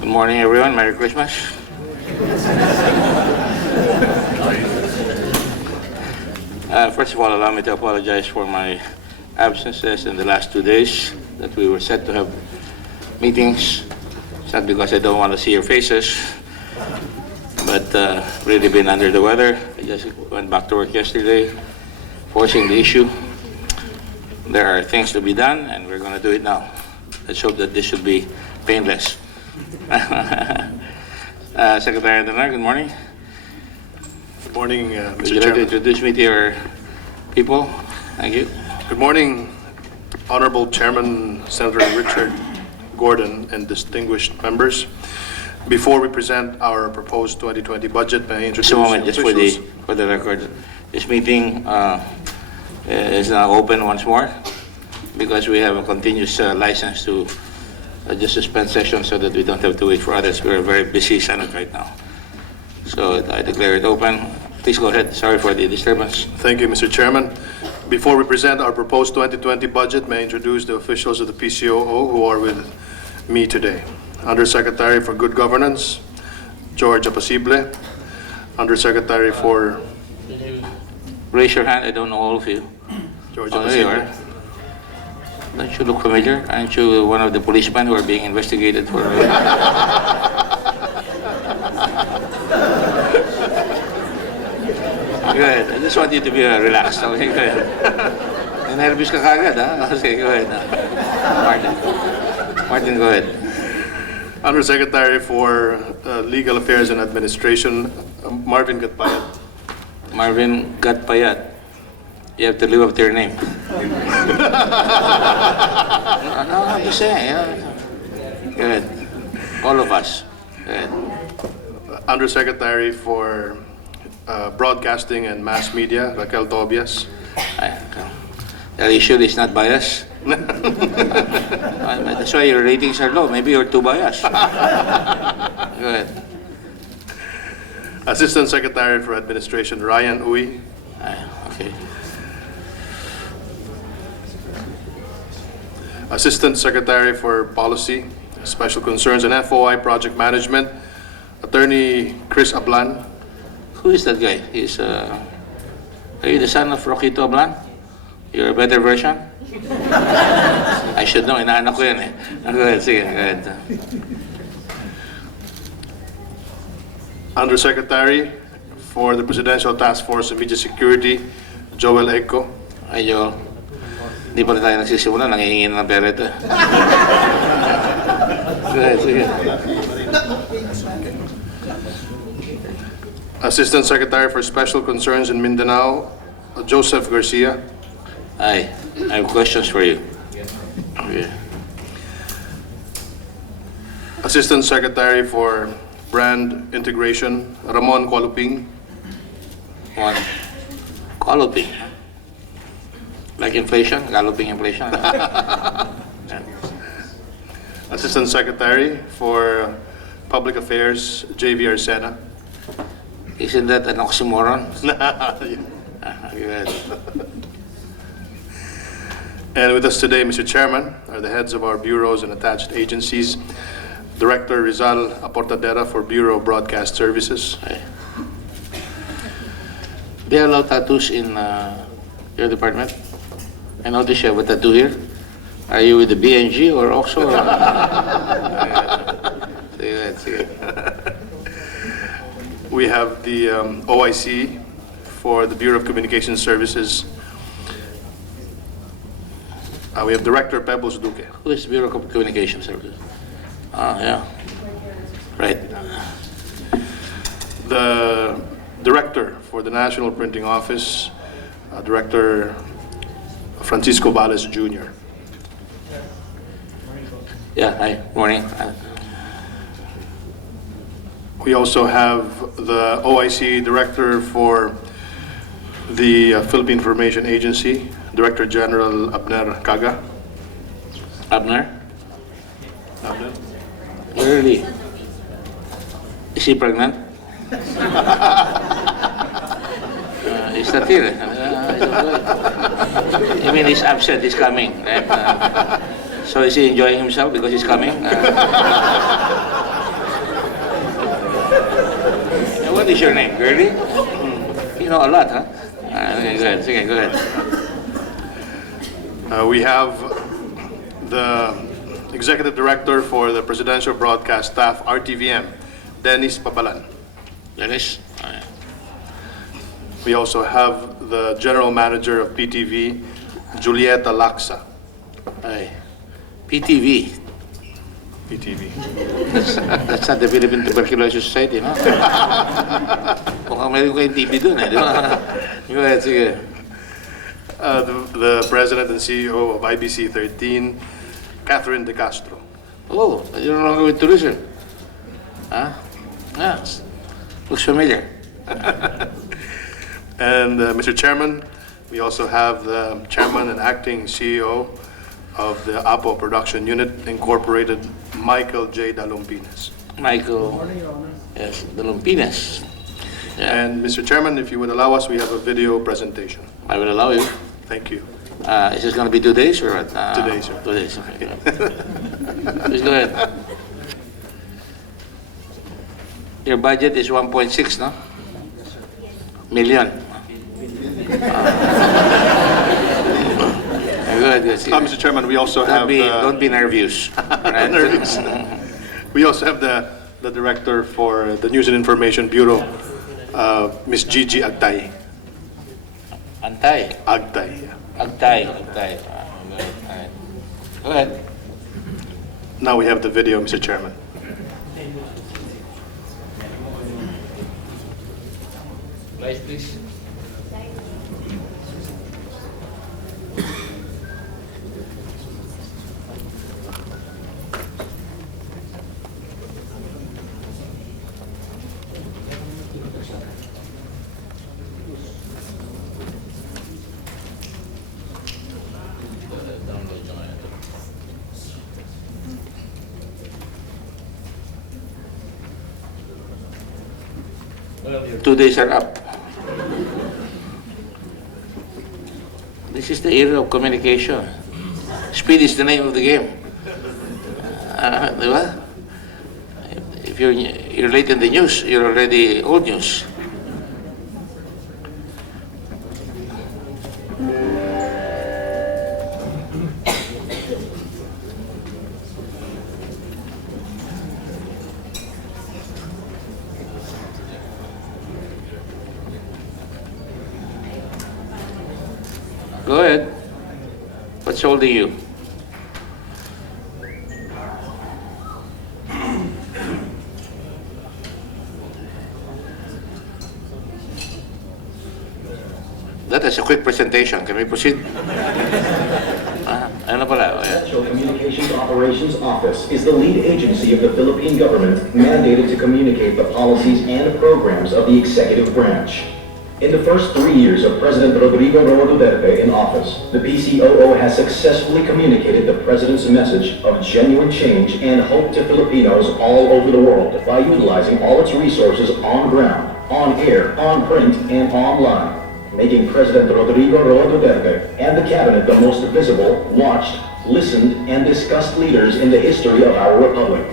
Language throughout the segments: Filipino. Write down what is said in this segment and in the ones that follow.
Good morning, everyone. Merry Christmas. First of all, allow me to apologize for my absences in the last 2 days that we were set to have meetings. It's not because I don't want to see your faces, but really been under the weather. I just went back to work yesterday, forcing the issue. There are things to be done, and we're going to do it now. Let's hope that this should be painless. Secretary Andanar, good morning. Good morning, Would Mr. you like to Chairman. introduce me to your people? Thank you. Good morning, Honorable Chairman Senator Richard Gordon and distinguished members. Before we present our proposed 2020 budget, may I introduce Just a moment, the just officials? for the record. This meeting is now open once more because we have a continuous license to just suspend session so that we don't have to wait for others. We're a very busy Senate right now. So I declare it open. Please go ahead. Sorry for the disturbance. Thank you, Mr. Chairman. Before we present our proposed 2020 budget, may I introduce the officials of the PCOO who are with me today. Undersecretary for Good Governance, George Apacible. Undersecretary for Raise your hand. I don't know all of you. George Oh, there you are. Apacible. Don't you look familiar? Aren't you one of the policemen who are being investigated for... Go ahead. I just want you to be relaxed. Okay, go ahead. Nervous ka kagad, ha? Okay, go ahead. Martin, go ahead. Undersecretary for Legal Affairs and Administration, Marvin Gatpayat. Marvin Gatpayat. You have to live up to your name. No, I'm just saying. Go ahead. All of us. Go ahead. Undersecretary for Broadcasting and Mass Media, Raquel Tobias. Are you sure it's not biased? That's why your ratings are low. Maybe you're too biased. Go ahead. Assistant Secretary for Administration, Ryan Uy. Okay. Assistant Secretary for Policy, Special Concerns and FOI Project Management, Attorney Chris Ablan. Who is that guy? Are you the son of Roquito Ablan? You're a better version? I should know. Inaanak ko yan eh. Go ahead. Sige. Go ahead. Undersecretary for the Presidential Task Force on Media Security, Joel Eco. Ay, Joel. Hindi pa rin tayo nagsisimula. Nangihingi na ng pera ito. Go ahead. Sige. Assistant Secretary for Special Concerns in Mindanao, Joseph Garcia. Hi. I have questions for you. Okay. Assistant Secretary for Brand Integration, Ramon Coluping. One. Galloping. Like inflation? Galloping inflation? Assistant Secretary for Public Affairs, J.V. Arsena. Isn't that an oxymoron? Go ahead. And with us today, Mr. Chairman, are the heads of our bureaus and attached agencies. Director Rizal Aportadera for Bureau of Broadcast Services. Okay. Do you allow tattoos in your department? I notice you have a tattoo here. Are you with the BNG or OXO? Sige. We have the OIC for the Bureau of Communication Services. We have Director Pebbles Duque. Who is Bureau of Communication Services? Yeah. Right. The Director for the National Printing Office, Director Francisco Valles Jr. Yeah, hi. Morning. We also have the OIC Director for the Philippine Information Agency, Director General Abner Caga. Abner? Abner? Early. Is he pregnant? He's not here. I mean, he's absent, he's coming. Right? So is he enjoying himself because he's coming? What is your name, Girlie? You know a lot, huh? Okay, go ahead. Sige, go ahead. We have the Executive Director for the Presidential Broadcast Staff, RTVM, Dennis Papalan. Dennis? Okay. We also have the General Manager of PTV, Julieta Laksa. Ay. PTV. PTV. That's not the Philippine Tuberculosis Society, no? Mukhang meron kayong TV dun, eh, di ba? Go ahead, sige. The President and CEO of IBC 13, Catherine De Castro. Oh, you're no longer with tourism. Huh? Yes. Looks familiar. And Mr. Chairman, we also have the Chairman and Acting CEO of the APO Production Unit Incorporated, Michael J. Dalumpines. Michael. Yes, the Lumpines. Yeah. And Mr. Chairman, if you would allow us, we have a video presentation. I will allow you. Thank you. Is this going to be 2 days or what? 2 days, sir. 2 days, okay. Please go ahead. Your budget is 1.6, no? Million. Go ahead, go ahead. Mr. Chairman, we also have Don't be nervous. Right? nervous. We also have the Director for the News and Information Bureau, Ms. Gigi Agtay. Antay. Agtay. Agtay. Agtay. Go ahead. Now we have the video, Mr. Chairman. Lights, please. Your 2 days are up. This is the era of communication. Speed is the name of the game. Di ba? If you're late in the news, you're already old news. Go ahead. What's holding you? That is a quick presentation. Can we proceed? Ano pala? Oh, yeah. Central Communications Operations Office is the lead agency of the Philippine government mandated to communicate the policies and programs of the executive branch. In the first 3 years of President Rodrigo Roa Duterte in office, the PCOO has successfully communicated the President's message of genuine change and hope to Filipinos all over the world by utilizing all its resources on ground, on air, on print, and online, making President Rodrigo Roa Duterte and the Cabinet the most visible, watched, listened, and discussed leaders in the history of our republic.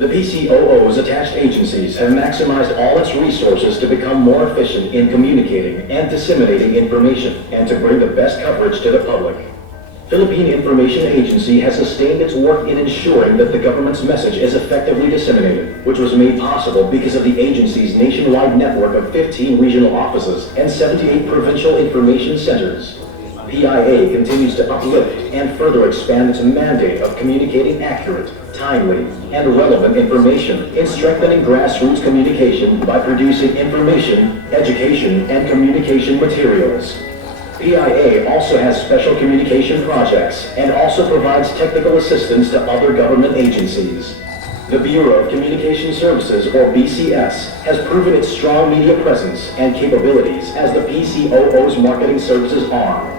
The PCOO's attached agencies have maximized all its resources to become more efficient in communicating and disseminating information and to bring the best coverage to the public. Philippine Information Agency has sustained its work in ensuring that the government's message is effectively disseminated, which was made possible because of the agency's nationwide network of 15 regional offices and 78 provincial information centers. PIA continues to uplift and further expand its mandate of communicating accurate, timely, and relevant information in strengthening grassroots communication by producing information, education, and communication materials. PIA also has special communication projects and also provides technical assistance to other government agencies. The Bureau of Communication Services, or BCS, has proven its strong media presence and capabilities as the PCOO's marketing services arm.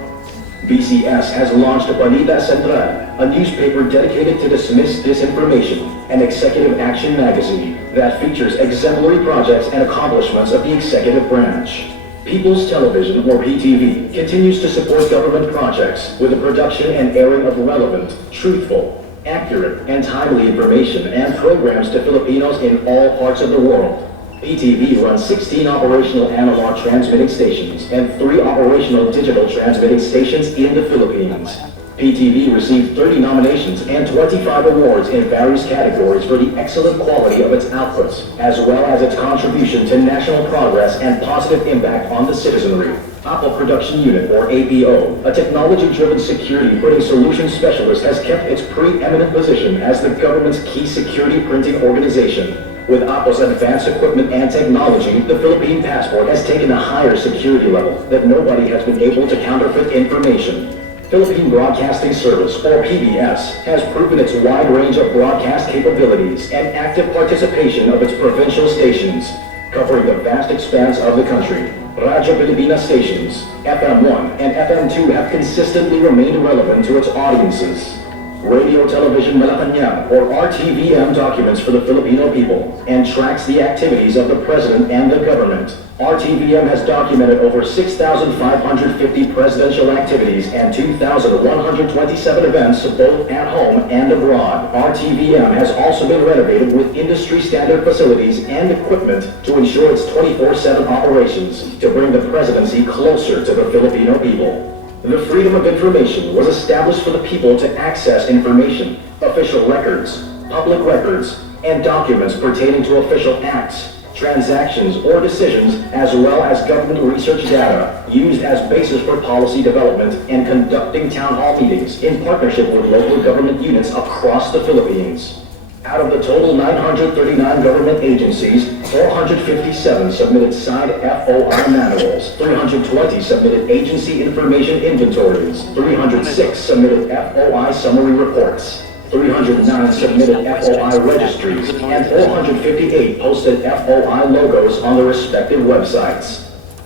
BCS has launched Balita Central, a newspaper dedicated to dismiss disinformation, an executive action magazine that features exemplary projects and accomplishments of the executive branch. People's Television, or PTV, continues to support government projects with the production and airing of relevant, truthful, accurate, and timely information and programs to Filipinos in all parts of the world. PTV runs 16 operational analog transmitting stations and 3 operational digital transmitting stations in the Philippines. PTV received 30 nominations and 25 awards in various categories for the excellent quality of its outputs, as well as its contribution to national progress and positive impact on the citizenry. Apple Production Unit, or APO, a technology-driven security printing solutions specialist, has kept its preeminent position as the government's key security printing organization. With Apple's advanced equipment and technology, the Philippine passport has taken a higher security level that nobody has been able to counterfeit information. Philippine Broadcasting Service, or PBS, has proven its wide range of broadcast capabilities and active participation of its provincial stations, covering the vast expanse of the country. Radyo Pilipinas stations, FM1 and FM2, have consistently remained relevant to its audiences. Radio Television Malacanang, or RTVM, documents for the Filipino people and tracks the activities of the President and the government. RTVM has documented over 6,550 presidential activities and 2,127 events both at home and abroad. RTVM has also been renovated with industry-standard facilities and equipment to ensure its 24/7 operations to bring the presidency closer to the Filipino people. The freedom of information was established for the people to access information, official records, public records, and documents pertaining to official acts, transactions, or decisions, as well as government research data used as basis for policy development and conducting town hall meetings in partnership with local government units across the Philippines. Out of the total 939 government agencies, 457 submitted signed FOI manuals, 320 submitted agency information inventories, 306 submitted FOI summary reports, 309 submitted FOI registries, and 458 posted FOI logos on the respective websites.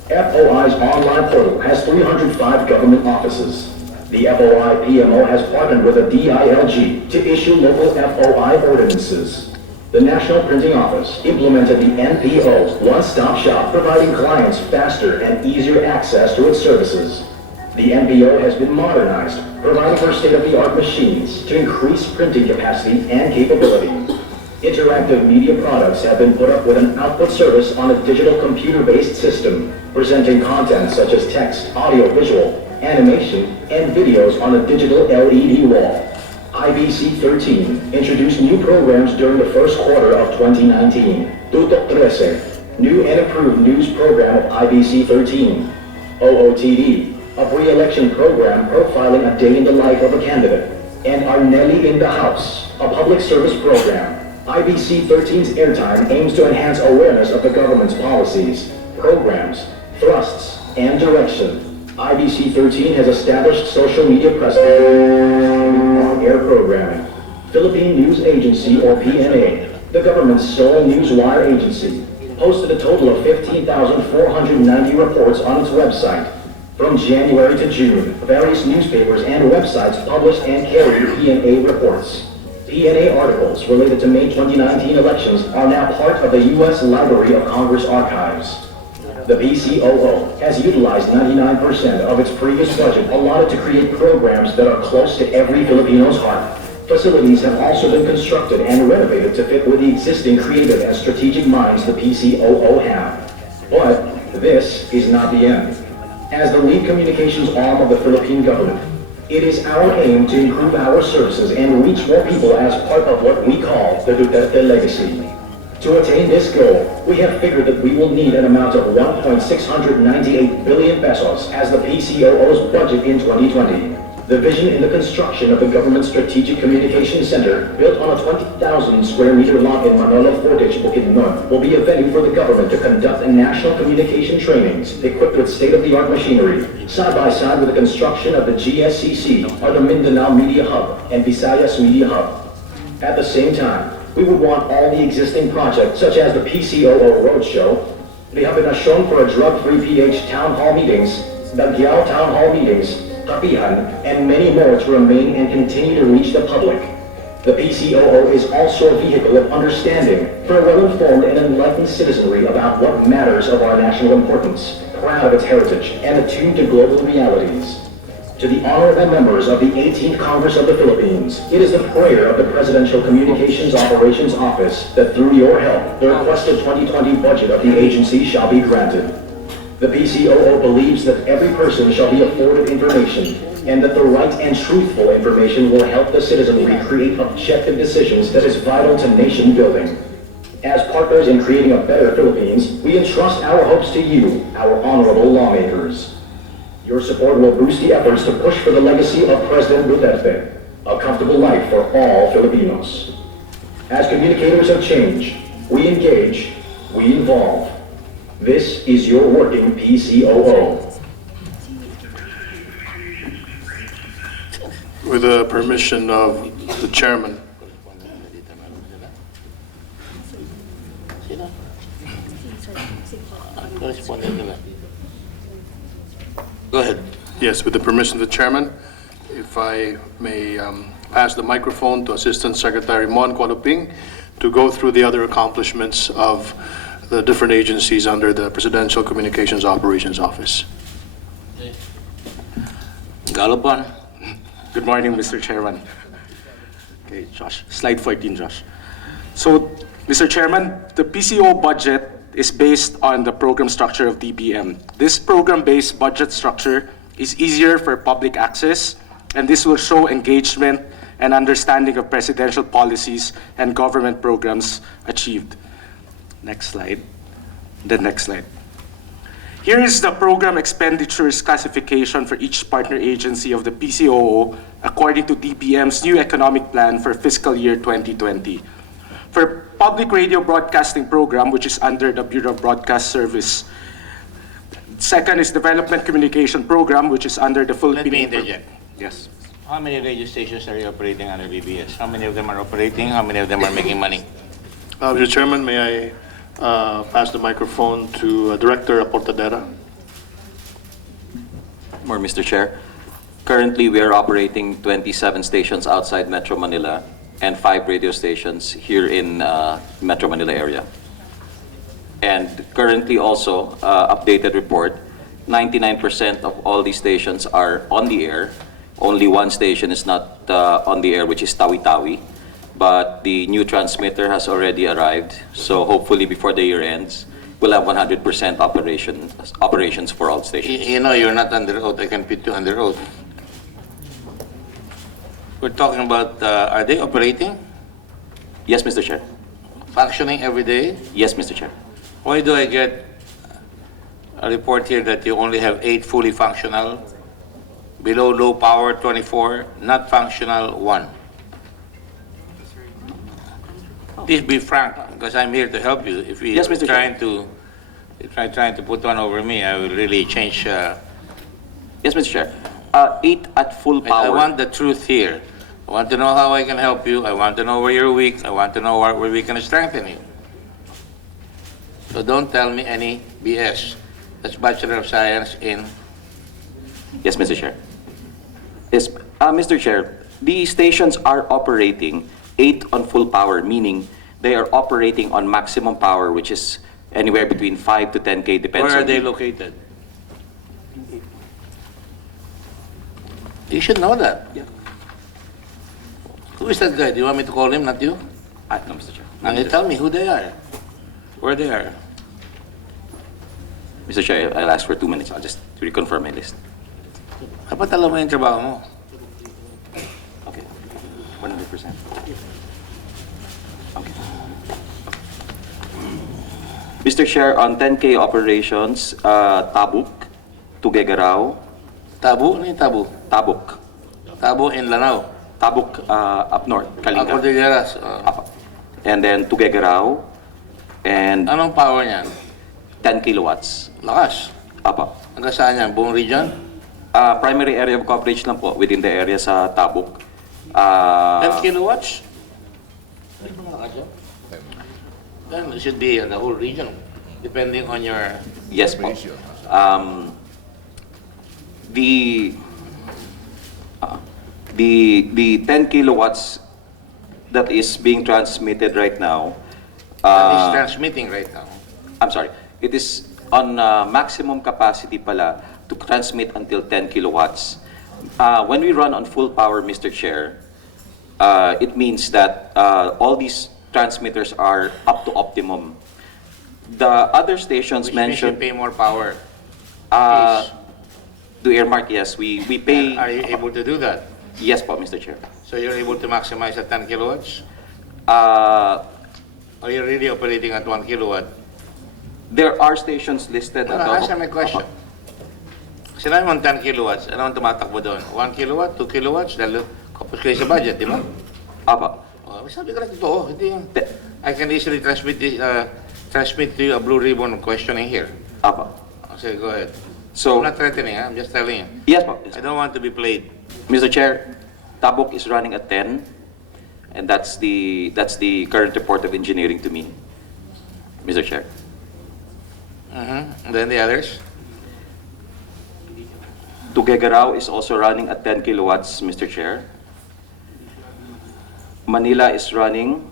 FOI's online portal has 305 government offices. The FOI PMO has partnered with a DILG to issue local FOI ordinances. The National Printing Office implemented the NPO one-stop shop, providing clients faster and easier access to its services. The NPO has been modernized, providing for state-of-the-art machines to increase printing capacity and capability. Interactive media products have been put up with an output service on a digital computer-based system, presenting content such as text, audio, visual, animation, and videos on a digital LED wall. IBC 13 introduced new programs during the first quarter of 2019. Tutok 13, new and improved news program of IBC 13. OOTD, a pre-election program profiling a day in the life of a candidate. And Arnelli in the House, a public service program. IBC 13's airtime aims to enhance awareness of the government's policies, programs, thrusts, and direction. IBC 13 has established social media presence on-air programming. Philippine News Agency, or PNA, the government's sole newswire agency, posted a total of 15,490 reports on its website. From January to June, various newspapers and websites published and carried PNA reports. PNA articles related to May 2019 elections are now part of the U.S. Library of Congress archives. The PCOO has utilized 99% of its previous budget allotted to create programs that are close to every Filipino's heart. Facilities have also been constructed and renovated to fit with the existing creative and strategic minds the PCOO have. But this is not the end. As the lead communications arm of the Philippine government, it is our aim to improve our services and reach more people as part of what we call the Duterte legacy. To attain this goal, we have figured that we will need an amount of 1.698 billion pesos as the PCOO's budget in 2020. The vision in the construction of the Government Strategic Communications Center, built on a 20,000 square meter lot in Manolo Fortich, Bukidnon, will be a venue for the government to conduct national communication trainings equipped with state-of-the-art machinery, side by side with the construction of the GSCC, or the Mindanao Media Hub, and Visayas Media Hub. At the same time, we would want all the existing projects, such as the PCOO Roadshow, Rehabilitasyon for a Drug-Free PH Town Hall Meetings, Dagyao Town Hall Meetings, Kapihan, and many more to remain and continue to reach the public. The PCOO is also a vehicle of understanding for a well-informed and enlightened citizenry about what matters of our national importance, proud of its heritage, and attuned to global realities. To the honorable members of the 18th Congress of the Philippines, it is the prayer of the Presidential Communications Operations Office that through your help, the requested 2020 budget of the agency shall be granted. The PCOO believes that every person shall be afforded information and that the right and truthful information will help the citizenry create objective decisions that is vital to nation building. As partners in creating a better Philippines, we entrust our hopes to you, our honorable lawmakers. Your support will boost the efforts to push for the legacy of President Duterte, a comfortable life for all Filipinos. As communicators of change, we engage, we involve. This is your working PCOO. With the permission of the chairman. Go ahead. Yes, with the permission of the chairman, if I may pass the microphone to Assistant Secretary Mon Kualuping to go through the other accomplishments of the different agencies under the Presidential Communications Operations Office. Galopon. Good morning, Mr. Chairman. Okay, Josh. Slide 14, Josh. So, Mr. Chairman, the PCO budget is based on the program structure of DBM. This program-based budget structure is easier for public access, and this will show engagement and understanding of presidential policies and government programs achieved. Next slide. The next slide. Here is the program expenditures classification for each partner agency of the PCOO according to DBM's new economic plan for fiscal year 2020. For public radio broadcasting program, which is under the Bureau of Broadcast Service. Second is development communication program, which is under the Let me Philippine. interject. Yes. How many radio stations are you operating under BBS? How many of them are operating? How many of them are making money? Mr. Chairman, may I pass the microphone to Director Aportadera? More, Mr. Chair. Currently, we are operating 27 stations outside Metro Manila and 5 radio stations here in Metro Manila area. And currently also, updated report, 99% of all these stations are on the air. Only one station is not on the air, which is Tawi-Tawi. But the new transmitter has already arrived, so hopefully before the year ends, we'll have 100% operations for all stations. You know you're not under oath. I can put you under oath. We're talking about, are they operating? Yes, Mr. Chair. Functioning every day? Yes, Mr. Chair. Why do I get a report here that you only have 8 fully functional, below low power 24, not functional 1? Please be frank, because I'm here to help you. If you're Yes, Mr. Chair. trying to put one over me, I will really change. Yes, Mr. Chair. 8 at full I power. want the truth here. I want to know how I can help you. I want to know where you're weak. I want to know where we can strengthen you. So don't tell me any BS. That's Bachelor of Science in... Yes, Mr. Chair. Yes, Mr. Chair, the stations are operating 8 on full power, meaning they are operating on maximum power, which is anywhere between 5 to 10K, depends Where are on they the- located? You should know that. Yeah. Who is that guy? Do you want me to call him, not you? No, Mr. Chair. And you tell me who they are, where they are. Mr. Chair, I'll ask for 2 minutes. I'll just reconfirm my list. Dapat alam mo yung trabaho mo. Okay. 100%. Okay. Mr. Chair, on 10K operations, Tabuk, Tuguegarao, Tabu? Ano yung tabu? Tabuk, Tabu in Lanao. Tabuk up north, Kalinga. Cordilleras. Apa. And then Tuguegarao, and Anong power niyan? 10 kilowatts. Lakas. Apa. Hanggang saan yan? Buong region? Primary area of coverage lang po within the area sa Tabuk. 10 kilowatts? Ay, malakas yan. Then it should be the whole region, depending on your... Yes po. The 10 kilowatts that is being transmitted right now, That is transmitting right now. I'm sorry, it is on maximum capacity pala to transmit until 10 kilowatts. When we run on full power, Mr. Chair, it means that all these transmitters are up to optimum. The other stations Which means you mentioned, pay more power. to earmark, yes, we pay. Are you able to do that? Yes po, Mr. Chair. So you're able to maximize at 10 kilowatts? Or you're really operating at 1 kilowatt? There are stations listed No, at answer my question. Sinabi mo 10 kilowatts, ano ang tumatakbo doon? 1 kilowatt, 2 kilowatts? Dahil kapos kayo sa budget, di ba? Apa. Oh, sabi ko lang totoo, hindi yung... I can easily transmit to you a blue ribbon questioning here. Apa. Okay, go ahead. So, I'm not threatening, I'm just telling you. yes po. Yes, I don't want to be played. Mr. Chair, Tabuk is running at 10, and that's the current report of engineering to me, Mr. Chair. And then the others? Tuguegarao is also running at 10 kilowatts, Mr. Chair. Manila is running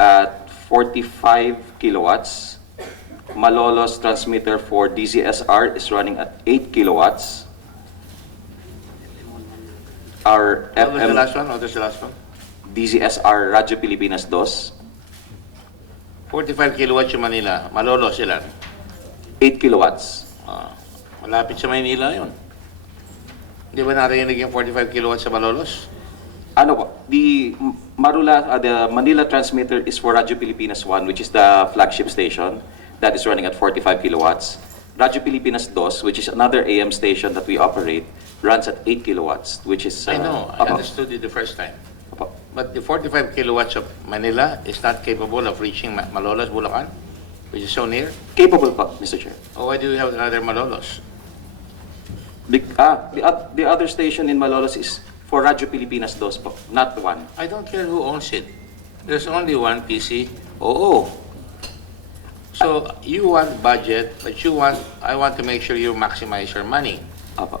at 45 kilowatts. Malolos transmitter for DZSR is running at 8 kilowatts. Our What was the FM last one? What was the last one? DZSR Radyo Pilipinas 2, 45 kilowatts yung Manila. Malolo sila. 8 kilowatts. Malapit sa Maynila yun. Di ba narinig yung 45 kilowatts sa Malolos? Ano po? The Manila transmitter is for Radyo Pilipinas 1, which is the flagship station. That is running at 45 kilowatts. Radyo Pilipinas 2, which is another AM station that we operate, runs at 8 kilowatts, which is... I know, I Apo. understood it the first time. Apo. But the 45 kilowatts of Manila is not capable of reaching Malolos, Bulacan, which is so near. Capable pa, Mr. Chair. Oh, why do you have another Malolos? The other station in Malolos is for Radyo Pilipinas 2 po, not the one. I don't care who owns it. There's only one PCOO. So you want budget, but I want to make sure you maximize your money. Apo.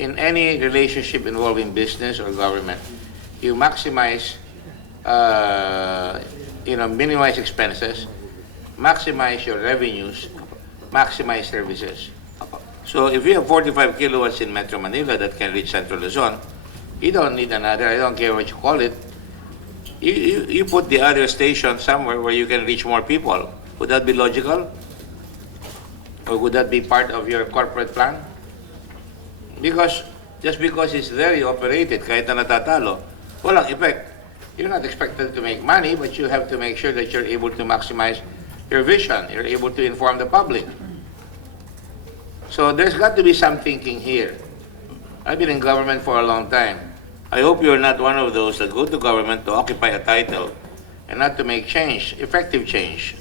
In any relationship involving business or government, you maximize, minimize expenses, maximize your revenues, maximize services. So if you have 45 kilowatts in Metro Manila that can reach Central Luzon, you don't need another, I don't care what you call it. You put the other station somewhere where you can reach more people. Would that be logical? Or would that be part of your corporate plan? Because just because it's there, you operate it, kahit na natatalo, walang effect. You're not expected to make money, but you have to make sure that you're able to maximize your vision. You're able to inform the public. So there's got to be some thinking here. I've been in government for a long time. I hope you're not one of those that go to government to occupy a title and not to make change, effective change.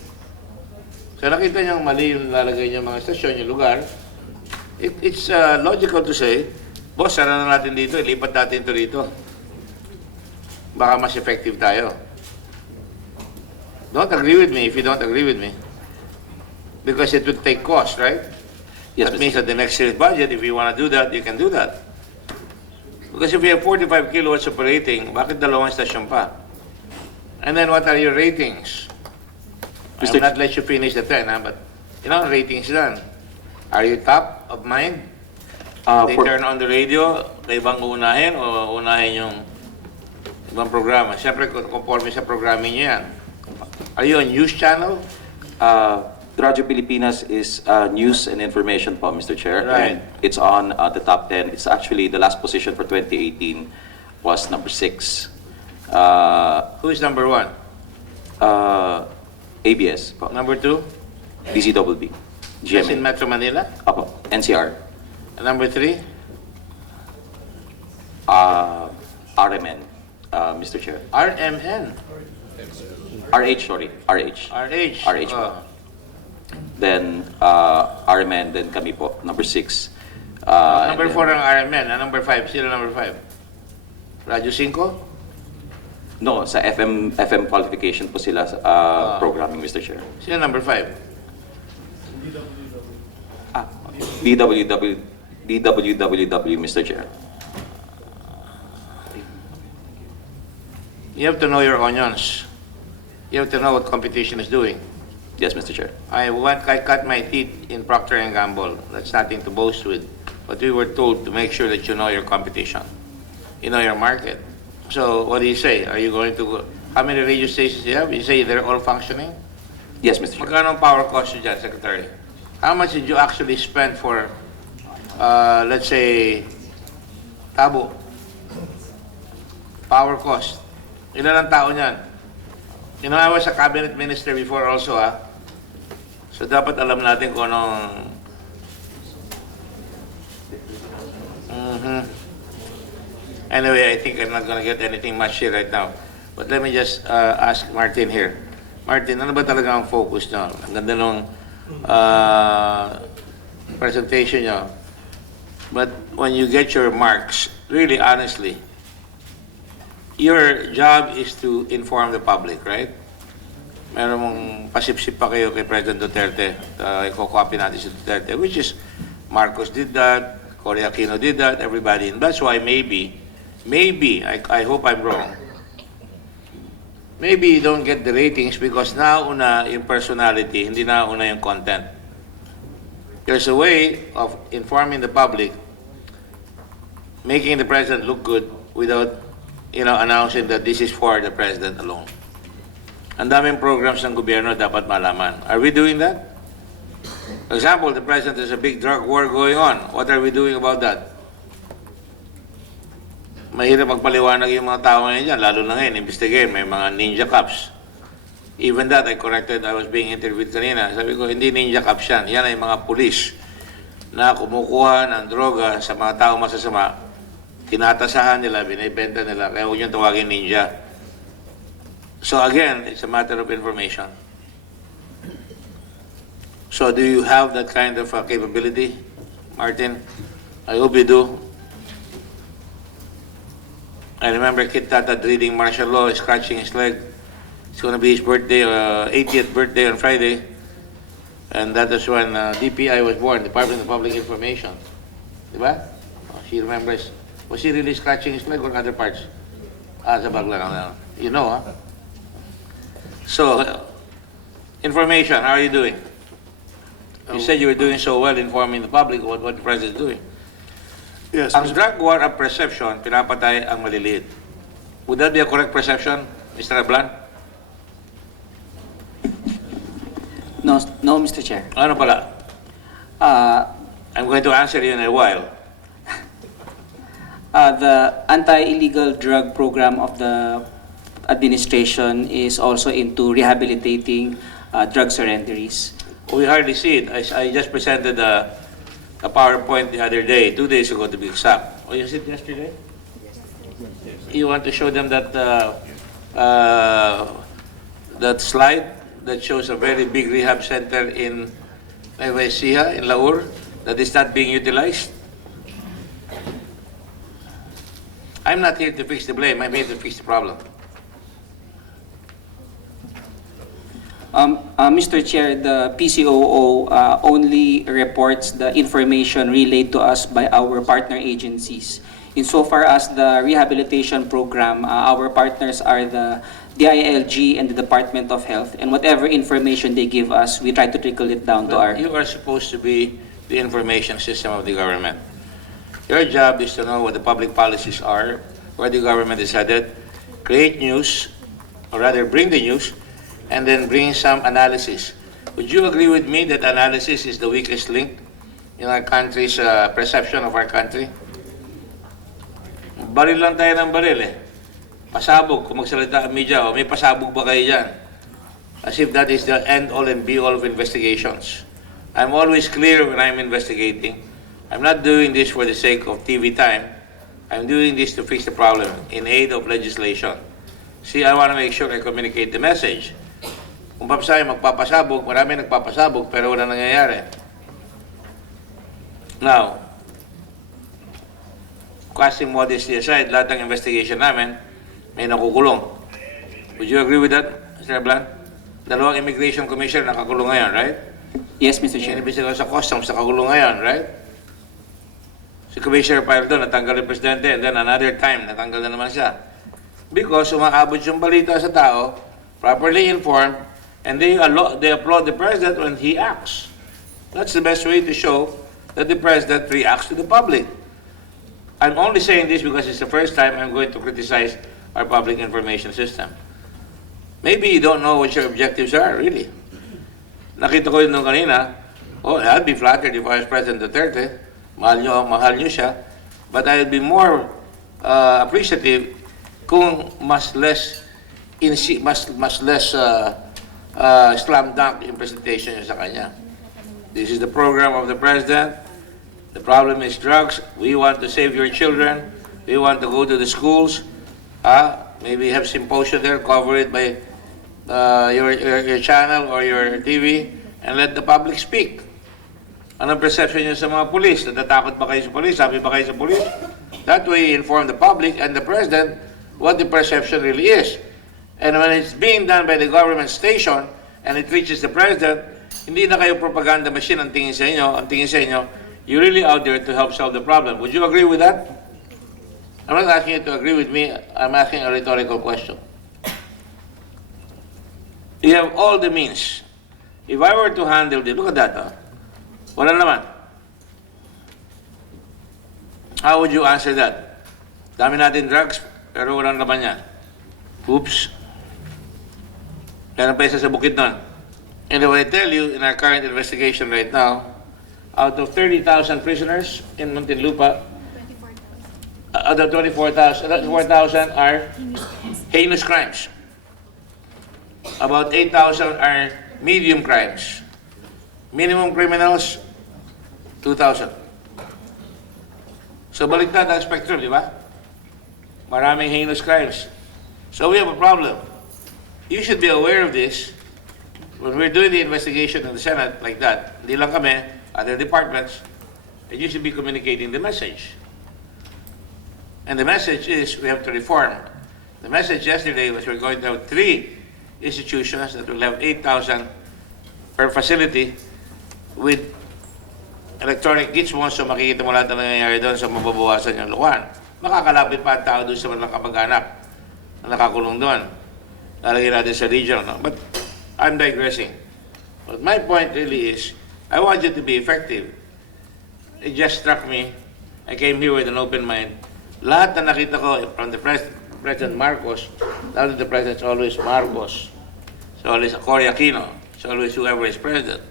So nakita niyang mali yung lalagay niyang mga stasyon, yung lugar. It's logical to say, boss, sana na natin dito, ilipat natin ito dito. Baka mas effective tayo. Don't agree with me if you don't agree with me. Because it would take cost, right? Yes, That Mr. means that the next year's budget, if you want to do that, you can do that. Because if you have 45 kilowatts operating, bakit dalawang stasyon pa? And then what are your ratings? I will not let you finish the 10, but ratings done. Are you top of mind? They turn on the radio, kayo bang uunahin o unahin yung ibang programa? Siyempre, conforme sa programming niyo yan. Are you on news channel? Radyo Pilipinas is news and information po, Mr. Chair. Right. And it's on the top 10. It's actually the last position for 2018 was number 6. Who is number 1? ABS po. Number 2? DZWB. Just in GMA. Metro Manila? Apo. NCR. And number 3? RMN, Mr. Chair. RMN. RH, sorry. RH. RH. RH po. Oh. Then RMN, then kami po, number 6. Number 4 ang RMN. Number 5, sino number 5? Radyo 5? No, sa FM qualification po sila sa programming, Mr. Chair. Sino number 5? DWWW, Mr. Chair. You have to know your onions. You have to know what competition is doing. Yes, Mr. Chair. I cut my teeth in Procter & Gamble. That's nothing to boast with. but we were told to make sure that you know your competition, you know your market. So what do you say? Are you going to go? How many radio stations do you have? You say they're all functioning? Yes, Mr. Chair. Magkano ang power cost nyo dyan, Secretary? How much did you actually spend for, let's say, Tabo? Power cost. Ilan ang tao niyan? You know, I was a cabinet minister before also, ah. So dapat alam natin kung anong... Anyway, I think I'm not gonna get anything much here right now. But let me just ask Martin here. Martin, ano ba talaga ang focus nyo? Ang ganda nung presentation nyo. But when you get your marks, really honestly, your job is to inform the public, right? Meron mong pasipsip pa kayo kay President Duterte. Iko-copy natin si Duterte, which is Marcos did that, Cory Aquino did that, everybody. And that's why maybe, I hope I'm wrong, maybe you don't get the ratings because nauna yung personality, hindi nauna yung content. There's a way of informing the public, making the president look good without, announcing that this is for the president alone. Ang daming programs ng gobyerno dapat malaman. Are we doing that? For example, the president has a big drug war going on. What are we doing about that? Mahirap magpaliwanag yung mga tao ngayon dyan, lalo na ngayon, investigate, may mga ninja cops. Even that, I was being interviewed kanina. Sabi ko, hindi ninja cops yan. Yan ay mga pulis na kumukuha ng droga sa mga tao masasama. Tinatasahan nila, binibenta nila. Kaya huwag niyong tawagin ninja. So again, it's a matter of information. So do you have that kind of capability, Martin? I hope you do. I remember Kit Tata reading martial law, scratching his leg. It's going to be his birthday, 80th birthday on Friday. And that is when DPI was born, Department of Public Information. Diba? Oh, she remembers. Was he really scratching his leg or other parts? Sa bagla. You know, huh? So, information, how are you doing? You said you were doing so well informing the public what the president is doing. Yes, Ang drug war of perception, pinapatay ang maliliit. Would that be a correct perception, Mr. Ablan? No, Mr. Chair. Ano pala? I'm going to answer you in a while. The anti-illegal drug program of the administration is also into rehabilitating drug surrenderies. We hardly see it. I just presented a PowerPoint the other day, 2 days ago to be exact. Oh, you see it yesterday? You want to show them that that slide that shows a very big rehab center in Nueva Ecija, in Laur, that is not being utilized? I'm not here to fix the blame. I'm here to fix the problem. Mr. Chair, the PCOO only reports the information relayed to us by our partner agencies. Insofar as the rehabilitation program, our partners are the DILG and the Department of Health, and whatever information they give us, we try to trickle it down to our... You are supposed to be the information system of the government. Your job is to know what the public policies are, where the government is headed, create news, or rather bring the news, and then bring some analysis. Would you agree with me that analysis is the weakest link in our country's perception of our country? Baril lang tayo ng baril eh. Pasabog, kung magsalita ang media, o may pasabog ba kayo dyan? As if that is the end-all and be-all of investigations. I'm always clear when I'm investigating. I'm not doing this for the sake of TV time. I'm doing this to fix the problem in aid of legislation. See, I want to make sure I communicate the message. Kung papasay, magpapasabog, marami nagpapasabog, pero wala nangyayari. Now, casting modesty aside, lahat ng investigation namin, may nakukulong. Would you agree with that, Mr. Ablan? Dalawang immigration commissioner nakakulong ngayon, right? Yes, Mr. Chair. Yung investigator sa customs nakakulong ngayon, right? Si Commissioner Pardo, natanggal yung presidente, and then another time, natanggal na naman siya. Because umaabot yung balita sa tao, properly informed, and they applaud the president when he acts. That's the best way to show that the president reacts to the public. I'm only saying this because it's the first time I'm going to criticize our public information system. Maybe you don't know what your objectives are, really. Nakita ko yun nung kanina, I'd be flattered if I was President Duterte. Mahal nyo siya. But I'd be more appreciative kung mas less slam dunk yung presentation niya sa kanya. This is the program of the President. The problem is drugs. We want to save your children. We want to go to the schools. Maybe have symposium there, cover it by your channel or your TV, and let the public speak. Anong perception niyo sa mga pulis? Natatakot ba kayo sa pulis? Sabi ba kayo sa pulis? That way, you inform the public and the President what the perception really is. And when it's being done by the government station and it reaches the President, hindi na kayo propaganda machine ang tingin sa inyo. Ang tingin sa inyo, you're really out there to help solve the problem. Would you agree with that? I'm not asking you to agree with me. I'm asking a rhetorical question. You have all the means. If I were to handle this, look at that. Wala naman. How would you answer that? Dami natin drugs, pero walang laman yan. Oops. Meron pa isa sa bukid nun. Anyway, I tell you, in our current investigation right now, out of 30,000 prisoners in Muntinlupa, out of 24,000 are heinous crimes. About 8,000 are medium crimes. Minimum criminals, 2,000. So baliktad ang spectrum, di ba? Maraming heinous crimes. So we have a problem. You should be aware of this. When we're doing the investigation in the Senate like that, hindi lang kami, other departments, and you should be communicating the message. And the message is we have to reform. The message yesterday was we're going to have 3 institutions that will have 8,000 per facility with electronic gizmos, so makikita mo lahat na nangyayari doon, so mababawasan yung luwan. Makakalapit pa ang tao doon sa mga kamag-anak na nakakulong doon. Lalagyan natin sa region. No? But I'm digressing. But my point really is, I want you to be effective. It just struck me. I came here with an open mind. Lahat na nakita ko from the President Marcos, now that the President's always Marcos, it's always Cory Aquino, it's always whoever is President.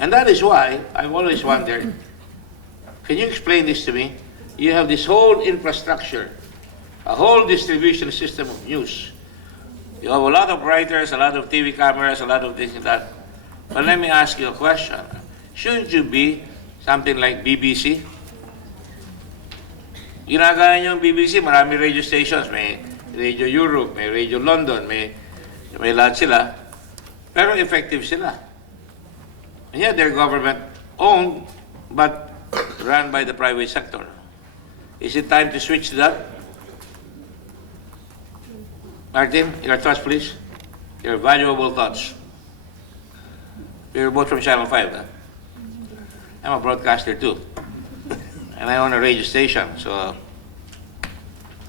And that is why I've always wondered, can you explain this to me? You have this whole infrastructure, a whole distribution system of news. You have a lot of writers, a lot of TV cameras, a lot of this and that. But let me ask you a question. Shouldn't you be something like BBC? Ginagaya niyo yung BBC, marami radio stations. May Radio Europe, may Radio London, may lahat sila. Pero effective sila. And yet they're government-owned, but run by the private sector. Is it time to switch to that? Martin, your thoughts, please. Your valuable thoughts. You're both from Channel 5, huh? I'm a broadcaster too. And I own a radio station, so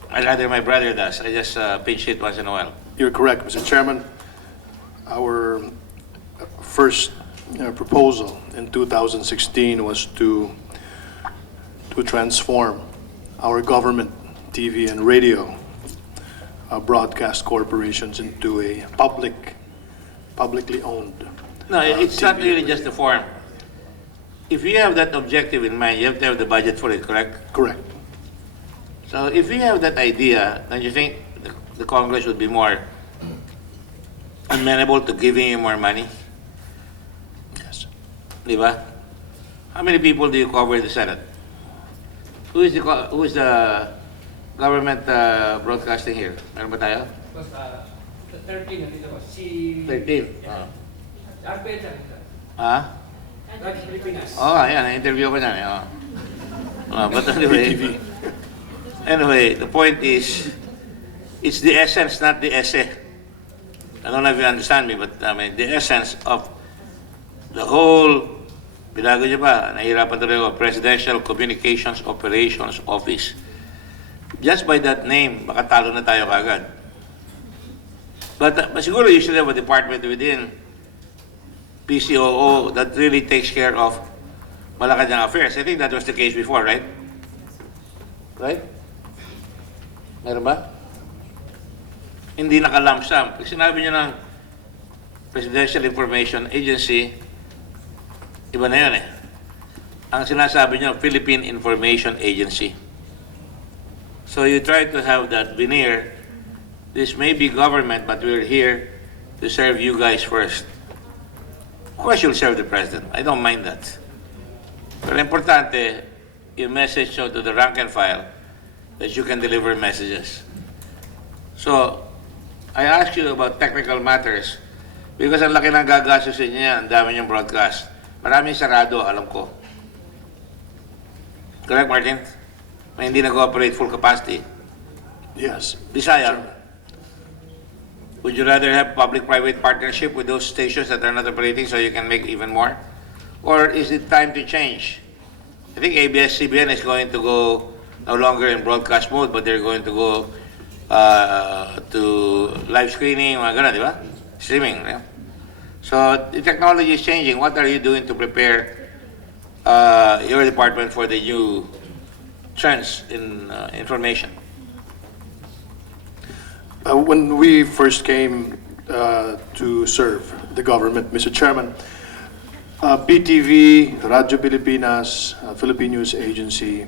I'd rather my brother does. I just pinch hit once in a while. You're correct, Mr. Chairman. Our first proposal in 2016 was to transform our government TV and radio broadcast corporations into a publicly owned. No, it's not TV really and just the radio. form. If you have that objective in mind, you have to have the budget for it, correct? Correct. So if you have that idea, then you think the Congress would be more amenable to giving you more money? Yes. Di ba? How many people do you cover in the Senate? Who is the government broadcasting here? Meron ba tayo? 13 nandito po. Si 13. Arbet nandito. Ha? Radyo Pilipinas. Oh, ayan. Na-interview ko niyan. But anyway, the point is, it's the essence, not the essay. I don't know if you understand me, but I mean, the essence of the whole, binago niyo pa, nahihirapan tuloy ako, Presidential Communications Operations Office. Just by that name, baka talo na tayo kagad. But siguro you should have a department within PCOO that really takes care of Malacanang affairs. I think that was the case before, right? Right? Meron ba? Hindi naka-lump sum. Pag sinabi nyo ng Presidential Information Agency, iba na yun eh. Ang sinasabi nyo, Philippine Information Agency. So you try to have that veneer. This may be government, but we're here to serve you guys first. Of course, you'll serve the president. I don't mind that. Pero importante, yung message nyo to the rank and file that you can deliver messages. So, I ask you about technical matters because ang laki ng gagastusin niya, ang dami niyong broadcast. Maraming sarado, alam ko. Correct, Martin? May hindi nag-operate full capacity. Yes. Desire. Would you rather have public-private partnership with those stations that are not operating so you can make even more? Or is it time to change? I think ABS-CBN is going to go no longer in broadcast mode, but they're going to go to live screening, mga ganun, di ba? Streaming. Yeah? So the technology is changing. What are you doing to prepare your department for the new trends in information? When we first came to serve the government, Mr. Chairman, PTV, Radyo Pilipinas, Philippine News Agency,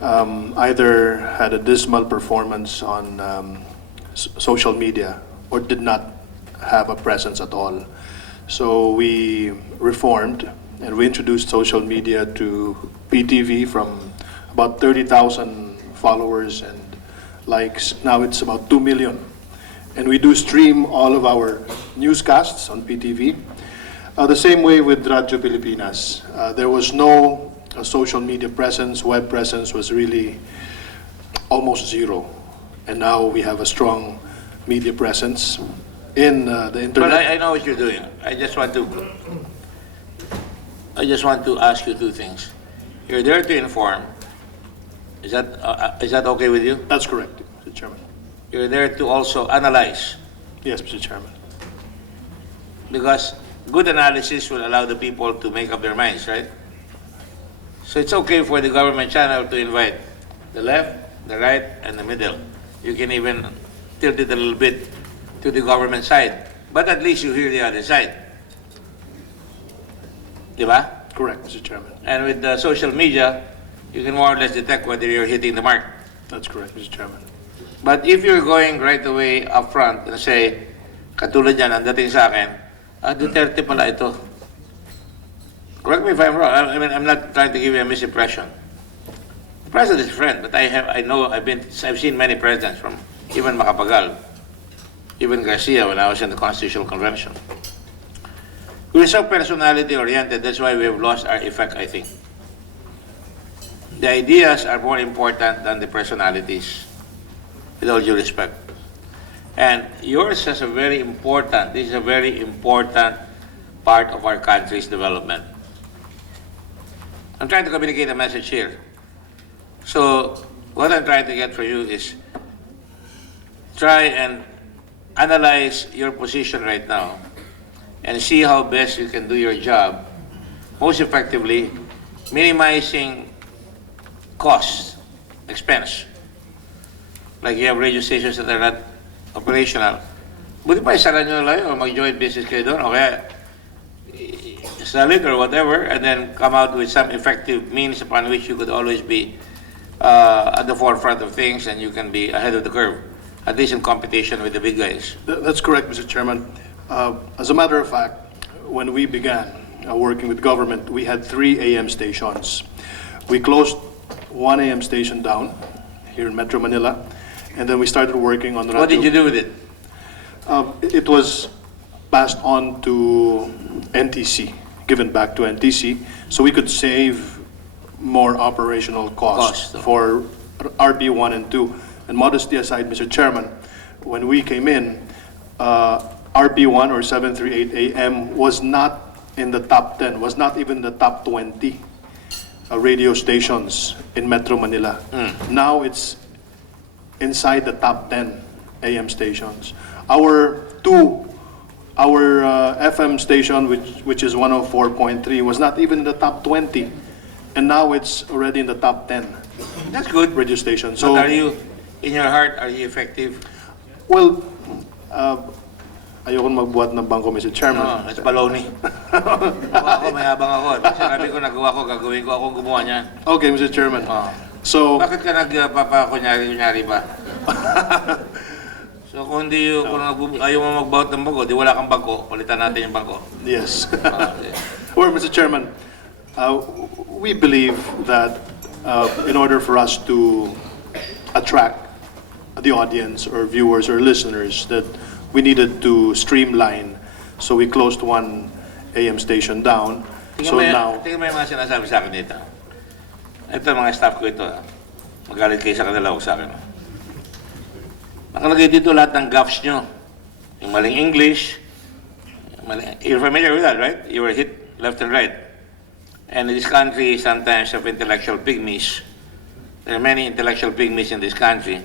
either had a dismal performance on social media or did not have a presence at all. So we reformed and we introduced social media to PTV from about 30,000 followers and likes. Now it's about 2 million. And we do stream all of our newscasts on PTV. The same way with Radyo Pilipinas. There was no social media presence, web presence was really almost zero. And now we have a strong media presence in the internet. But I know what you're doing. I just want to ask you two things. You're there to inform. Is that okay with you? That's correct, Mr. Chairman. You're there to also analyze, Yes, Mr. Chairman. because good analysis will allow the people to make up their minds, right? So it's okay for the government channel to invite the left, the right, and the middle. You can even tilt it a little bit to the government side, but at least you hear the other side. Diba? Correct, Mr. Chairman. And with the social media, you can more or less detect whether you're hitting the mark. That's correct, Mr. Chairman. But if you're going right away up front and say, katulad yan, ang dating sa akin, Duterte pala ito. Correct me if I'm wrong. I mean, I'm not trying to give you a misimpression. The president is a friend, but I've seen many presidents from even Macapagal, even Garcia when I was in the Constitutional Convention. We're so personality-oriented, that's why we have lost our effect, I think. The ideas are more important than the personalities, with all due respect. And yours is a very important part of our country's development. I'm trying to communicate a message here. So what I'm trying to get for you is try and analyze your position right now and see how best you can do your job most effectively, minimizing cost, expense. Like you have radio stations that are not operational. Buti pa isara nyo lang yun o mag-joint business kayo doon o kaya sell it or whatever and then come out with some effective means upon which you could always be at the forefront of things and you can be ahead of the curve, at least in competition with the big guys. That's correct, Mr. Chairman. As a matter of fact, when we began working with government, we had 3 AM stations. We closed 1 AM station down here in Metro Manila, and then we started working on the What did you do with it? It was passed on to NTC, given back to NTC, so we could save more operational costs Cost. for RB1 and 2. And modesty aside, Mr. Chairman, when we came in, RB1 or 738 AM was not in the top 10, was not even the top 20 radio stations in Metro Manila. Now it's inside the top 10 AM stations. Our 2 our FM station, which is 104.3, was not even in the top 20, and now it's already in the top 10 That's good. radio station. So, So, are you, in your heart, are you effective? well, ayoko magbuhat ng bangko, Mr. Chairman. No, it's baloney. Gawa ako, mayabang ako. Sinabi ko, nagawa ko, gagawin ko, ako gumawa niyan. Okay, Mr. Chairman. Oh. So, Bakit ka nagpapakunyari-kunyari ba? So kung ayaw mo magbawat ng bangko, di wala kang bangko, palitan natin yung bangko. yes. Ah, Well, Mr. Chairman, we believe that in order for us to attract the audience or viewers or listeners, that we needed to streamline. So we closed one AM station down. So now, tingnan mo yung mga sinasabi sa akin dito. Ito mga staff ko ito. Magalit kayo sa kanila o sa akin. Nakalagay dito lahat ng gaffes nyo. Yung maling English. You're familiar with that, right? You were hit left and right. And in this country, sometimes of intellectual pygmies. There are many intellectual pygmies in this country.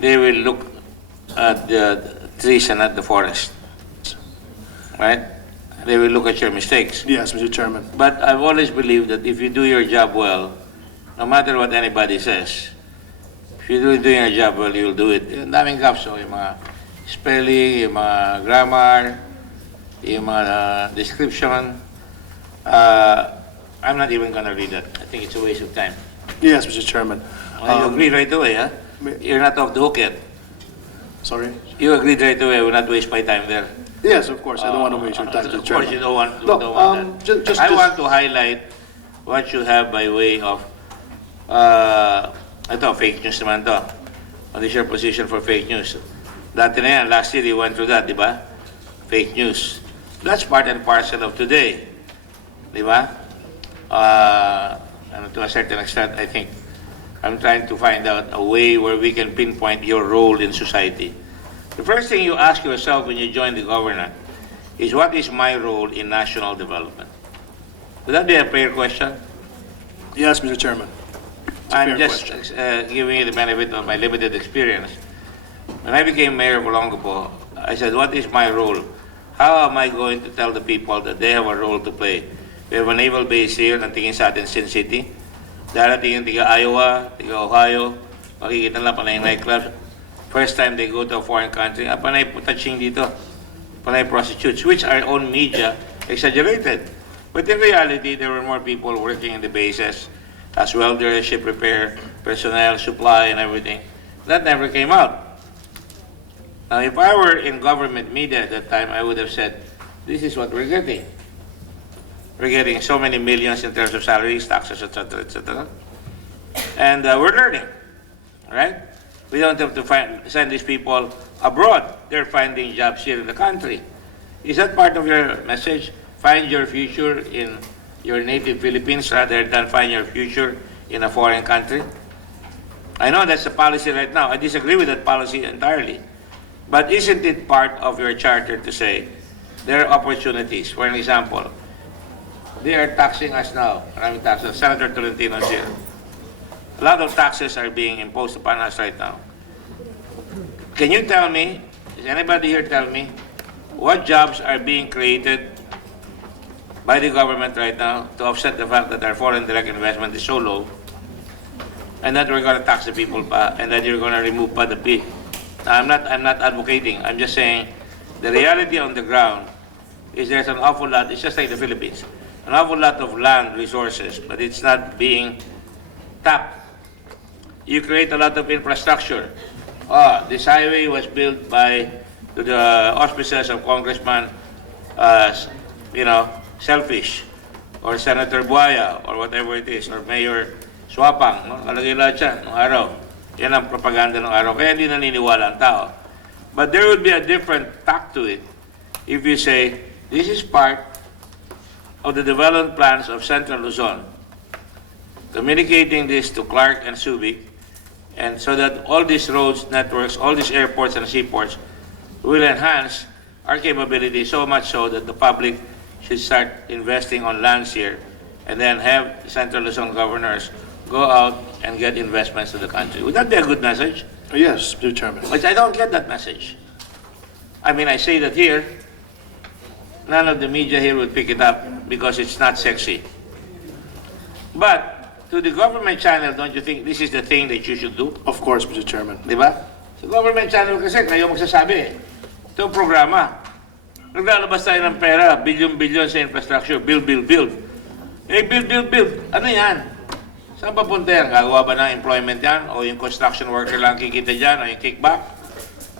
They will look at the trees and not the forest. Right? They will look at your mistakes. yes, Mr. Chairman. But I've always believed that if you do your job well, no matter what anybody says, if you're doing your job well, you'll do it. Yung daming gaps, yung mga spelling, yung mga grammar, yung mga description. I'm not even gonna read that. I think it's a waste of time. Yes, Mr. Chairman. You agreed right away, huh? You're not off the hook yet. Sorry? You agreed right away, we'll not waste my time there. Yes, of course. I don't want to waste your time, Mr. Of course, you Chairman. don't want that. Just, I want to highlight what you have by way of, ito, fake news naman to. What is your position for fake news? Dati na yan, last year you went through that, di ba? Fake news. That's part and parcel of today. Di ba? And to a certain extent, I think, I'm trying to find out a way where we can pinpoint your role in society. The first thing you ask yourself when you join the government is, what is my role in national development? Would that be a fair question? Yes, Mr. Chairman. It's a I'm fair just question. giving you the benefit of my limited experience. When I became mayor of Olongapo, I said, what is my role? How am I going to tell the people that they have a role to play? We have a naval base here, natingin sa atin, Sin City. Darating yung tiga Iowa, tiga Ohio, makikita nila panay nightclubs. First time they go to a foreign country, panay touching dito, panay prostitutes, which our own media exaggerated. But in reality, there were more people working in the bases, as welders, ship repair, personnel, supply, and everything. That never came out. Now, if I were in government media at that time, I would have said, this is what we're getting. We're getting so many millions in terms of salaries, taxes, etc., etc. And we're learning, right? We don't have to send these people abroad. They're finding jobs here in the country. Is that part of your message? Find your future in your native Philippines rather than find your future in a foreign country? I know that's a policy right now. I disagree with that policy entirely. But isn't it part of your charter to say there are opportunities? For an example, they are taxing us now. Maraming taxes. Senator Tolentino's here. A lot of taxes are being imposed upon us right now. Can you tell me, is anybody here tell me, what jobs are being created by the government right now to offset the fact that our foreign direct investment is so low, and that we're going to tax the people pa, and that you're going to remove pa the P? Now, I'm not advocating. I'm just saying the reality on the ground is there's an awful lot. It's just like the Philippines, an awful lot of land resources, but it's not being tapped. You create a lot of infrastructure. This highway was built by the auspices of Congressman, Selfish, or Senator Buaya, or whatever it is, or Mayor Swapang. No? Kalagay lahat siya nung araw. Yan ang propaganda ng araw. Kaya hindi naniniwala ang tao. But there would be a different tack to it if you say, this is part of the development plans of Central Luzon. Communicating this to Clark and Subic, and so that all these roads, networks, all these airports and seaports will enhance our capability so much so that the public should start investing on lands here, and then have Central Luzon governors go out and get investments to the country. Would that be a good message? Yes, Mr. Chairman. But I don't get that message. I mean, I say that here, none of the media here will pick it up because it's not sexy. But to the government channel, don't you think this is the thing that you should do? Of course, Mr. Chairman. Di ba? Sa government channel kasi, kayo magsasabi eh. Ito ang programa. Naglalabas tayo ng pera, bilyon-bilyon sa infrastructure, build. Eh, build. Ano yan? Saan papunta yan? Gagawa ba ng employment yan? O yung construction worker lang kikita dyan? O yung kickback?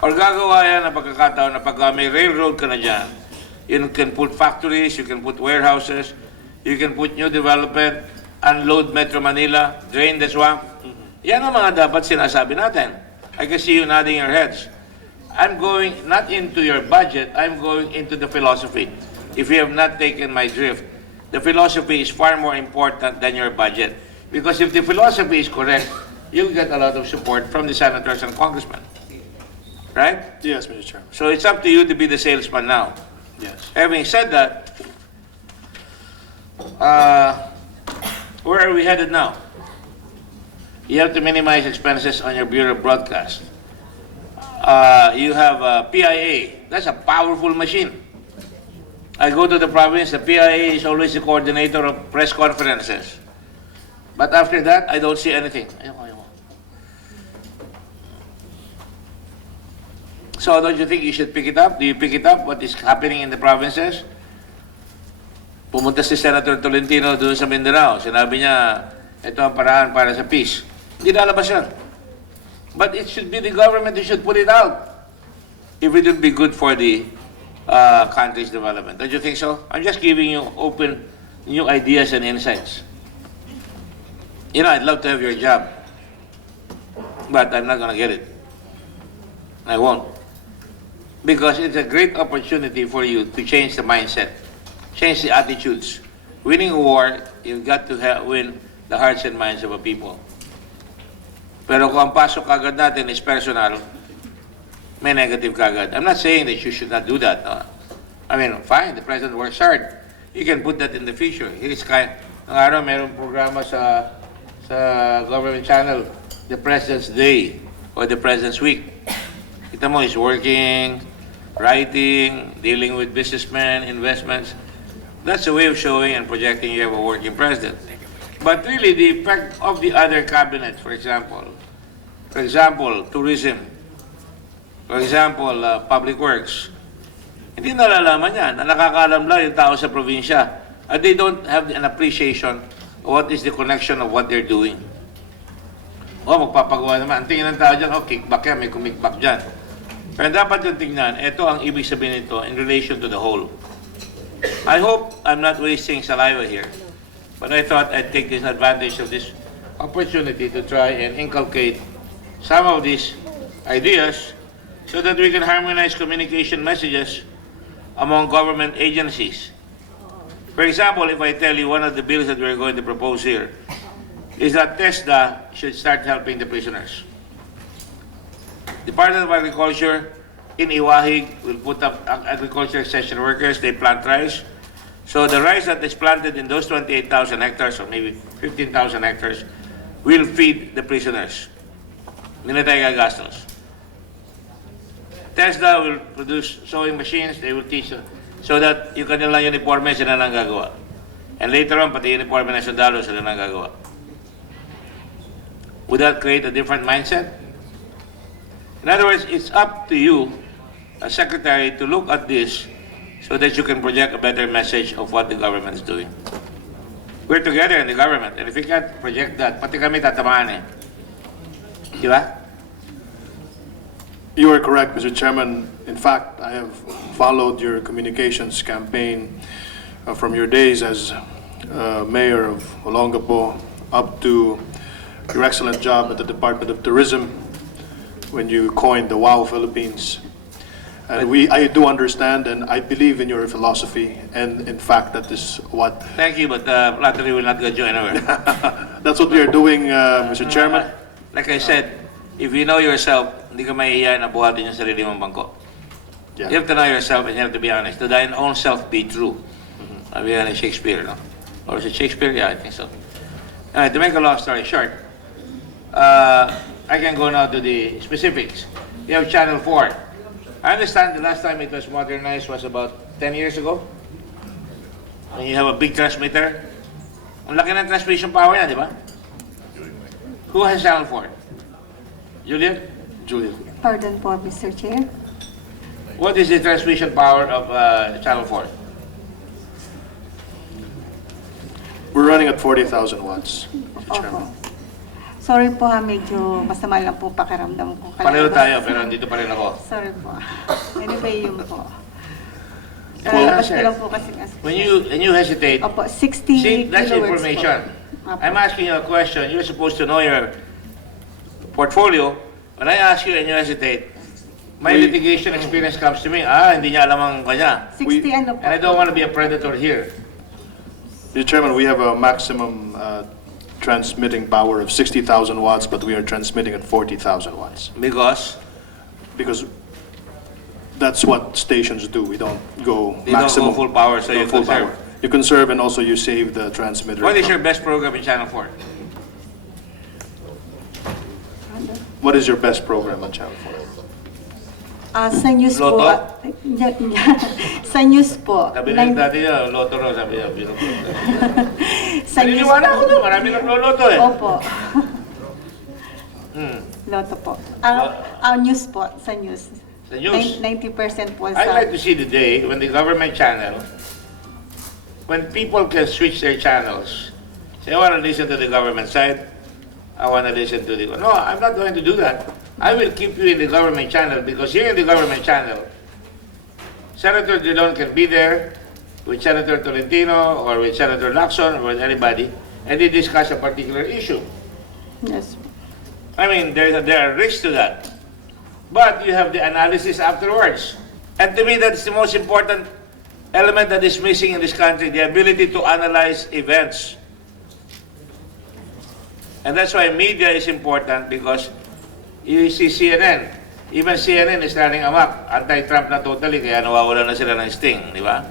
Or gagawa yan ng pagkakataon na pag may railroad ka na dyan, you can put factories, you can put warehouses, you can put new development, unload Metro Manila, drain the swamp. Yan ang mga dapat sinasabi natin. I can see you nodding your heads. I'm going not into your budget, I'm going into the philosophy. If you have not taken my drift, the philosophy is far more important than your budget. Because if the philosophy is correct, you'll get a lot of support from the senators and congressmen. Right? Yes, Mr. Chairman. So it's up to you to be the salesman now. Yes. Having said that, where are we headed now? You have to minimize expenses on your Bureau of Broadcast. You have PIA. That's a powerful machine. I go to the province, the PIA is always the coordinator of press conferences. But after that, I don't see anything. So don't you think you should pick it up? Do you pick it up, what is happening in the provinces? Pumunta si Senator Tolentino doon sa Mindanao. Sinabi niya, ito ang paraan para sa peace. Hindi lalabas yan. But it should be the government who should put it out if it will be good for the country's development. Don't you think so? I'm just giving you open new ideas and insights. You know, I'd love to have your job, but I'm not going to get it. I won't. Because it's a great opportunity for you to change the mindset, change the attitudes. Winning a war, you've got to win the hearts and minds of a people. Pero kung ang pasok kagad natin is personal, may negative kagad. I'm not saying that you should not do that. No? I mean, fine, the President works hard. You can put that in the future. He's kind, ng araw, mayroong programa sa government channel, the President's Day or the President's Week. Kita mo, he's working, writing, dealing with businessmen, investments. That's a way of showing and projecting you have a working president. But really, the effect of the other cabinets, for example, tourism, for example, public works, hindi nalalaman yan. Nakakaalam lang yung tao sa probinsya. And they don't have an appreciation of what is the connection of what they're doing. Magpapagawa naman. Ang tingin ng tao dyan, kickback yan, may kumikback dyan. Pero dapat yung tingnan, ito ang ibig sabihin nito in relation to the whole. I hope I'm not wasting saliva here. But I thought I'd take this advantage of this opportunity to try and inculcate some of these ideas so that we can harmonize communication messages among government agencies. For example, if I tell you one of the bills that we're going to propose here is that TESDA should start helping the prisoners. Department of Agriculture in Iwahig will put up agriculture extension workers, they plant rice. So the rice that is planted in those 28,000 hectares or maybe 15,000 hectares will feed the prisoners. Hindi na tayo gagastos. TESDA will produce sewing machines, they will teach so that yung kanilang uniforme sila nang gagawa. And later on, pati uniforme ng sundalo sila nang gagawa. Would that create a different mindset? In other words, it's up to you, as Secretary, to look at this so that you can project a better message of what the government is doing. We're together in the government, and if we can't project that, pati kami tatamaan eh. Di ba? You are correct, Mr. Chairman. In fact, I have followed your communications campaign from your days as mayor of Olongapo up to your excellent job at the Department of Tourism when you coined the WOW Philippines. And I do understand and I believe in your philosophy, and in fact that is what... Thank you, but flattery will not get you anywhere. That's what we are doing, Mr. Chairman. Like I said, if you know yourself, hindi ka mahihiya na buhatin yung sarili mong bangko. Yeah. You have to know yourself and you have to be honest. To thine own self be true. Sabi nga ni Shakespeare, no? Or is it Shakespeare? Yeah, I think so. To make a long story short, I can go now to the specifics. You have Channel 4. I understand the last time it was modernized was about 10 years ago. When you have a big transmitter, ang laki ng transmission power niya, di ba? Who has Channel 4? Juliet? Julia. Pardon po, Mr. Chair. What is the transmission power of Channel 4? We're running at 40,000 watts, Mr. Opo. Chairman. Sorry po ha, medyo masama lang po pakiramdam ko. Pareho tayo, pero andito pa rin ako. Sorry po. Anyway, yun po. Well, Labas ko sir, lang po kasi. When you hesitate, Opo, 60 see, that's kilohertz information. po. Opo. I'm asking you a question. You're supposed to know your portfolio. When I ask you and you hesitate, my litigation experience comes to me. Hindi niya alam ang kanya. 60 ano po? And I don't want to be a predator here. Mr. Chairman, we have a maximum transmitting power of 60,000 watts, but we are transmitting at 40,000 watts. Because That's what stations do. We don't go they don't maximum. go full power, so No, you full conserve. power. You conserve and also you save the transmitter. What is your best program in Channel 4? What is your best program on Channel 4? Sa news po. Lotto? Sa news po. Sabi na dati niya, loto raw, sabi niya. Sa news Naniniwala ako po. doon, marami nagloloto eh. Opo. Loto po. News po. Sa news. Sa news? 90% po I'd sa... like to see the day when the government channel, when people can switch their channels, say, I want to listen to the government side, I want to listen to the... No, I'm not going to do that. I will keep you in the government channel because here in the government channel, Senator Dillon can be there with Senator Tolentino or with Senator Lacson or with anybody, and they discuss a particular issue. Yes. I mean, there are risks to that. But you have the analysis afterwards. And to me, that's the most important element that is missing in this country, the ability to analyze events. And that's why media is important because you see CNN. Even CNN is running amok. Anti-Trump na totally, kaya nawawala na sila ng sting, di ba?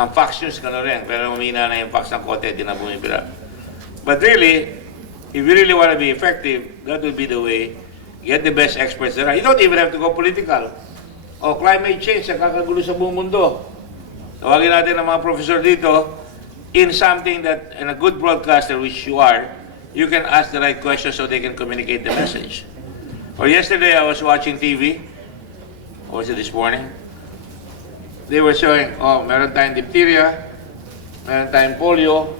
Ang Fox News gano'n rin, pero umina na yung Fox ng kote, di na bumibira. But really, if you really want to be effective, that will be the way. Get the best experts there. You don't even have to go political. O climate change, ang kakagulo sa buong mundo. Tawagin natin ang mga professor dito, in something that, in a good broadcaster, which you are, you can ask the right questions so they can communicate the message. Or yesterday, I was watching TV. Or was it this morning? They were showing, meron tayong diphtheria, meron tayong polio,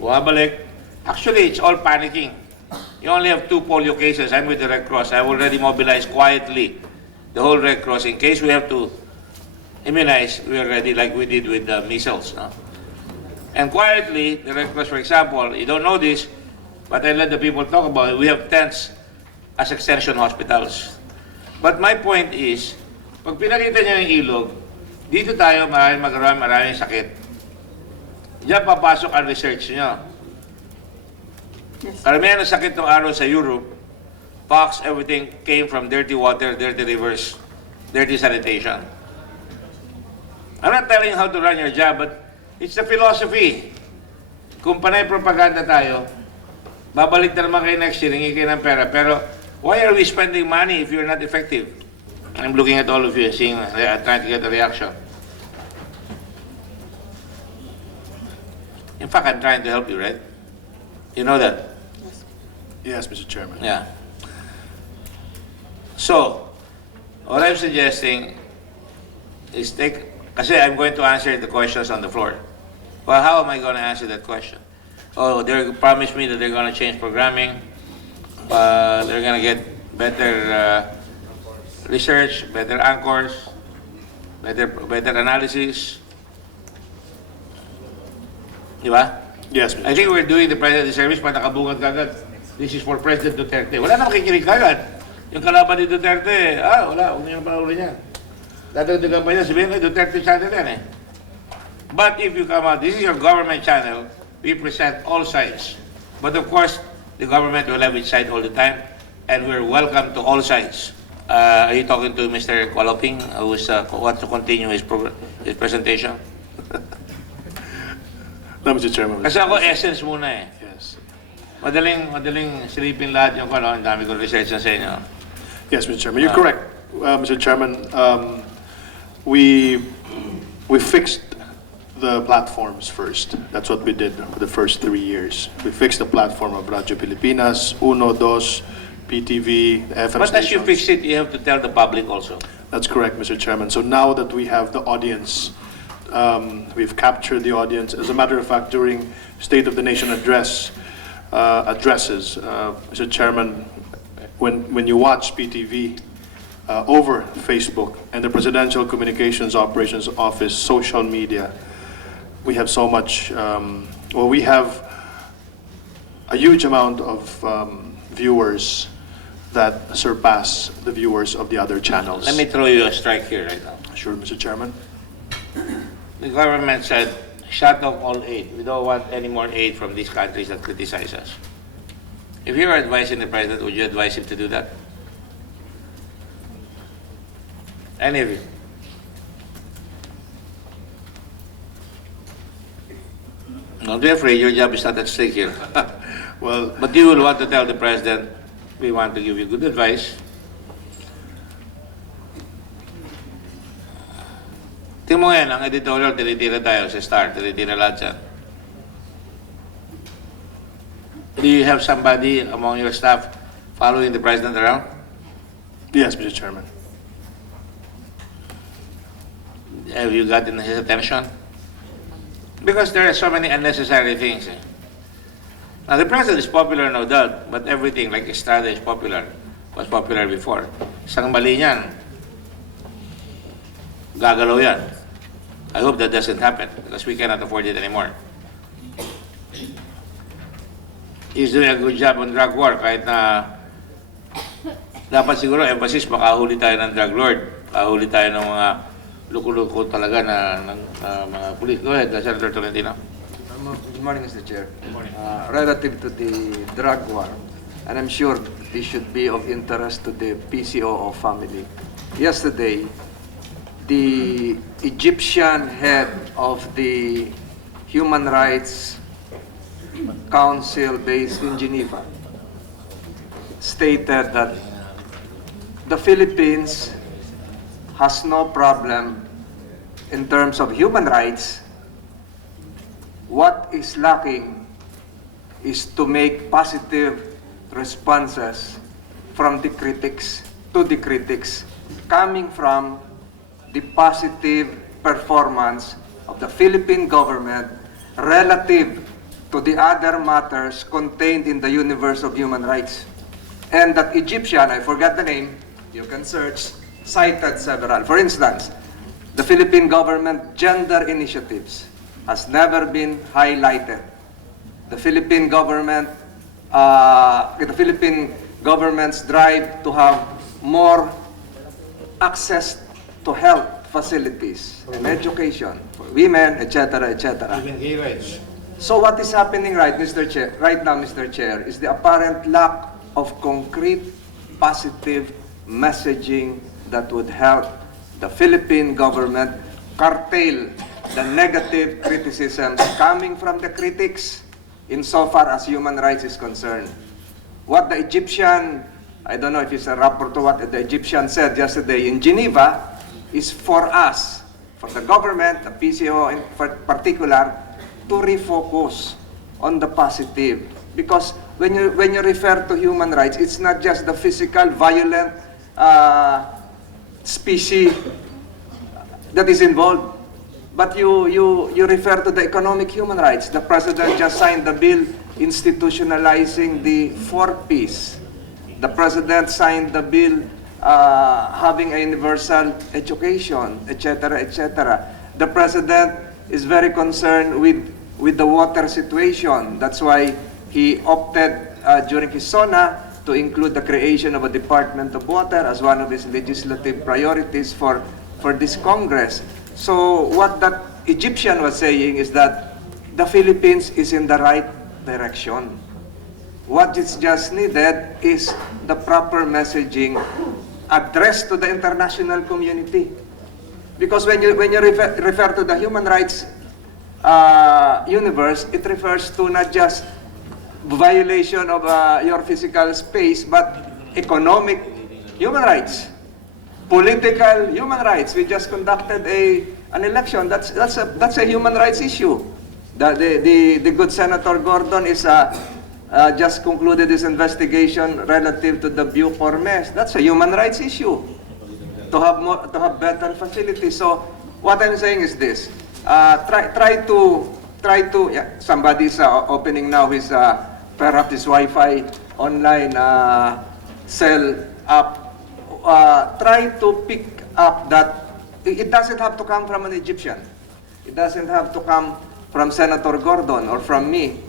bumabalik. Actually, it's all panicking. You only have 2 polio cases. I'm with the Red Cross. I've already mobilized quietly the whole Red Cross. In case we have to immunize, we are ready like we did with the measles. No? And quietly, the Red Cross, for example, you don't know this, but I let the people talk about it. We have tents as extension hospitals. But my point is, pag pinakita niyo yung ilog, dito tayo maraming sakit. Diyan papasok ang research niyo. Yes. Karamihan ng sakit ng araw sa Europe, pox, everything came from dirty water, dirty rivers, dirty sanitation. I'm not telling you how to run your job, but it's the philosophy. Kung panay propaganda tayo, babalik na naman kayo next year, hingi kayo ng pera. Pero why are we spending money if you're not effective? I'm looking at all of you and seeing, trying to get a reaction. In fact, I'm trying to help you, right? You know that? Yes, Mr. Chairman. Yeah. So, what I'm suggesting is kasi I'm going to answer the questions on the floor. Well, how am I going to answer that question? Oh, they promised me that they're going to change programming. They're going to get better research, better anchors, better analysis. Di ba? Yes, Mr. I think we're doing the president a service pa nakabungad kagad. This is for President Duterte. Wala na makikinig kagad. Yung kalaban ni Duterte, wala, huwag niyo na panaulit niya. Dadagdagan pa niya, sabihin, Duterte channel yan eh. But if you come out, this is your government channel, we present all sides. But of course, the government will have its side all the time, and we're welcome to all sides. Are you talking to Mr. Kualoping, who wants to continue his presentation? No, Mr. Chairman. Kasi ako essence muna eh. Yes. Madaling silipin lahat yung ang dami kong research na sa inyo. Yes, Mr. Chairman. You're correct, Mr. Chairman. We fixed the platforms first. That's what we did for the first 3 years. We fixed the platform of Radyo Pilipinas, Uno, Dos, PTV, the FM But as you stations. fix it, you have to tell the public also. That's correct, Mr. Chairman. So now that we have the audience, we've captured the audience. As a matter of fact, during State of the Nation addresses, Mr. Chairman, when you watch PTV over Facebook and the Presidential Communications Operations Office social media, we have so much, we have a huge amount of viewers that surpass the viewers of the other channels. Let me throw you a strike here right now. Sure, Mr. Chairman. The government said, shut off all aid. We don't want any more aid from these countries that criticize us. If you were advising the president, would you advise him to do that? Any of you? Don't be afraid, your job is not at stake here. Well, But you will want to tell the president, we want to give you good advice. Tingnan mo yan, ang editorial, tinitira tayo sa Star, tinitira lahat yan. Do you have somebody among your staff following the president around? yes, Mr. Chairman. Have you gotten his attention? Because there are so many unnecessary things. Now, the president is popular, no doubt, but everything like Estrada is popular, was popular before. Isang mali niyan, gagalaw yan. I hope that doesn't happen because we cannot afford it anymore. He's doing a good job on drug war kahit na dapat siguro emphasis makahuli tayo ng drug lord, makahuli tayo ng mga luko-luko talaga na mga pulis. Go ahead, Senator Tolentino. Good morning, Mr. Chair. Relative to the drug war, and I'm sure this should be of interest to the PCOO family. Yesterday, the Egyptian head of the Human Rights Council based in Geneva stated that the Philippines has no problem in terms of human rights. What is lacking is to make positive responses from the critics to the critics coming from the positive performance of the Philippine government relative to the other matters contained in the universe of human rights. And that Egyptian, I forgot the name, you can search, cited several. For instance, the Philippine government gender initiatives has never been highlighted. The Philippine government's drive to have more access to health facilities and education for women, etc., etc. Even gay rights. So what is happening right now, Mr. Chair, is the apparent lack of concrete, positive messaging that would help the Philippine government curtail the negative criticisms coming from the critics insofar as human rights is concerned. What the Egyptian, I don't know if it's a rapport to what the Egyptian said yesterday in Geneva, is for us, for the government, the PCO in particular, to refocus on the positive. Because when you refer to human rights, it's not just the physical, violent species that is involved, but you refer to the economic human rights. The President just signed the bill institutionalizing the 4Ps. The President signed the bill having a universal education, etc., etc. The President is very concerned with the water situation. That's why he opted during his SONA to include the creation of a Department of Water as one of his legislative priorities for this Congress. So what that Egyptian was saying is that the Philippines is in the right direction. What is just needed is the proper messaging addressed to the international community. Because when you refer to the human rights universe, it refers to not just violation of your physical space, but economic human rights, Political human rights. We just conducted an election. That's a human rights issue. The good Senator Gordon is just concluded his investigation relative to the Bucor mess. That's a human rights issue. To have better facilities. So what I'm saying is this: try to yeah, somebody's opening now his perhaps his Wi-Fi online cell app. Try to pick up that it doesn't have to come from an Egyptian. It doesn't have to come from Senator Gordon or from me.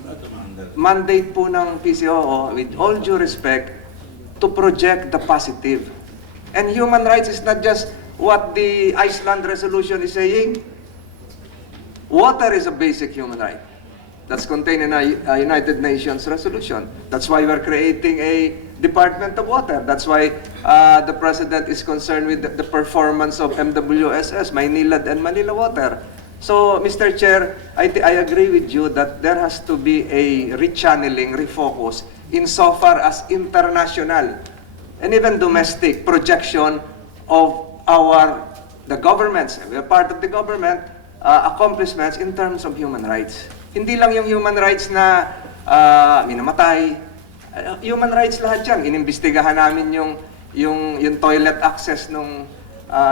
Mandate po ng PCOO, with all due respect, to project the positive. And human rights is not just what the Iceland resolution is saying. Water is a basic human right. That's contained in a United Nations resolution. That's why we're creating a Department of Water. That's why the President is concerned with the performance of MWSS, Maynilad and Manila Water. So, Mr. Chair, I agree with you that there has to be a rechanneling, refocus, insofar as international and even domestic projection of the governments, we are part of the government, accomplishments in terms of human rights. Hindi lang yung human rights na minamatay. Human rights lahat yan. Inimbestigahan namin yung toilet access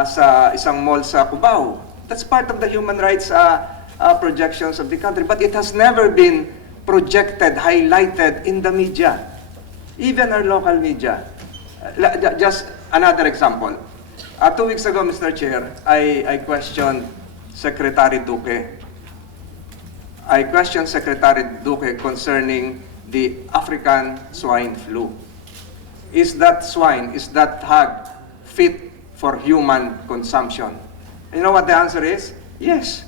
sa isang mall sa Cubao. That's part of the human rights projections of the country. But it has never been projected, highlighted in the media, even our local media. Just another example. 2 weeks ago, Mr. Chair, I questioned Secretary Duque. I questioned Secretary Duque concerning the African swine flu. Is that hog fit for human consumption? You know what the answer is? Yes.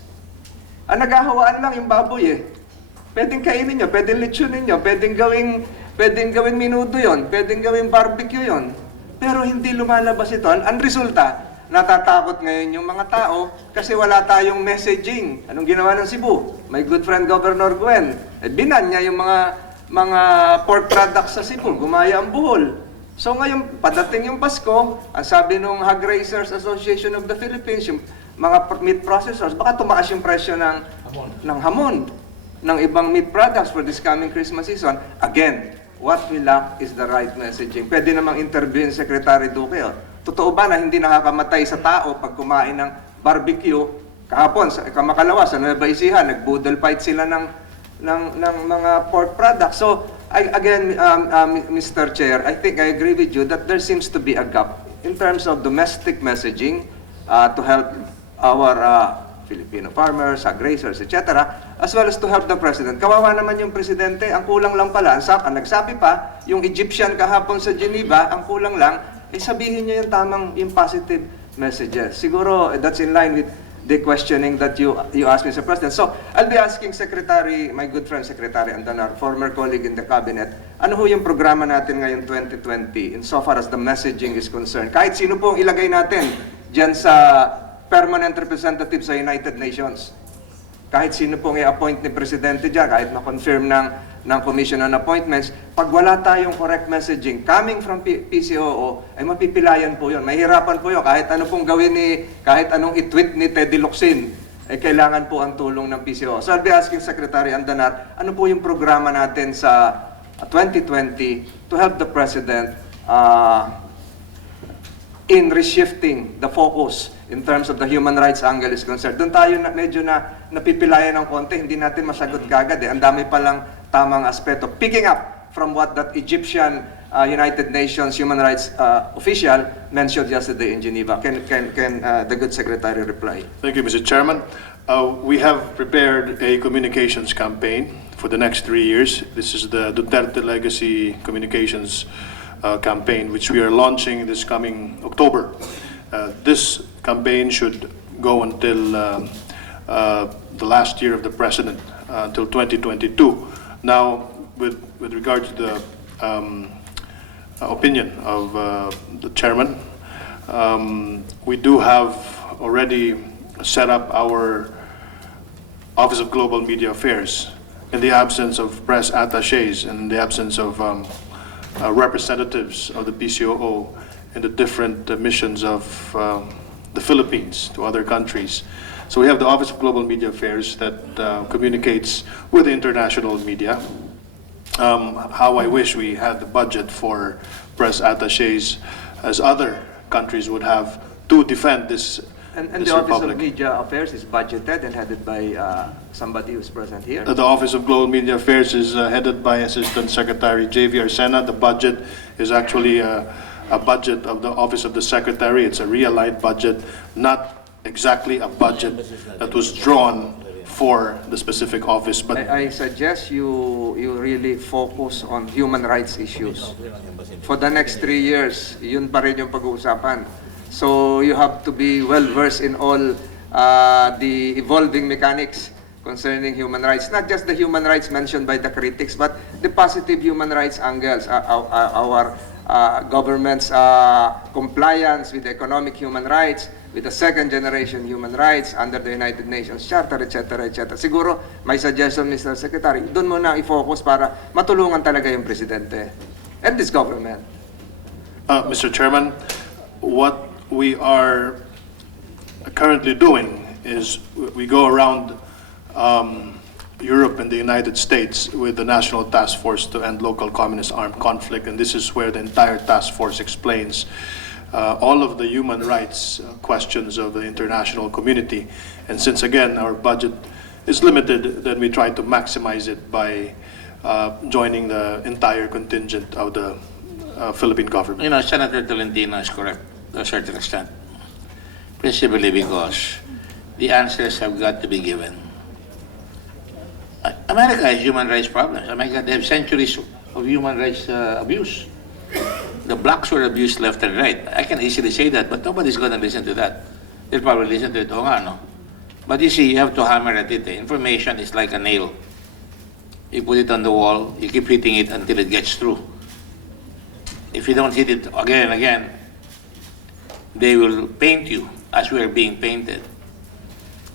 Ang naghahawaan lang yung baboy eh. Pwedeng kainin nyo, pwedeng lechonin nyo, pwedeng gawing minudo yon, pwedeng gawing barbecue yon. Pero hindi lumalabas ito. Ang resulta, natatakot ngayon yung mga tao kasi wala tayong messaging. Anong ginawa ng Cebu? My good friend Governor Gwen, binan niya yung mga pork products sa Cebu, gumaya ang buhol. So ngayon, padating yung Pasko, ang sabi ng Hog Raisers Association of the Philippines, yung mga meat processors, baka tumaas yung presyo ng hamon, ng ibang meat products for this coming Christmas season. Again, what we lack is the right messaging. Pwede namang interviewin Secretary Duque. Totoo ba na hindi nakakamatay sa tao pag kumain ng barbecue? Kahapon, kamakalawa, sa Nueva Ecija, nag-boodle fight sila ng mga pork products. So, Mr. Chair, I think I agree with you that there seems to be a gap in terms of domestic messaging to help our Filipino farmers, hog raisers, etc., as well as to help the President. Kawawa naman yung Presidente, ang kulang lang pala, ang nagsabi pa, yung Egyptian kahapon sa Geneva, ang kulang lang, sabihin niyo yung positive messages. Siguro, that's in line with the questioning that you asked, Mr. President. So, I'll be asking my good friend Secretary Andanar, former colleague in the Cabinet, ano ho yung programa natin ngayon 2020 insofar as the messaging is concerned? Kahit sino po ang ilagay natin dyan sa permanent representative sa United Nations. Kahit sino pong i-appoint ni Presidente dyan, kahit ma-confirm ng Commission on Appointments, pag wala tayong correct messaging coming from PCOO, ay mapipilayan po yun. Mahirapan po yun. Kahit ano pong gawin kahit anong i-tweet ni Teddy Locsin, ay kailangan po ang tulong ng PCOO. So I'll be asking Secretary Andanar, ano po yung programa natin sa 2020 to help the President in reshifting the focus in terms of the human rights angle is concerned. Doon tayo medyo napipilayan ng konti, hindi natin masagot kagad eh. Ang dami palang tamang aspeto. Picking up from what that Egyptian United Nations human rights official mentioned yesterday in Geneva. Can the good Secretary reply? Thank you, Mr. Chairman. We have prepared a communications campaign for the next 3 years. This is the Duterte Legacy Communications campaign, which we are launching this coming October. This campaign should go until the last year of the President, until 2022. Now, with regard to the opinion of the Chairman, we do have already set up our Office of Global Media Affairs in the absence of press attachés and in the absence of representatives of the PCOO in the different missions of the Philippines to other countries. So we have the Office of Global Media Affairs that communicates with the international media. How I wish we had the budget for press attachés as other countries would have to defend this, And this the Office republic. of Media Affairs is budgeted and headed by somebody who's present here. The Office of Global Media Affairs is headed by Assistant Secretary J.V. Arsena. The budget is actually a budget of the Office of the Secretary. It's a realigned budget, not exactly a budget that was drawn for the specific office. But I suggest you really focus on human rights issues. For the next 3 years, yun pa rin yung pag-uusapan. So you have to be well versed in all the evolving mechanics concerning human rights. Not just the human rights mentioned by the critics, but the positive human rights angles. Our government's compliance with economic human rights, with the second generation human rights under the United Nations Charter, etc., etc. Siguro, my suggestion, Mr. Secretary, doon muna i-focus para matulungan talaga yung Presidente and this government. Mr. Chairman, what we are currently doing is we go around Europe and the United States with the National Task Force to End Local Communist Armed Conflict, and this is where the entire task force explains all of the human rights questions of the international community. And since again our budget is limited, then we try to maximize it by joining the entire contingent of the Philippine government. You know, Senator Tolentino is correct to a certain extent, principally because the answers have got to be given. America has human rights problems. America, they have centuries of human rights abuse. The blacks were abused left and right. I can easily say that, but nobody's going to listen to that. They'll probably listen to it, oh nga, no? But you see, you have to hammer at it. Information is like a nail. You put it on the wall, you keep hitting it until it gets through. If you don't hit it again and again, they will paint you as we are being painted.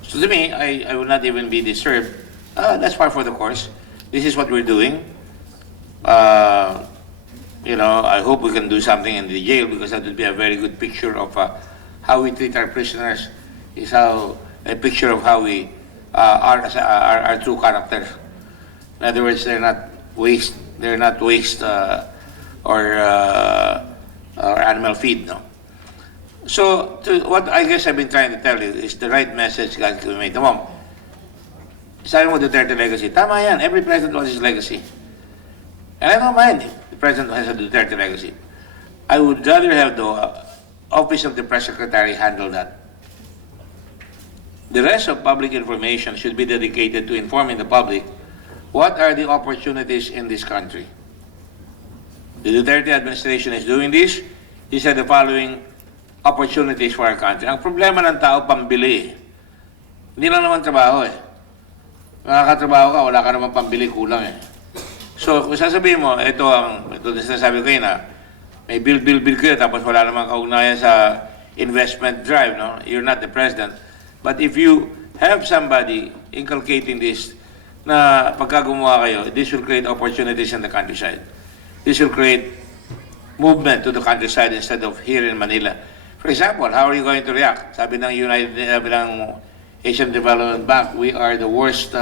So to me, I will not even be disturbed. That's par for the course. This is what we're doing. You know, I hope we can do something in the jail, because that would be a very good picture of how we treat our prisoners. Is how a picture of how we are as our true character. In other words, they're not waste. They're not waste or animal feed. No. So what I guess I've been trying to tell you is the right message God can make. Mom, sabi mo Duterte legacy. Tama yan. Every president wants his legacy. And I don't mind if the president has a Duterte legacy. I would rather have the Office of the Press Secretary handle that. The rest of public information should be dedicated to informing the public what are the opportunities in this country. The Duterte administration is doing this. These are the following opportunities for our country. Ang problema ng tao, pambili. Hindi lang naman trabaho eh. Makakatrabaho ka, wala ka naman pambili, kulang eh. So, kung sasabihin mo, ito na sinasabi ko yun na, may bill kayo, tapos wala namang kaugnayan sa investment drive, no? You're not the president. But if you have somebody inculcating this, na pagka gumawa kayo, this will create opportunities in the countryside. This will create movement to the countryside instead of here in Manila. For example, how are you going to react? Sabi ng Asian Development Bank, we are the worst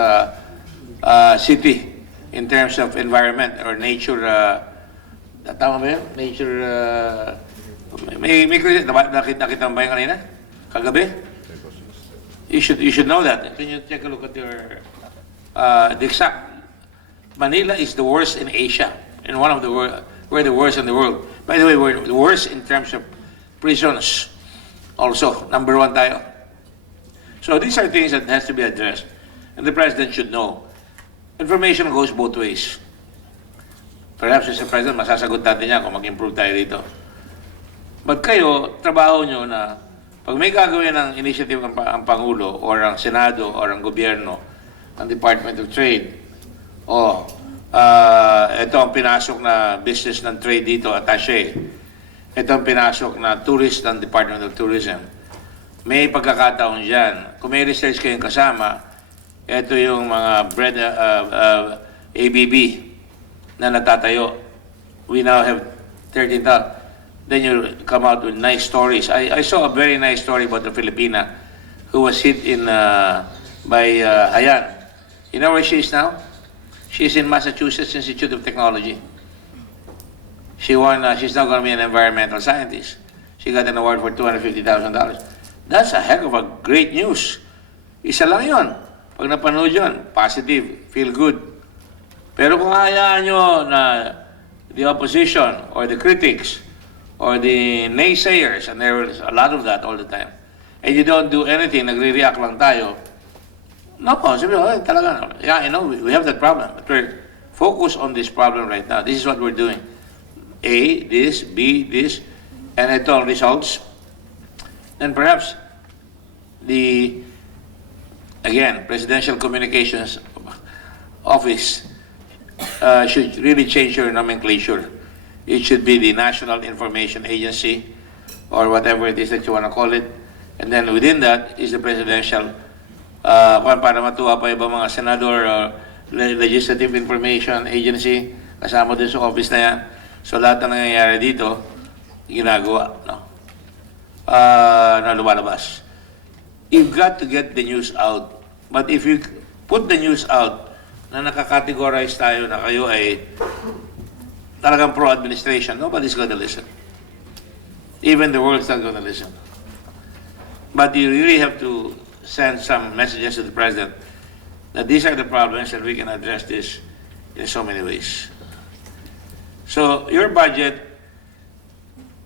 city in terms of environment or nature. Tama ba yun? Nature. May nakita mo ba yun kanina? Kagabi? You should know that. Can you take a look at your the exact? Manila is the worst in Asia, and one of the we're the worst in the world. By the way, we're the worst in terms of prisons. Also, number 1 tayo. So these are things that has to be addressed, and the president should know. Information goes both ways. Perhaps as a president, masasagot natin niya kung mag-improve tayo dito. But kayo, trabaho nyo na pag may gagawin ng initiative ang Pangulo or ang Senado or ang gobyerno, ang Department of Trade, ito ang pinasok na business ng trade dito, attaché. Ito ang pinasok na tourist ng Department of Tourism. May pagkakataon dyan. Kung may research kayong kasama, ito yung mga ABB na natatayo. We now have 13,000. then you come out with nice stories. I saw a very nice story about the Filipina who was hit by Hayan. You know where she is now? She's in Massachusetts Institute of Technology. She won, she's now going to be an environmental scientist. She got an award for $250,000. That's a heck of a great news. Isa lang yun. Pag napanood yun, positive, feel good. Pero kung hayaan nyo na the opposition or the critics or the naysayers, and there was a lot of that all the time, and you don't do anything, nagre-react lang tayo, no, sabi mo, talaga, yeah, I know, we have that problem. But we're focused on this problem right now. This is what we're doing. A, this, B, this, and ito ang results. Then perhaps the, again, Presidential Communications Office should really change your nomenclature. It should be the National Information Agency, or whatever it is that you want to call it. And then within that is the Presidential, para matuwa pa ibang mga senador, Legislative Information Agency, kasama din sa office na yan. So lahat na nangyayari dito, ginagawa, no? Na lumalabas. You've got to get the news out. But if you put the news out na nakakategorize tayo na kayo ay talagang pro-administration, nobody's gonna listen. Even the world's not gonna listen. But you really have to send some messages to the President that these are the problems and we can address this in so many ways. So, your budget,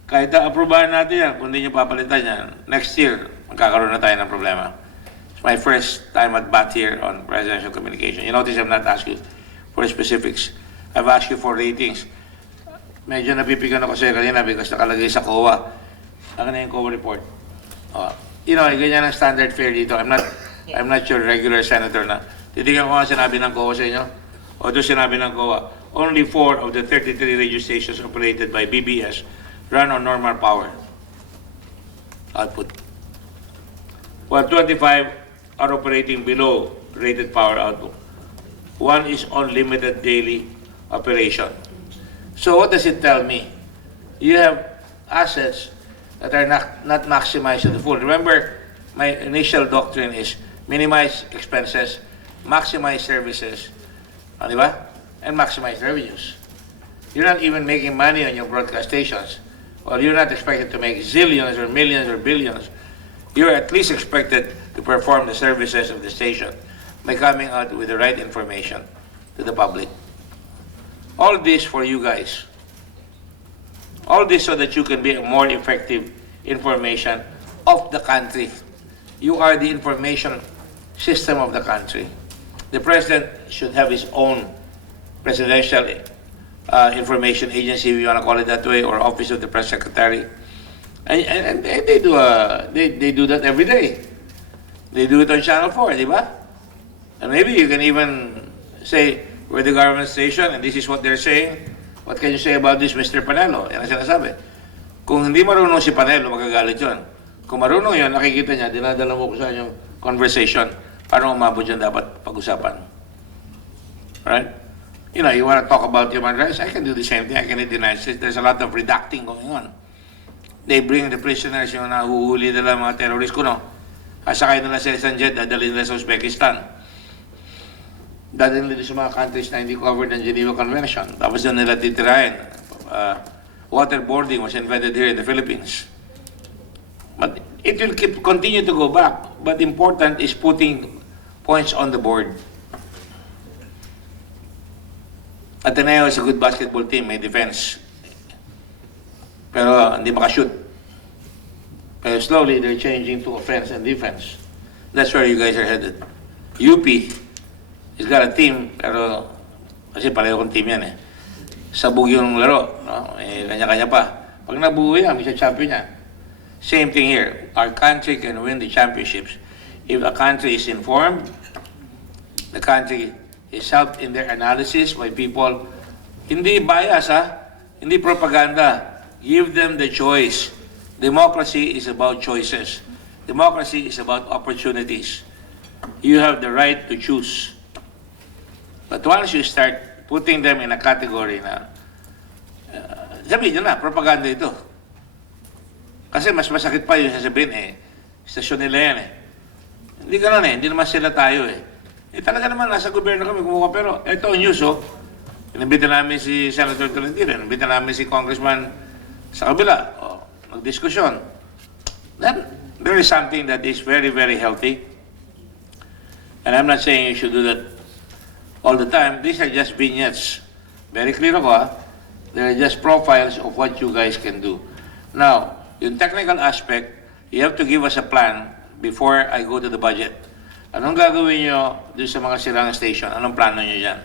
kahit na-aprobahan natin yan, kung hindi nyo papalitan yan, next year, magkakaroon na tayo ng problema. It's my first time at bat here on presidential communication. You notice I'm not asking for specifics. I've asked you for ratings. Medyo napipigan ako sa'yo kanina because nakalagay sa COA. Ano na yung COA report? You know, ganyan ang standard fare dito. I'm not your regular senator na. Titignan ko nga sinabi ng COA sa inyo. O ito sinabi ng COA. Only 4 of the 33 radio stations operated by BBS run on normal power output, while 25 are operating below rated power output. 1 is on limited daily operation. So what does it tell me? You have assets that are not maximized to the full. Remember, my initial doctrine is minimize expenses, maximize services, di ba? And maximize revenues. You're not even making money on your broadcast stations. Well, you're not expected to make zillions or millions or billions. You're at least expected to perform the services of the station by coming out with the right information to the public. All this for you guys. All this so that you can be a more effective information of the country. You are the information system of the country. The President should have his own Presidential Information Agency, if you want to call it that way, or Office of the Press Secretary. And they do that every day. They do it on Channel 4, di ba? And maybe you can even say, we're the government station and this is what they're saying. What can you say about this, Mr. Panelo? Yan ang sinasabi. Kung hindi marunong si Panelo, magagalit yun. Kung marunong yun, nakikita niya, dinadala mo ko sa yung conversation. Paano umabot yun dapat pag-usapan? Right? You know, you want to talk about human rights, I can do the same thing. I can deny it. There's a lot of redacting going on. They bring the prisoners, yung nahuhuli nila mga terrorists ko, no? Asakay nila sa isang jet, dadalhin nila sa Uzbekistan. Dadalhin nila sa mga countries na hindi covered ng Geneva Convention. Tapos doon nila titirahin. Waterboarding was invented here in the Philippines. But it will continue to go back. But important is putting points on the board. Ateneo is a good basketball team, may defense. Pero hindi makashoot. Pero slowly, they're changing to offense and defense. That's where you guys are headed. UP has got a team, pero kasi pareho kong team yan eh. Sabog yung laro, no? Eh, kanya-kanya pa. Pag nabuo yan, may champion yan. Same thing here. Our country can win the championships if a country is informed, the country is helped in their analysis by people, hindi bias, hindi propaganda. Give them the choice. Democracy is about choices. Democracy is about opportunities. You have the right to choose. But once you start putting them in a category na, sabihin nyo na, propaganda ito. Kasi mas masakit pa yung sasabihin, stasyon nila yan Hindi ganun hindi naman sila tayo talaga naman, nasa gobyerno kami kumuha, pero ito ang news, Inibita namin si Senator Tolentino, inibita namin si Congressman sa kabila, magdiskusyon. Then, there is something that is very, very healthy. And I'm not saying you should do that all the time. These are just vignettes. Very clear ako, They're just profiles of what you guys can do. Now, yung technical aspect, you have to give us a plan before I go to the budget. Anong gagawin nyo doon sa mga sirang station? Anong plano nyo dyan?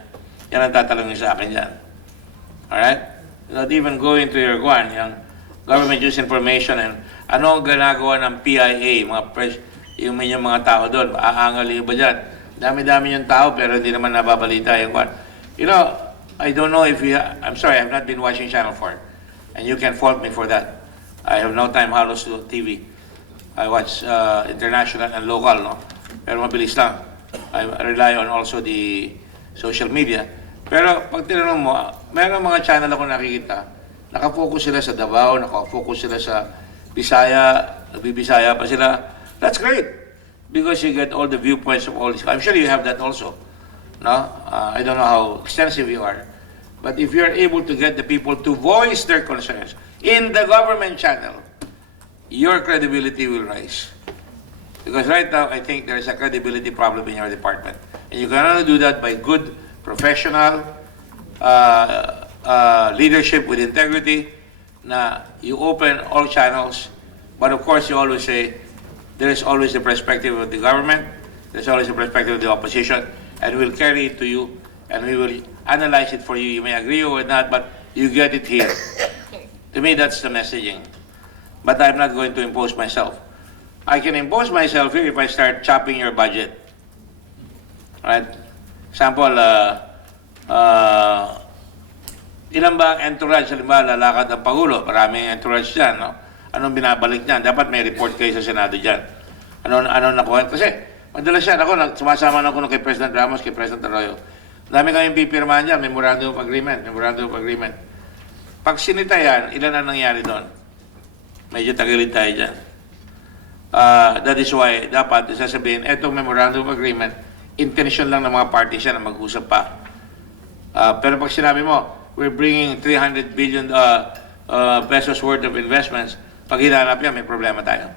Yan ang tatalungin sa akin dyan. Alright? Not even going to your yung government use information and ano ang ginagawa ng PIA, yung mga tao doon, aangali ba dyan? Dami-dami yung tao pero hindi naman nababalita yung kwan. You know, I don't know if I'm sorry, I've not been watching Channel 4 and you can fault me for that. I have no time halos to TV. I watch international and local, no? Pero mabilis lang. I rely on also the social media. Pero pag tinanong mo, mayroong mga channel ako nakikita, nakafocus sila sa Davao, nakafocus sila sa Bisaya, nagbibisaya pa sila. That's great. Because you get all the viewpoints of all these. I'm sure you have that also. No? I don't know how extensive you are. But if you're able to get the people to voice their concerns in the government channel, your credibility will rise. Because right now, I think there is a credibility problem in your department. And you can only do that by good, professional leadership with integrity, na you open all channels. But of course, you always say, there is always the perspective of the government, there's always the perspective of the opposition, and we'll carry it to you, and we will analyze it for you. You may agree or not, but you get it here. To me, that's the messaging. But I'm not going to impose myself. I can impose myself here if I start chopping your budget. Right? Example, ilan ba entourage, halimbawa, lalakad ang Pangulo? Maraming entourage dyan, no? Anong binabalik niyan? Dapat may report kayo sa Senado dyan. Ano nakuha? Kasi, madalas yan, sumasama na ako kay President Ramos, kay President Arroyo. Dami kami pipirmahan dyan, memorandum of agreement. Pag sinita yan, ilan ang nangyari doon? Medyo tagilid tayo dyan. That is why, dapat, sasabihin, etong memorandum of agreement, intention lang ng mga parties yan na mag-usap pa. Pero pag sinabi mo, we're bringing 300 billion pesos worth of investments, pag hinanap yan, may problema tayo.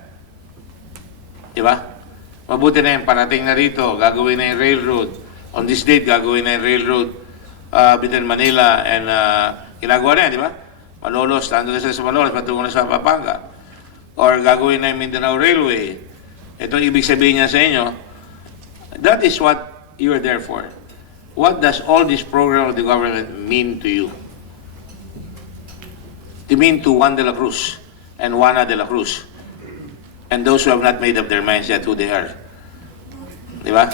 Diba? Mabuti na yung parating na rito, gagawin na yung railroad. On this date, gagawin na yung railroad between Manila and ginagawa na yan, di ba? Malolos, nandun na sila sa Malolos, patungo na sa Pampanga. Or gagawin na yung Mindanao Railway. Ito ang ibig sabihin niya sa inyo. That is what you are there for. What does all this program of the government mean to you? It mean to Juan de la Cruz and Juana de la Cruz and those who have not made up their minds yet who they are. Di ba?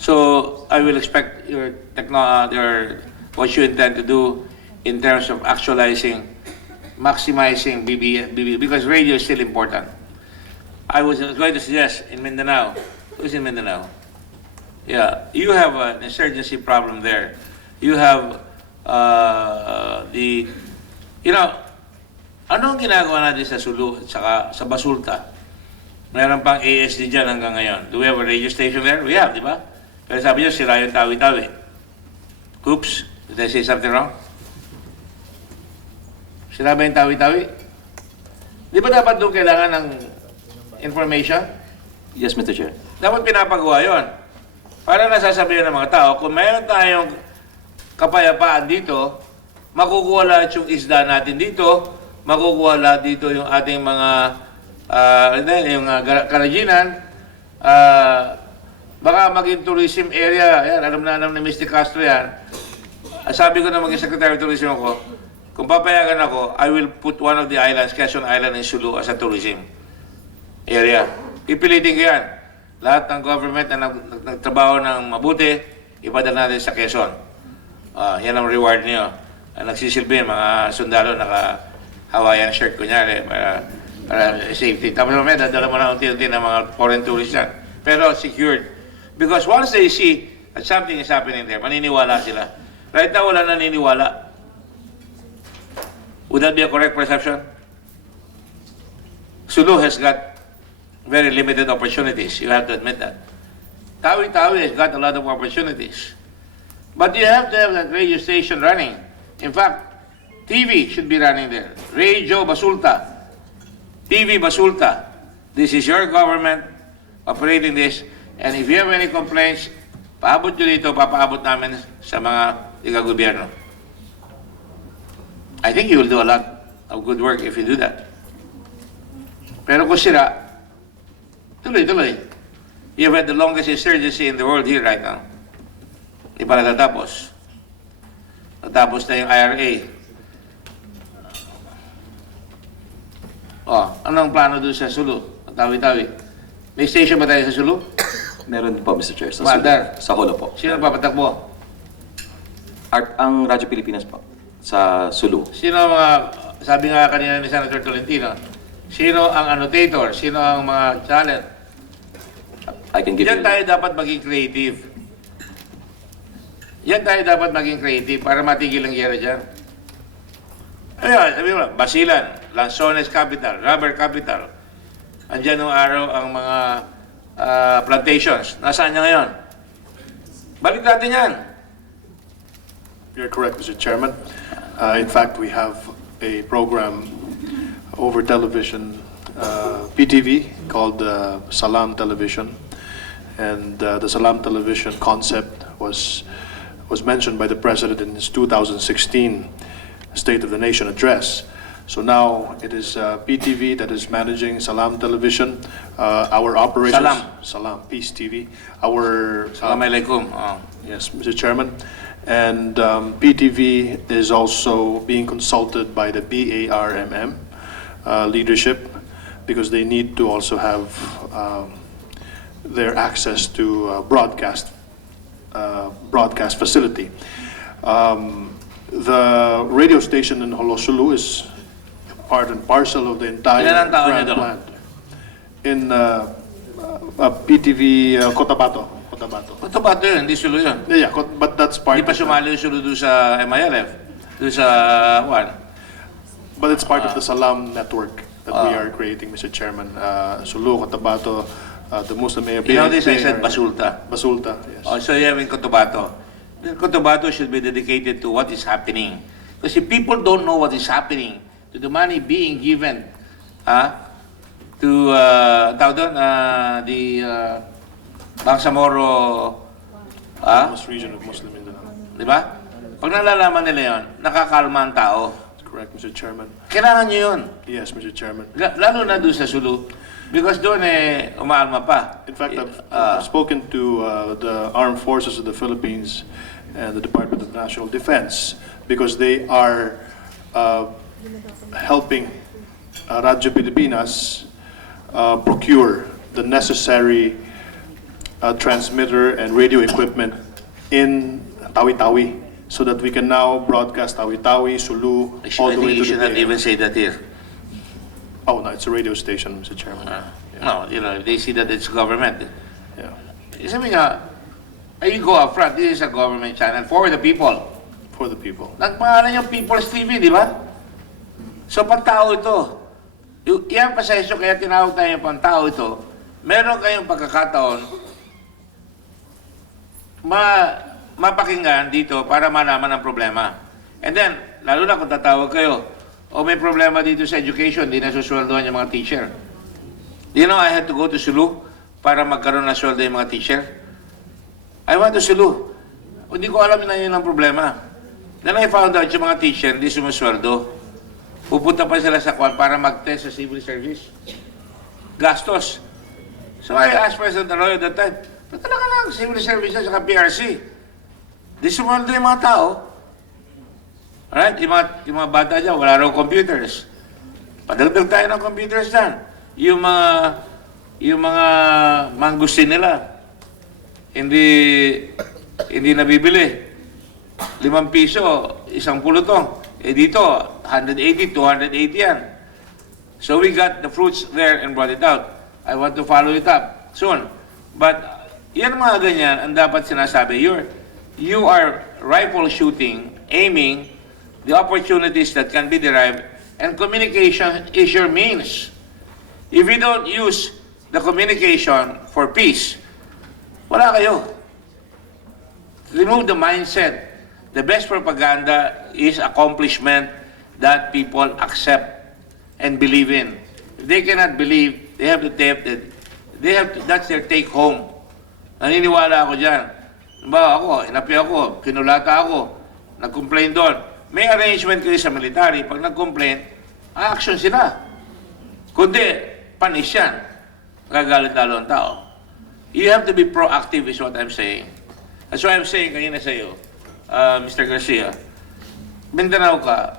So, I will expect what you intend to do in terms of actualizing, maximizing BB, because radio is still important. I was going to suggest in Mindanao, who's in Mindanao? Yeah, you have an insurgency problem there. You have anong ginagawa natin sa Sulu at saka sa Basulta? Mayroon pang ASD dyan hanggang ngayon. Do we have a radio station there? We have, di ba? Pero sabi niyo, sila yung tawi-tawi. Oops, did I say something wrong? Sila ba yung tawi-tawi? Di ba dapat doon kailangan ng information? Yes, Mr. Chair. Dapat pinapagawa yun. Para nasasabihin ng mga tao, kung mayroon tayong kapayapaan dito, makukuha lahat yung isda natin dito, makukuha lahat dito yung ating mga karajinan, baka maging tourism area. Yan, alam na ni Mr. Castro yan. Sabi ko na maging Secretary of Tourism ako, kung papayagan ako, I will put one of the islands, Quezon Island in Sulu, as a tourism area. Pipilitin ko yan. Lahat ng government na nagtrabaho ng mabuti, ipadala natin sa Quezon. Yan ang reward niyo. Nagsisilbi mga sundalo, naka-Hawaiian shirt, kunyari, para safety. Tapos mamaya, dadala mo na unti-unti ng mga foreign tourists yan. Pero secured. Because once they see that something is happening there, maniniwala sila. Right now, wala naniniwala. Would that be a correct perception? Sulu has got very limited opportunities. You have to admit that. Tawi-Tawi has got a lot of opportunities. But you have to have that radio station running. In fact, TV should be running there. Radio Basulta. TV Basulta. This is your government operating this. And if you have any complaints, paabot nyo dito, papaabot namin sa mga taga-gobyerno. I think you will do a lot of good work if you do that. Pero kung sira, tuloy-tuloy. You've had the longest insurgency in the world here right now. Di pa natatapos. Natapos na yung IRA. Oh, anong plano doon sa Sulu? Tawi-tawi. May station ba tayo sa Sulu? Meron din po, Mr. Chair. Sa Mandar. Sa Holo po. Sino papatakbo? Ang Radyo Pilipinas po. Sa Sulu. Sino ang mga, sabi nga kanina ni Senator Tolentino, sino ang annotator? Sino ang mga talent? I can give Yan you... tayo dapat maging creative. Yan tayo dapat maging creative para matigil ang gera dyan. Ayun, sabi mo, Basilan, Lanzones Capital, Rubber Capital. Andyan nung araw ang mga plantations. Nasaan niya ngayon? Balik natin yan. You're correct, Mr. Chairman. In fact, we have a program over television, PTV, called Salam Television. And the Salam Television concept was mentioned by the President in his 2016 State of the Nation address. So now it is PTV that is managing Salam Television. Our operations... Salam, Peace TV. Our... Assalamualaikum. Oh. Yes, Mr. Chairman. And PTV is also being consulted by the BARMM leadership because they need to also have their access to broadcast facility. The radio station in Holosulu is part and parcel of the entire Ilan ang taon grand niyo doon? plan. In PTV Cotabato. Ito ba ito yun? Hindi Sulu yun. Yeah, but that's part. Hindi pa of the- sumali yung Sulu doon sa MILF. Doon sa Juan. But it's part of the Salam network that we are creating, Mr. Chairman. Sulu, Cotabato, the Muslim area. You know this, I said Basulta. Basulta, yes. Oh, so you have in Cotabato. Then Cotabato should be dedicated to what is happening. Because if people don't know what is happening, to the money being given to tawag doon, the Bangsamoro, Most region of Muslim Mindanao. di ba? Pag nalalaman nila yon, nakakalma ang tao. That's correct, Mr. Chairman. Kailangan nyo yun. Yes, Mr. Chairman. Lalo na doon sa Sulu. Because doon umaalma pa. In fact, I've spoken to the Armed Forces of the Philippines and the Department of National Defense because they are helping Radyo Pilipinas procure the necessary transmitter and radio equipment in Tawi-Tawi so that we can now broadcast Tawi-Tawi, Sulu, all I the way think you to should not the even say that here. Oh, no, it's a radio station, Mr. Chairman. No, you know, they see that it's government. Yeah, Sabi nga, you go up front, this is a government channel for the people. for the people. Nagpangalan yung People's TV, di ba? So, pantao ito. I-emphasize nyo, kaya tinawag tayo yung pantao ito, meron kayong pagkakataon mapakinggan dito para malaman ang problema. And then, lalo na kung tatawag kayo, o may problema dito sa education, di nasusweldohan yung mga teacher. You know, I had to go to Sulu para magkaroon ng sweldo yung mga teacher. I went to Sulu. Hindi ko alam na yun ang problema. Then I found out yung mga teacher, hindi sumusweldo. Pupunta pa sila sa kwan para mag-test sa civil service. Gastos. So I asked President Arroyo that time, ba't talaga lang civil service at saka PRC? Di sumunod yung mga tao. Alright, yung mga bata dyan, wala raw computers. Padagdag tayo ng computers dyan. Yung mga mangustin nila, hindi nabibili. 5 piso, isang pulutong. Dito, 180, 280 yan. So we got the fruits there and brought it out. I want to follow it up soon. But yan mga ganyan ang dapat sinasabi. You are rifle shooting, aiming the opportunities that can be derived, and communication is your means. If you don't use the communication for peace, wala kayo. Remove the mindset. The best propaganda is accomplishment that people accept and believe in. If they cannot believe, they have to that's their take home. Naniniwala ako dyan. Ba ako, inapi ako, kinulata ako, nag-complain doon. May arrangement kayo sa military, pag nag-complain, action sila. Kundi, panis yan. Magagalit lalo ang tao. You have to be proactive is what I'm saying. That's why I'm saying kanina sa iyo, Mr. Garcia, Mindanao ka,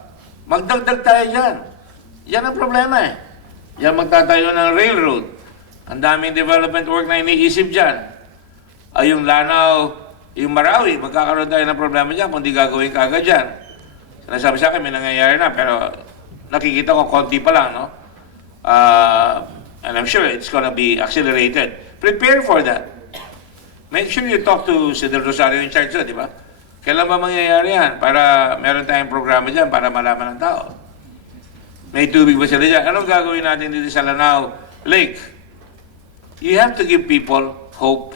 magdagdag tayo dyan. Yan ang problema eh. Yan magtatayo ng railroad. Ang daming development work na iniisip dyan. Ay yung Lanao, yung Marawi, magkakaroon tayo ng problema dyan kung di gagawin ka agad dyan. Sinasabi sa akin, may nangyayari na, pero nakikita ko konti pa lang, no? And I'm sure it's gonna be accelerated. Prepare for that. Make sure you talk to Senator Rosario in charge, di ba? Kailan ba mangyayari yan? Para meron tayong programa dyan para malaman ng tao. May tubig ba sila dyan? Anong gagawin natin dito sa Lanao Lake? You have to give people hope.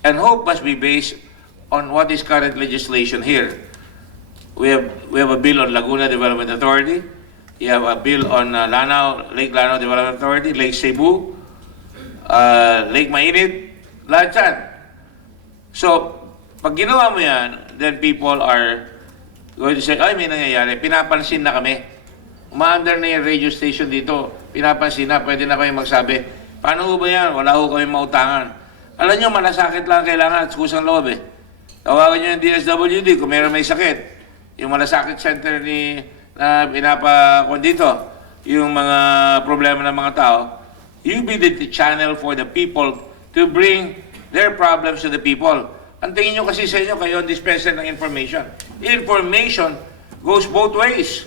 And hope must be based on what is current legislation here. We have a bill on Laguna Development Authority. We have a bill on Lake Lanao Development Authority, Lake Cebu, Lake Mainit, lahat yan. So, pag ginawa mo yan, then people are going to say, ay, may nangyayari, pinapansin na kami. Umaandar na yung radio station dito, pinapansin na, pwede na kayo magsabi, paano ba yan? Wala ho kami mautangan. Alam nyo, malasakit lang kailangan at kusang loob eh. Tawagan nyo yung DSWD kung meron may sakit. Yung malasakit center na pinapakon dito, yung mga problema ng mga tao, you be the channel for the people to bring their problems to the people. Ang tingin nyo kasi sa inyo, kayo ang dispenser ng information. Information goes both ways.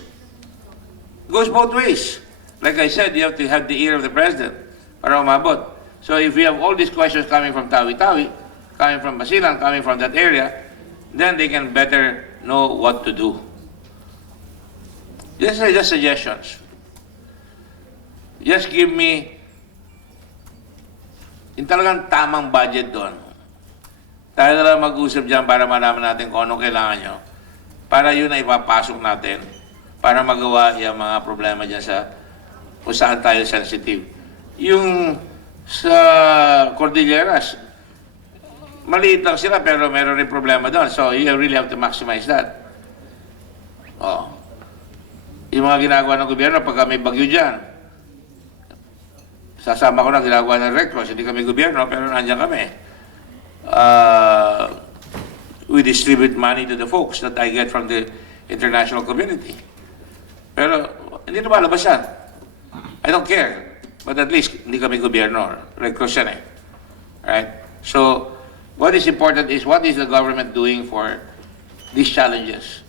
Goes both ways. Like I said, you have to have the ear of the president para umabot. So if we have all these questions coming from Tawi-Tawi, coming from Basilan, coming from that area, then they can better know what to do. Just suggestions. Just give me yung talagang tamang budget doon. Tayo na lang mag-usap dyan para malaman natin kung anong kailangan nyo. Para yun na ipapasok natin para magawa yung mga problema dyan sa kung saan tayo sensitive. Yung sa Cordilleras, maliit lang sila pero meron rin problema doon. So you really have to maximize that. Oh. Yung mga ginagawa ng gobyerno pagka may bagyo dyan, sasama ko na ginagawa ng Red Cross, hindi kami gobyerno pero nandiyan kami. We distribute money to the folks that I get from the international community. Pero hindi na malabas yan. I don't care. But at least hindi kami gobyerno. Red Cross yan eh. Right? So, what is important is what is the government doing for these challenges?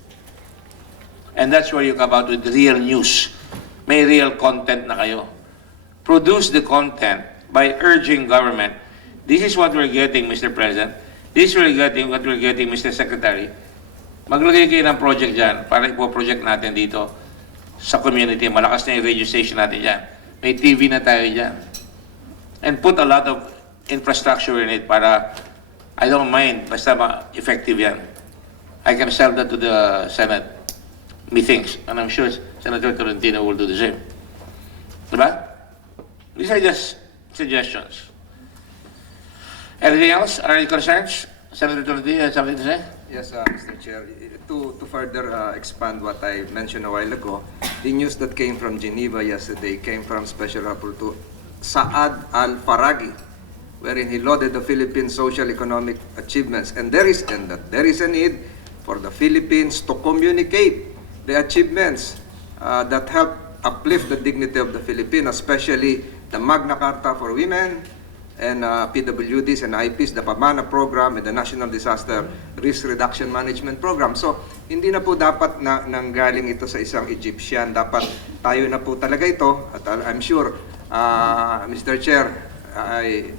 And that's where you come out with real news. May real content na kayo. Produce the content by urging government. This is what we're getting, Mr. President. This is what we're getting, Mr. Secretary. Maglagay kayo ng project dyan para ipo-project natin dito sa community. Malakas na yung radio station natin dyan. May TV na tayo dyan. And put a lot of infrastructure in it para, I don't mind, basta effective yan. I can sell that to the Senate meetings. And I'm sure Senator Tolentino will do the same. Diba? These are just suggestions. Anything else? Are any concerns? Senator Tolentino, you have something to say? Yes, Mr. Chair. To further expand what I mentioned a while ago, the news that came from Geneva yesterday came from Special Rapporteur Saad Al-Faragi, wherein he lauded the Philippines' social economic achievements. And there is a need for the Philippines to communicate the achievements that help uplift the dignity of the Philippines, especially the Magna Carta for Women, and PWDs and IPs, the PAMANA program, and the National Disaster Risk Reduction Management Program. So, hindi na po dapat nanggaling ito sa isang Egyptian. Dapat tayo na po talaga ito. At I'm sure, Mr. Chair, ay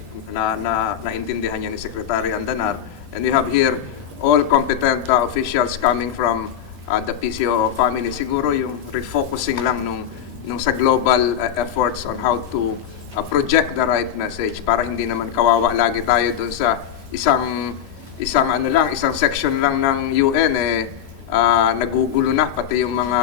naintindihan niya ni Secretary Andanar. And we have here all competent officials coming from the PCOO family. Siguro yung refocusing lang nung sa global efforts on how to project the right message para hindi naman kawawa lagi tayo doon sa isang section lang ng UN nagugulo na pati yung mga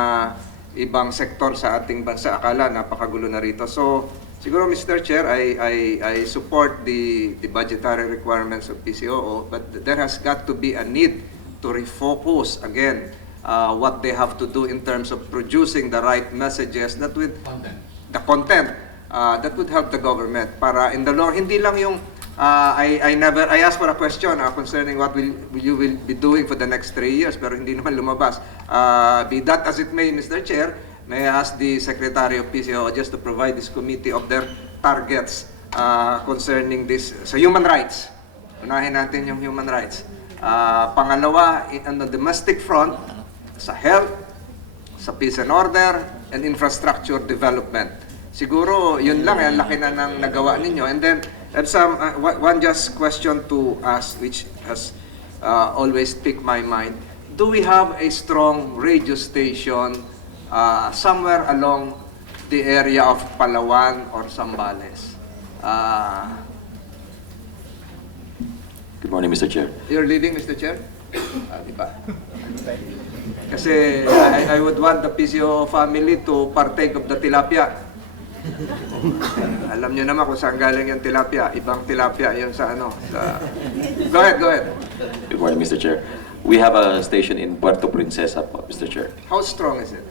ibang sektor sa ating bansa. Akala napakagulo na rito. So siguro, Mr. Chair, I support the budgetary requirements of PCOO, but there has got to be a need to refocus again what they have to do in terms of producing the right messages that with the content that would help the government para in the long, hindi lang yung I asked for a question concerning what you will be doing for the next 3 years pero hindi naman lumabas. Be that as it may, Mr. Chair, may I ask the Secretary of PCOO just to provide this committee of their targets concerning this sa human rights. Unahin natin yung human rights. Pangalawa, on the domestic front, sa health, sa peace and order, and infrastructure development. Siguro, yun lang, ang laki na ng nagawa ninyo. And then, one just question to us, which has always piqued my mind. Do we have a strong radio station somewhere along the area of Palawan or Zambales? Good morning, Mr. Chair. You're leading, Mr. Chair? Di ba? Kasi I would want the PCOO family to partake of the tilapia. Alam nyo naman kung saan galing yung tilapia. Ibang tilapia yun sa ano. Go ahead. Good morning, Mr. Chair. We have a station in Puerto Princesa, Mr. Chair. How strong is it?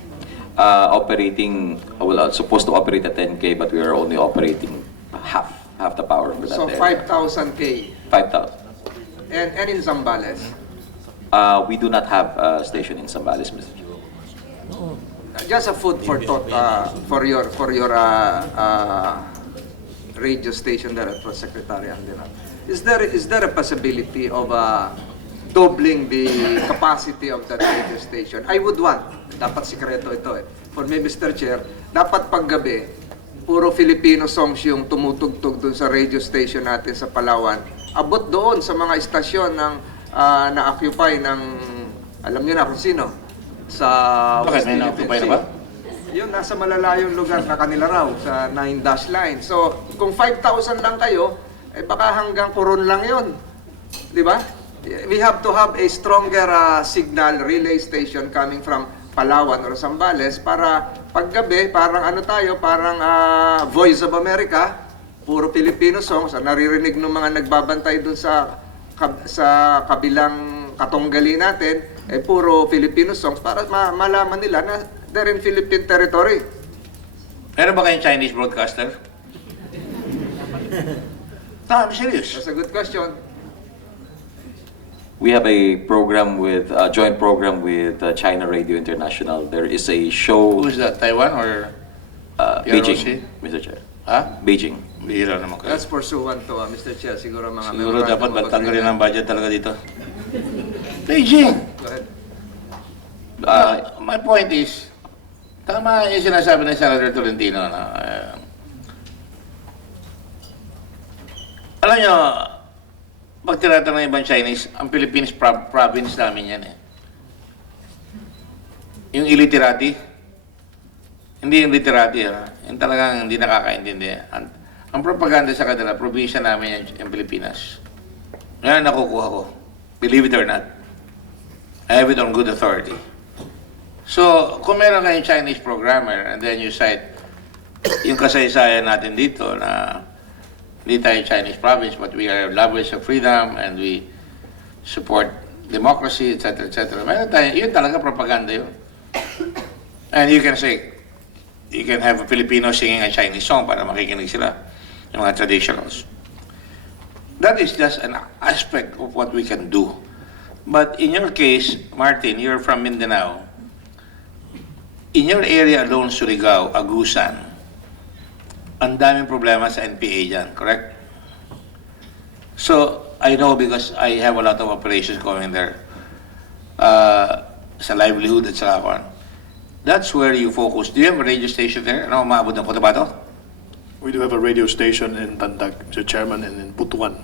Operating, supposed to operate at 10K, but we are only operating half the power for that So area. 5,000K. 5,000. And in Zambales? We do not have a station in Zambales, Mr. Chair. Just a food for thought for your radio station there for Secretary Andina. Is there a possibility of doubling the capacity of that radio station? I would want, dapat sikreto ito for me, Mr. Chair, dapat paggabi, puro Filipino songs yung tumutugtog dun sa radio station natin sa Palawan. Abot doon sa mga istasyon ng na-occupy ng, alam niyo na kung sino, sa West May na-occupy na ba? Yun, nasa malalayong lugar na kanila raw, sa 9-dash line. So, kung 5,000 lang kayo, baka hanggang Coron lang yun. Di ba? We have to have a stronger signal relay station coming from Palawan or Zambales para paggabi, parang parang Voice of America, puro Filipino songs, naririnig ng mga nagbabantay dun sa kabilang katunggali natin, puro Filipino songs para malaman nila na they're in Philippine territory. Meron ba kayong Chinese broadcaster? No, I'm serious. That's a good question. We have a program with a joint program with China Radio International. There is a show Who's that? Taiwan or Beijing, PROC? Mr. Chair. Ha? Beijing. Bihira naman kayo. Let's pursue one to, Mr. Chair. Siguro mga Siguro dapat memorandum of tanggalin ang agreement. budget talaga dito. Beijing! Go ahead. My point is, tama yung sinasabi ng Senator Tolentino na alam nyo, pag tinatanong ng ibang Chinese, ang Philippines province namin yan Yung illiterati, hindi yung literati, yung talagang hindi nakakaintindi. Ang propaganda sa kanila, probinsya namin yung Pilipinas. Yan ang nakukuha ko. Believe it or not. I have it on good authority. So, kung meron kayong Chinese programmer and then you cite yung kasaysayan natin dito na hindi tayo Chinese province but we are lovers of freedom and we support democracy, etc. etc. Meron tayo, yun talaga propaganda yun. And you can say, you can have a Filipino singing a Chinese song para makikinig sila, yung mga traditionals. That is just an aspect of what we can do. But in your case, Martin, you're from Mindanao. In your area alone, Surigao, Agusan, ang daming problema sa NPA dyan, correct? So, I know because I have a lot of operations going there sa livelihood at sa kakuan. That's where you focus. Do you have a radio station there? Ano, maabot ng Cotabato? We do have a radio station in Tandag, Mr. Chairman, and in Butuan.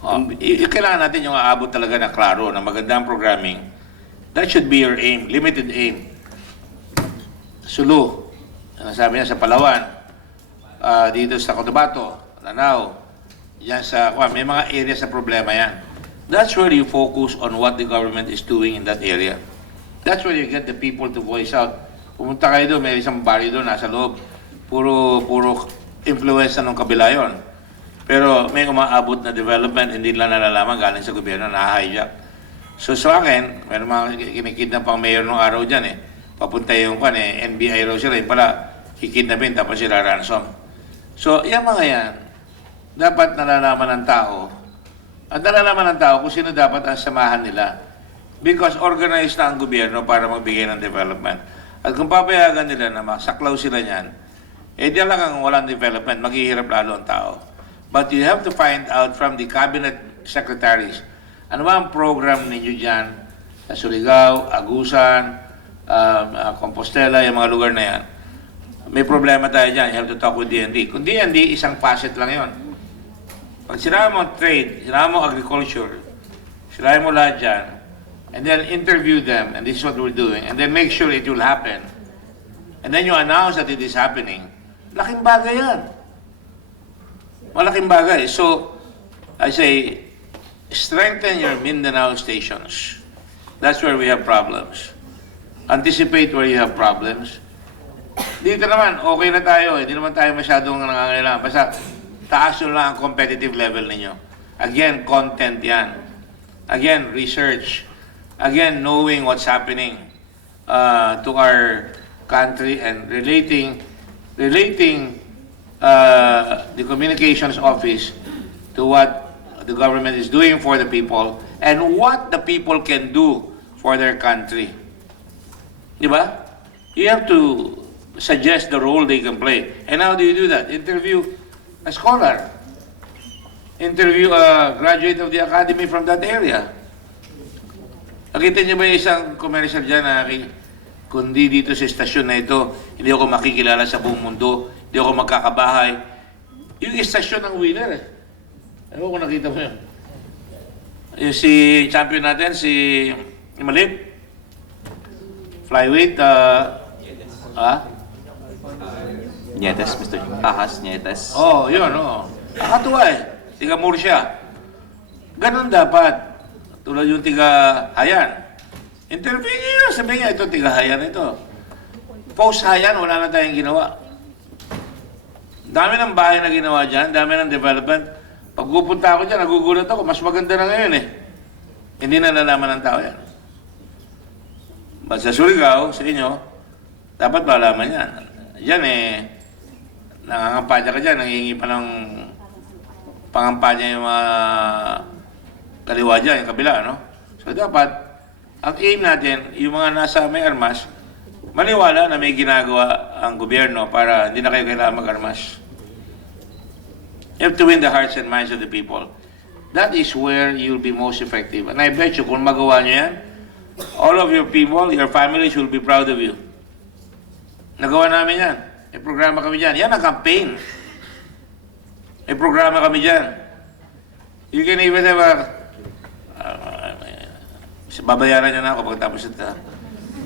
Kailangan natin yung aabot talaga na klaro, na magandang programming That should be your aim, limited aim. Sulu, sabi niya sa Palawan, dito sa Cotabato, Lanao, yan sa, may mga areas na problema yan. That's where you focus on what the government is doing in that area. That's where you get the people to voice out. Pumunta kayo doon, may isang barrio doon, nasa loob. Puro influence ng kabila yun. Pero may umaabot na development, hindi lang nalalaman galing sa gobyerno, na-hijack. So sa akin, may mga kinikidnap pang mayor nung araw dyan eh. Papunta yung NBI raw sila, yung pala, kikidnapin tapos sila ransom. So, yung mga yan, dapat nalalaman ng tao. At nalalaman ng tao kung sino dapat ang samahan nila. Because organized na ang gobyerno para magbigay ng development. At kung papayagan nila na masaklaw sila niyan, eh di lang ang walang development, maghihirap lalo ang tao. But you have to find out from the cabinet secretaries, ano ba ang program ninyo dyan sa Surigao, Agusan, Compostela, yung mga lugar na yan. May problema tayo dyan, you have to talk with DND. Kung DND, isang facet lang yon. Pag sinabi mo trade, sinabi mo agriculture, sinabi mo lahat dyan, and then interview them, and this is what we're doing, and then make sure it will happen. And then you announce that it is happening. Laking bagay yan. Malaking bagay. So, I say, strengthen your Mindanao stations. That's where we have problems. Anticipate where you have problems. Dito naman, okay na tayo. Hindi naman tayo masyadong nangangailangan. Basta, taas nyo lang ang competitive level ninyo. Again, content yan. Again, research. Again, knowing what's happening to our country and relating the communications office to what the government is doing for the people and what the people can do for their country. Di ba? You have to suggest the role they can play. And how do you do that? Interview a scholar. Interview a graduate of the academy from that area. Nakita niyo ba yung isang commercial dyan na kundi dito sa estasyon na ito, hindi ako makikilala sa buong mundo, hindi ako magkakabahay. Yung estasyon ng winner eh. Ano kung nakita mo yun? Yung si champion natin, si Malit, flyweight, Nietes, Mr. Ahas, Nietes. oh, yun, nakatuwa eh. Tiga Murcia. Ganon dapat. Tulad yung tiga Hayan. Interview niyo, sabi niya, ito tiga Hayan ito. Post Hayan, wala na tayong ginawa. Dami ng bahay na ginawa dyan, dami ng development. Pag pupunta ako dyan, nagugulat ako, mas maganda na ngayon eh. Hindi na nalaman ng tao yan. But sa Surigao, sa inyo, dapat malaman yan. Yan eh, nangangampanya ka dyan, nangihingi pa ng pangampanya yung mga kaliwa dyan, yung kabila, no? So dapat, ang aim natin, yung mga nasa may armas, maniwala na may ginagawa ang gobyerno para hindi na kayo kailangan mag-armas. You have to win the hearts and minds of the people. That is where you'll be most effective. And I bet you, kung magawa nyo yan, all of your people, your families will be proud of you. Nagawa namin yan. May programa kami dyan. Yan ang campaign. May programa kami dyan. You can even have a... babayaran nyo na ako pagtapos ito.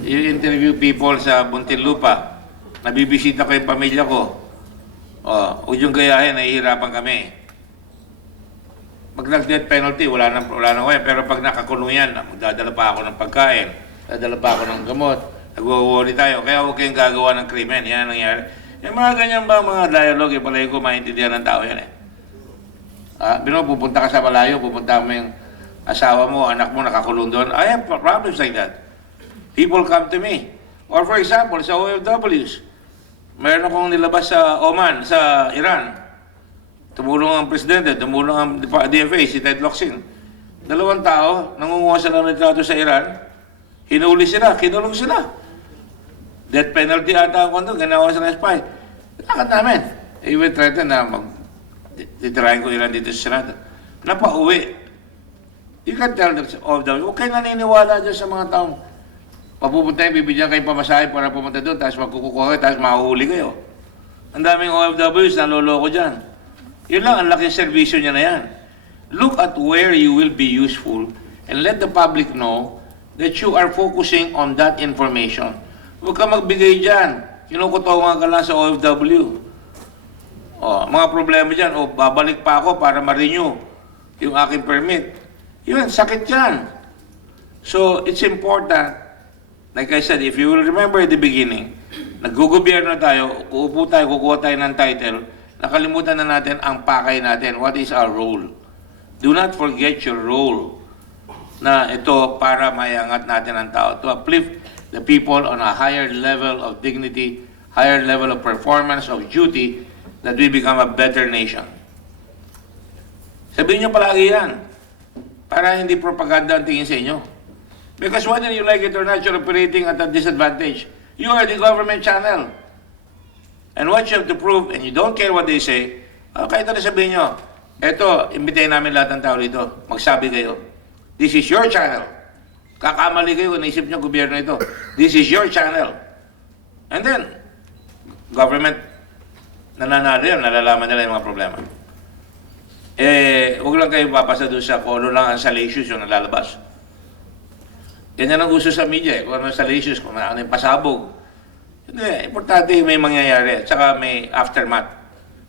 You interview people sa Muntinlupa. Nabibisita ko yung pamilya ko. Huwag yung gayahin, nahihirapan kami. Pag nag-death penalty, wala nang kaya. Pero pag nakakulong yan, magdadala pa ako ng pagkain, dadala pa ako ng gamot, nag-worry tayo. Kaya huwag kayong gagawa ng krimen. Yan ang nangyari. Yung mga ganyan ba, mga dialogue, palagi ko maintindihan ng tao yan eh. Pupunta ka sa malayo, pupunta mo yung asawa mo, anak mo, nakakulong doon. I have problems like that. People come to me. Or for example, sa OFWs, meron akong nilabas sa Oman, sa Iran. Tumulong ang presidente, tumulong ang DFA, si Ted Locsin. 2 tao, nangunguha sila ng retrato sa Iran, hinuli sila, kinulong sila. Death penalty ata ako doon, ganawa sila ng spy. Lakad namin. Even threaten na titirahin ko Iran dito sa Senado. Napauwi. You can tell them, huwag kayo naniniwala dyan sa mga taong papupunta yung bibigyan kayong pamasahe para pumunta doon, tapos magkukuha kayo, tapos mahuhuli kayo. Ang daming OFWs na loloko dyan. Yun lang, ang laking servisyo niya na yan. Look at where you will be useful and let the public know that you are focusing on that information. Huwag ka magbigay dyan. Kinukutawan ka lang sa OFW. Mga problema dyan, babalik pa ako para ma-renew yung aking permit. Yun, sakit yan. So, it's important, like I said, if you will remember at the beginning, naggugobyerno tayo, uupo tayo, kukuha tayo ng title, nakalimutan na natin ang pakay natin. What is our role? Do not forget your role na ito para maiangat natin ang tao, to uplift the people on a higher level of dignity, higher level of performance, of duty, that we become a better nation. Sabihin nyo palagi yan, para hindi propaganda ang tingin sa inyo. Because whether you like it or not, you're operating at a disadvantage. You are the government channel. And what you have to prove, and you don't care what they say, kahit ano sabihin nyo, eto, imbitahin namin lahat ng tao dito, magsabi kayo, this is your channel. Kakamali kayo kung naisip nyo gobyerno ito. This is your channel. And then, government, nananalo yun, nalalaman nila yung mga problema. Huwag lang kayo papasa doon sa kung ano lang ang salacious yung nalalabas. Ganyan ang gusto sa media, kung ano ang salacious, kung ano yung pasabog. Hindi, importante may mangyayari, at saka may aftermath.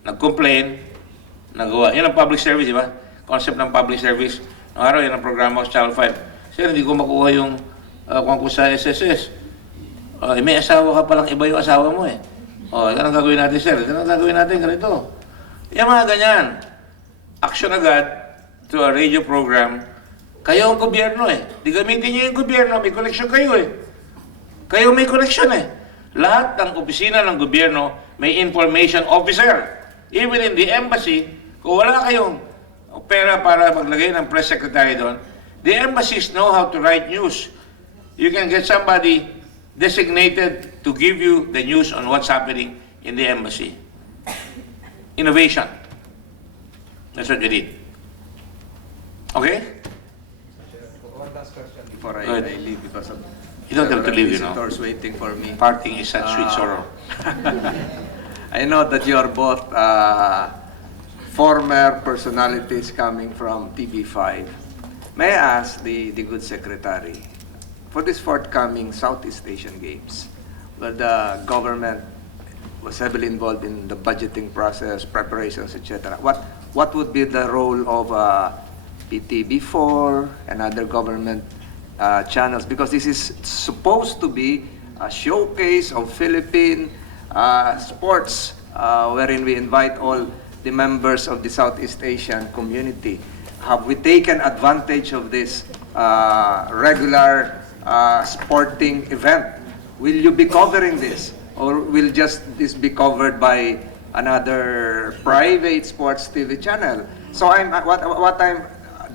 Nag-complain, nagawa. Yan ang public service, di ba? Concept ng public service. Noong araw, yan ang programa ko sa Channel 5. Sir, hindi ko makuha yung kung ko sa SSS. May asawa ka palang iba yung asawa mo eh. Yan ang gagawin natin, sir. Yan ang gagawin natin, ganito. Yan mga ganyan. Action agad to a radio program. Kayo ang gobyerno eh. Di gamitin niyo yung gobyerno, may koneksyon kayo eh. Kayo may koneksyon eh. Lahat ng opisina ng gobyerno may information officer. Even in the embassy, kung wala kayong pera para maglagay ng press secretary doon, the embassies know how to write news. You can get somebody designated to give you the news on what's happening in the embassy. Innovation. That's what you did. Okay? One last question before Go ahead. I leave because of You don't have to several leave, you know. visitors waiting for me. Parting is such sweet sorrow. I know that you are both former personalities coming from TV5. May I ask the good secretary, for this forthcoming Southeast Asian Games, where the government was heavily involved in the budgeting process, preparations, etc., what would be the role of PTB4 and other government channels? Because this is supposed to be a showcase of Philippine sports, wherein we invite all the members of the Southeast Asian community. Have we taken advantage of this regular sporting event? Will you be covering this? Or will just this be covered by another private sports TV channel? So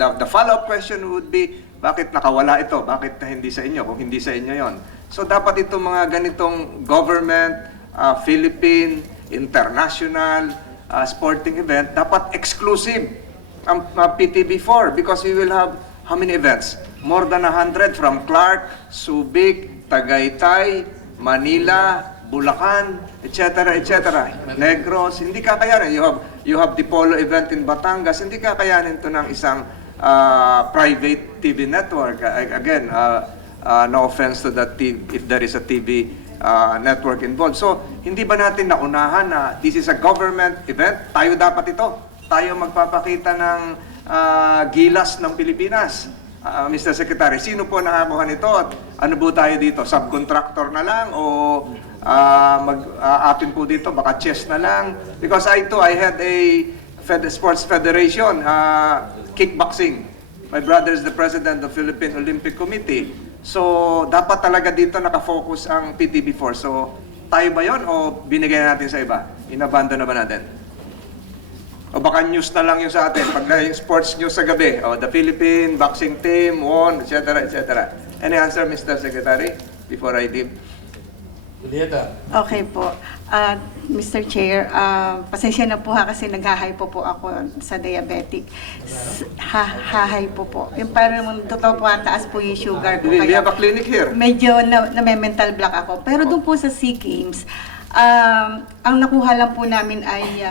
the follow-up question would be, bakit nakawala ito? Bakit hindi sa inyo? Kung hindi sa inyo yon. So dapat itong mga ganitong government, Philippine, international sporting event, dapat exclusive ang PTB4 because we will have how many events? More than 100 from Clark, Subic, Tagaytay, Manila, Bulacan, etc., etc. Negros, hindi kakayanin. You have the polo event in Batangas, hindi kakayanin ito ng isang private TV network. Again, no offense to that TV, if there is a TV network involved. So, hindi ba natin naunahan na this is a government event? Tayo dapat ito. Tayo magpapakita ng gilas ng Pilipinas. Mr. Secretary, sino po nakakuha nito? At ano po tayo dito? Subcontractor na lang? O atin po dito, baka chess na lang? Because I had a sports federation, kickboxing. My brother is the president of the Philippine Olympic Committee. So, dapat talaga dito nakafocus ang PTB4. So, tayo ba yon o binigay natin sa iba? Inabando na ba natin? O baka news na lang yung sa atin, pag sports news sa gabi, the Philippine boxing team won, etc., etc. Any answer, Mr. Secretary, before I leave? Okay po. Mr. Chair, pasensya na po kasi naghahay po ako sa diabetic. Hahay po. Yung parang totoo po taas po yung sugar ko. We have a clinic here. Medyo na-mental block ako. Pero doon po sa SEA Games, ang nakuha lang po namin ay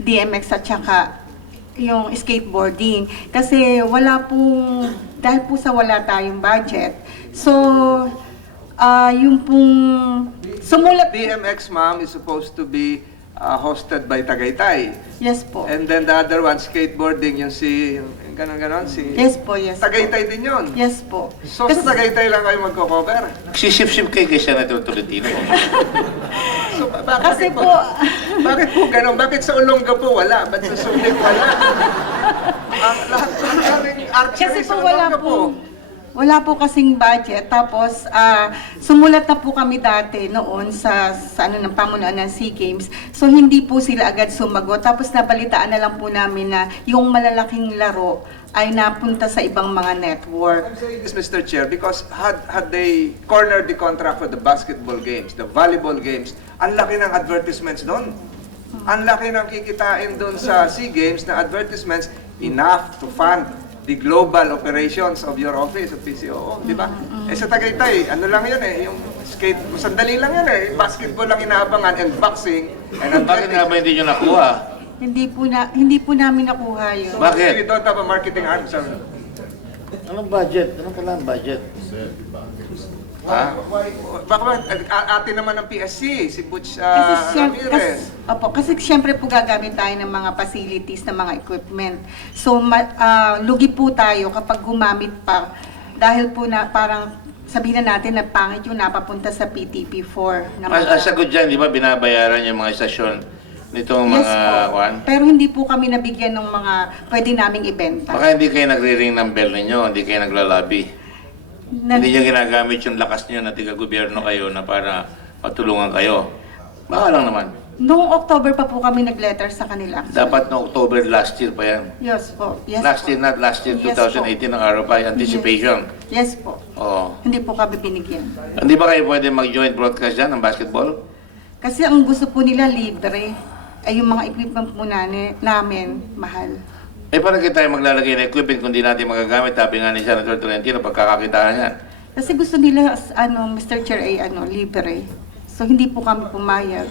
DMX at saka yung skateboarding. Kasi wala pong, dahil po sa wala tayong budget. So, yung pong sumulat. BMX, ma'am, is supposed to be hosted by Tagaytay. Yes po. And then the other one, skateboarding, yung yung ganon-ganon, si... Yes po, yes po. Tagaytay din yun. Yes po. So sa Tagaytay lang kayo magko-cover. Sisip-sip kay Senator Tolentino. So, Kasi po, bakit po ganon? Bakit sa Olonga po wala? Ba't sa Subic wala? Ang lahat po ng archery kasi sa po wala po kasing budget. Tapos, sumulat na po kami dati noon sa ano ng pamunuan ng SEA Games. So, hindi po sila agad sumagot. Tapos, nabalitaan na lang po namin na yung malalaking laro ay napunta sa ibang mga network. I'm saying this, Mr. Chair, because had they cornered the contract for the basketball games, the volleyball games, ang laki ng advertisements doon. Ang laki ng kikitain doon sa SEA Games na advertisements, enough to fund the global operations of your office of PCOO, di ba? Eh sa Tagaytay, ano lang yun yung skate, sandali lang yun basketball lang inaabangan and boxing and Bakit nga ba hindi nyo nakuha? Hindi po namin nakuha yun. Bakit? We don't have a marketing arm, sir. Anong budget? Anong kailangan budget? Ha? Baka ate naman ng PSC, si Butch Kasi Ramirez. siyempre po gagamit tayo ng mga facilities, ng mga equipment. So, lugi po tayo kapag gumamit pa. Dahil po na parang sabihin na natin na pangit yung napapunta sa PTP4. Ang sagot dyan, di ba binabayaran yung mga istasyon nitong Yes mga po. kwan? Pero hindi po kami nabigyan ng mga pwede naming ibenta. Baka hindi kayo nagre-ring ng bell ninyo, hindi kayo naglalabi. Hindi nyo ginagamit yung lakas nyo na tiga-gobyerno kayo na para matulungan kayo. Baka lang naman. Noong October pa po kami nag-letter sa kanila. Dapat no October last year pa yan. Yes po. Yes Last po. year, not last year, Yes 2018 ang araw pa, anticipation. Yes po. Oo. Hindi po kami binigyan. Hindi ba kayo pwede mag-joint broadcast dyan ng basketball? Kasi ang gusto po nila libre. Ay yung mga equipment po namin mahal. Eh, para tayo maglalagay ng equipment kung di natin magagamit, sabi nga ni Senator Tolentino, pagkakakitaan yan. Kasi gusto nila, Mr. Chair, ay libre. So, hindi po kami pumayag.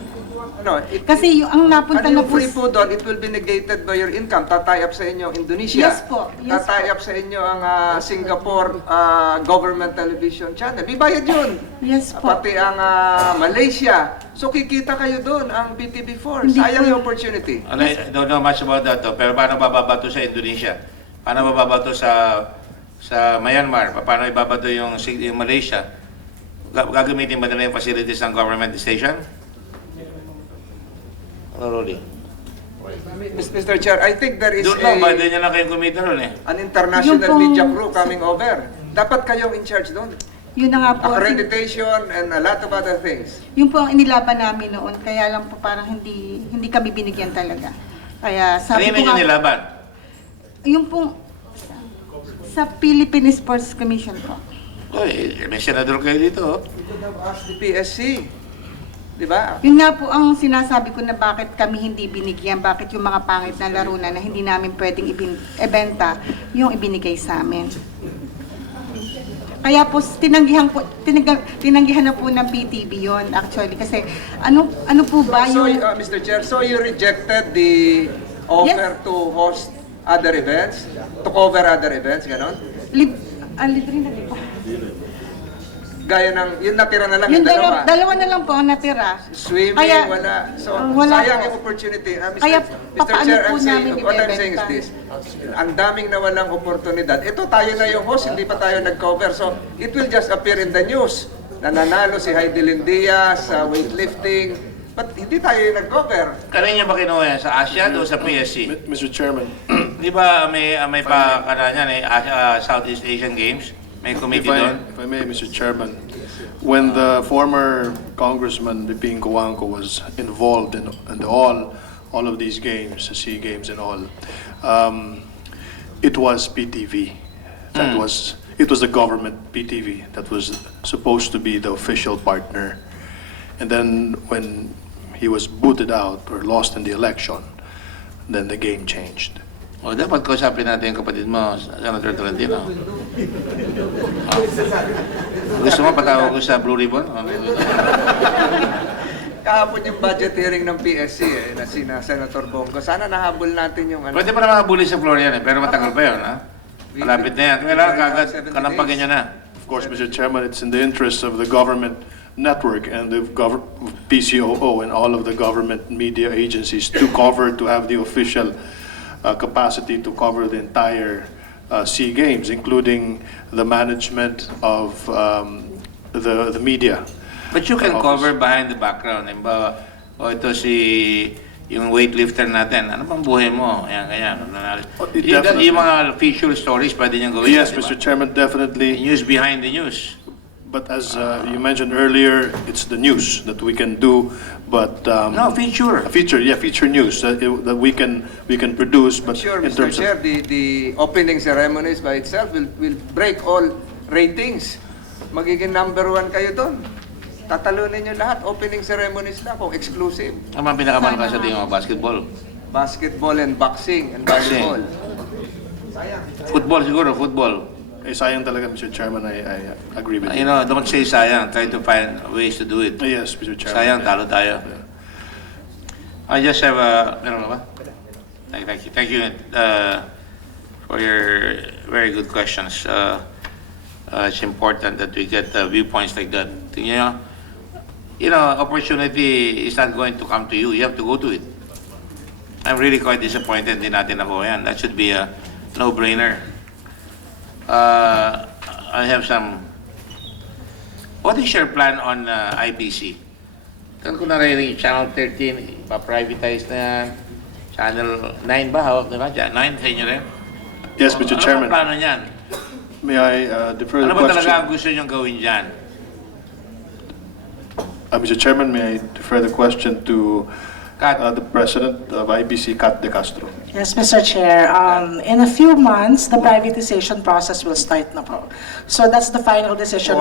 Kasi yung ang napunta na Ano yung po... free po doon, it will be negated by your income. Tatay up sa inyo Indonesia. Yes po. Yes Tatay up sa inyo ang Singapore government television channel. May bayad yun. Yes po. Pati ang Malaysia. So kikita kayo doon, ang PTV4. Hindi Sayang po. yung opportunity. I don't know much about that, pero paano bababato sa Indonesia? Paano bababato sa Myanmar? Paano ibabato yung Malaysia? Gagamitin ba nila yung facilities ng government station? Ano, Rolly? Mr. Chair, I think there is Doon lang, ba din na kayong kumita ron eh? an international Yung pong- media crew coming over. Dapat kayong in charge doon. Yun na nga po. Accreditation and a lot of other things. Yung po ang inilaban namin noon. Kaya lang po parang hindi kami binigyan talaga. Kaya sabi Kanina ko nyo nga... nilaban? Yung pong... Sa Philippine Sports Commission po. Uy, may senador kayo dito. Oh. You could have asked the PSC. Di ba? Yun nga po ang sinasabi ko na bakit kami hindi binigyan, bakit yung mga pangit na laro na hindi namin pwedeng ibenta, yung ibinigay sa amin. Kaya po tinanggihan na po ng PTV yon actually kasi ano po ba So, yung Mr. Chair, so you rejected the offer Yes. to host other events, to cover other events, ganon? libre na di ba? Gaya ng, yung natira na lang, Yung yung dalawa. dalawa na lang po ang natira. Swimming, Kaya- wala. So, wala sayang po. yung opportunity. Kaya Mr. papaano Chair, po I'm saying, namin what I'm saying is ibebenta? this. Ang daming nawalang oportunidad. Ito, tayo na yung host, hindi pa tayo nag-cover. So, it will just appear in the news. Nananalo si Heidi Lindia sa weightlifting. But hindi tayo yung nag-cover. Kanina ba kinuha yan? Sa ASEAN o sa PSC? Mr. Chairman, Di ba may pa-kananya Southeast Asian Games? May committee doon? if I may, Mr. Chairman, when the former Congressman Biping Coangco was involved in all of these games, the SEA Games and all, it was PTV. It was the government PTV that was supposed to be the official partner. And then when he was booted out or lost in the election, then the game changed. O, dapat kausapin natin yung kapatid mo, Senator Tolentino. Gusto mo patawag ko sa Blue Ribbon? Kahapon yung budget hearing ng PSC na sina Senator Bongo. Sana nahabol natin yung ano. Pwede pa naman habulin sa floor yan pero matagal pa yun, ha? Malapit na yan. Kailangan kagad, 70 kalampagin nyo na. Of course, Mr. Chairman, it's in the interest of the government network and the PCOO and all of the government media agencies to have the official capacity to cover the entire SEA Games, including the management of the media. But you can Office. cover behind the background. Halimbawa, ito yung weightlifter natin. Ano bang buhay mo? Ayan, ganyan. Definitely. Yung mga feature stories, pwede niyang gawin. Yes, yan, Mr. diba? Chairman, definitely. News behind the news. But as you mentioned earlier, it's the news that we can do. But No, feature. feature news that we can produce. But Sure, in Mr. terms Chair, of the opening ceremonies by itself will break all ratings. Magiging #1 kayo doon. Tatalunin nyo lahat. Opening ceremonies lang kung exclusive. Ang mga pinakamalakas sa tingin mo, basketball. Basketball and boxing and Boxing. volleyball. Football siguro, football. sayang talaga, Mr. Chairman, I agree with you. You know, don't say sayang. Try to find ways to do it. Yes, Mr. Chairman. Sayang, talo tayo. I just have a, meron ka ba? Thank you for your very good questions. It's important that we get viewpoints like that. You know, opportunity is not going to come to you. You have to go to it. I'm really quite disappointed din natin ako yan. That should be a no-brainer. I have some... What is your plan on IBC? Kan ko narinig, Channel 13, pa-privatize na yan. Channel 9 ba? Hawak na ba? 9 sa inyo rin? Yes, Mr. Chairman. Ano plano niyan? May I defer the Ano ba talaga ang question? gusto niyong gawin dyan? Mr. Chairman, may I defer the question to Kat, the President of IBC, Kat De Castro. Yes, Mr. Chair. In a few months, the privatization process will start na po. So that's the final decision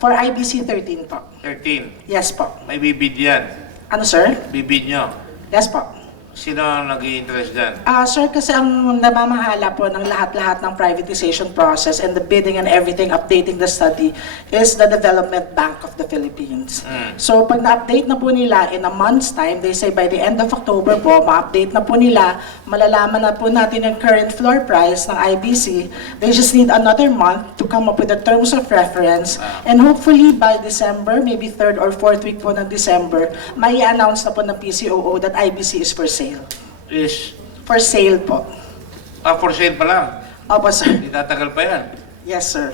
for IBC 13 po. 13. Yes po. May bibid yan. Ano, sir? Bibid nyo. Yes po. Sino ang nag-i-interest dyan? Sir, kasi ang namamahala po ng lahat-lahat ng privatization process and the bidding and everything, updating the study, is the Development Bank of the Philippines. So, pag na-update na po nila in a month's time, they say by the end of October po, ma-update na po nila, malalaman na po natin yung current floor price ng IBC. They just need another month to come up with the terms of reference, and hopefully by December, maybe 3rd or 4th week po ng December, may announce na po ng PCOO that IBC is for sale. Is, For sale po. for sale pa lang. Opo, sir. Hindi tatagal pa yan. Yes, sir.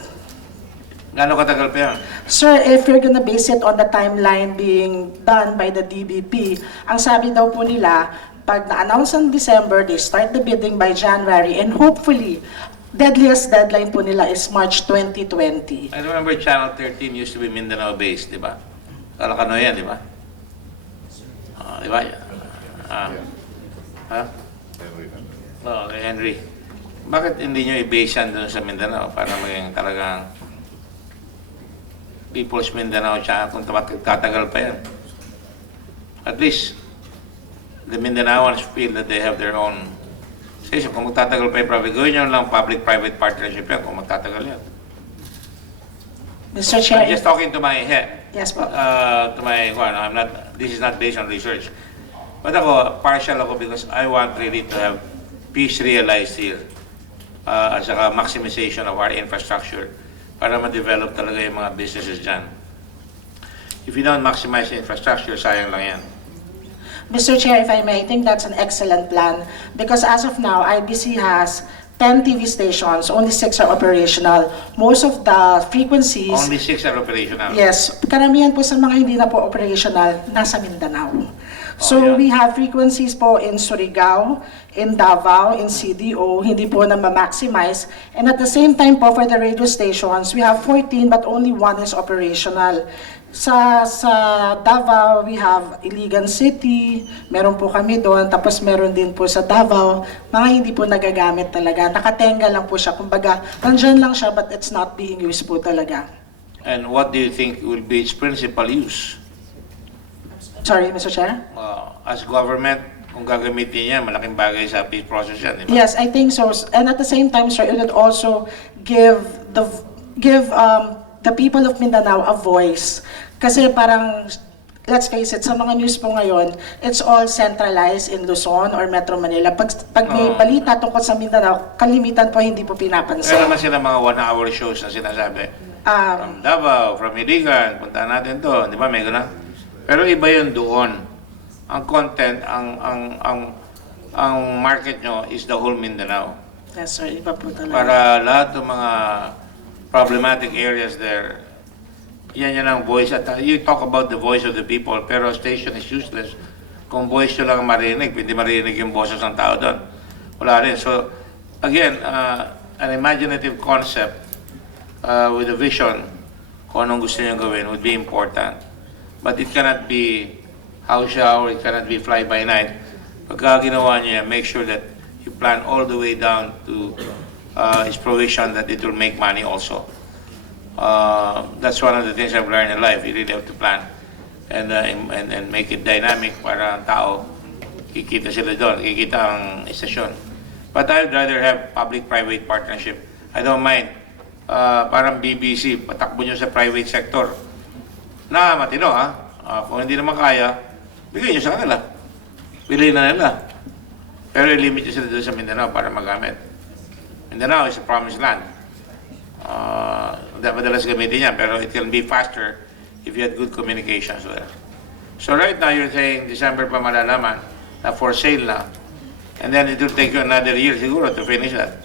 Gano'ng katagal pa yan? Sir, if you're gonna base it on the timeline being done by the DBP, ang sabi daw po nila, pag na-announce ng December, they start the bidding by January, and hopefully, deadliest deadline po nila is March 2020. I remember Channel 13 used to be Mindanao-based, di ba? Kalakano yan, di ba? Di ba? Oo, kay Henry. Bakit hindi nyo i-base yan doon sa Mindanao para maging talagang People's Mindanao siya kung tatagal pa yan? At least, the Mindanaoans feel that they have their own station. Kung magtatagal pa yung private, gawin nyo lang public-private partnership yan kung magtatagal yan. Mr. Chair, I'm just talking to my head. yes po. To my, I'm not, this is not based on research. But ako, partial ako because I want really to have peace realized here. At saka maximization of our infrastructure para ma-develop talaga yung mga businesses dyan. If you don't maximize the infrastructure, sayang lang yan. Mr. Chair, if I may, I think that's an excellent plan because as of now, IBC has 10 TV stations, only 6 are operational. Most of the frequencies... Only 6 are operational. Yes, karamihan po sa mga hindi na po operational, nasa Mindanao. So yeah. we have frequencies po in Surigao, in Davao, in CDO, hindi po na ma-maximize. And at the same time po for the radio stations, we have 14 but only 1 is operational. Sa Davao, we have Iligan City, meron po kami doon, tapos meron din po sa Davao, mga hindi po nagagamit talaga. Nakatenga lang po siya, kumbaga, nandyan lang siya but it's not being used po talaga. And what do you think will be its principal use? Sorry, Mr. Chair? As government, kung gagamitin yan, malaking bagay sa peace process yan, di ba? Yes, I think so. And at the same time, sir, it would also give the people of Mindanao a voice. Kasi parang let's face it, sa mga news po ngayon, it's all centralized in Luzon or Metro Manila. Pag may balita tungkol sa Mindanao, kalimitan po hindi po pinapansin. Meron naman sila mga one-hour shows na sinasabi. From Davao, from Iligan, punta natin to, di ba, may gano'n? Pero iba yun doon. Ang content, ang market nyo is the whole Mindanao. Yes, sir. Iba po talaga. Para lahat ng mga problematic areas there, yan ang voice. At you talk about the voice of the people, pero station is useless. Kung voice nyo lang marinig, hindi marinig yung boses ng tao doon. Wala rin. So, again, an imaginative concept with a vision kung anong gusto nyo gawin would be important. But it cannot be house shower, it cannot be fly by night. Pagka ginawa nyo yan, make sure that you plan all the way down to its provision that it will make money also. That's one of the things I've learned in life. You really have to plan and make it dynamic para ang tao kikita sila doon, kikita ang istasyon. But I'd rather have public-private partnership. I don't mind. Parang BBC, patakbo nyo sa private sector. Na matino ha. Kung hindi naman kaya, bigay nyo sa kanila. Pili na nila. Pero i-limit nyo sila doon sa Mindanao para magamit. Mindanao is a promised land. Madalas gamitin yan, pero it can be faster if you had good communications there. So right now, you're saying December pa malalaman na for sale na. And then it will take you another year siguro to finish that.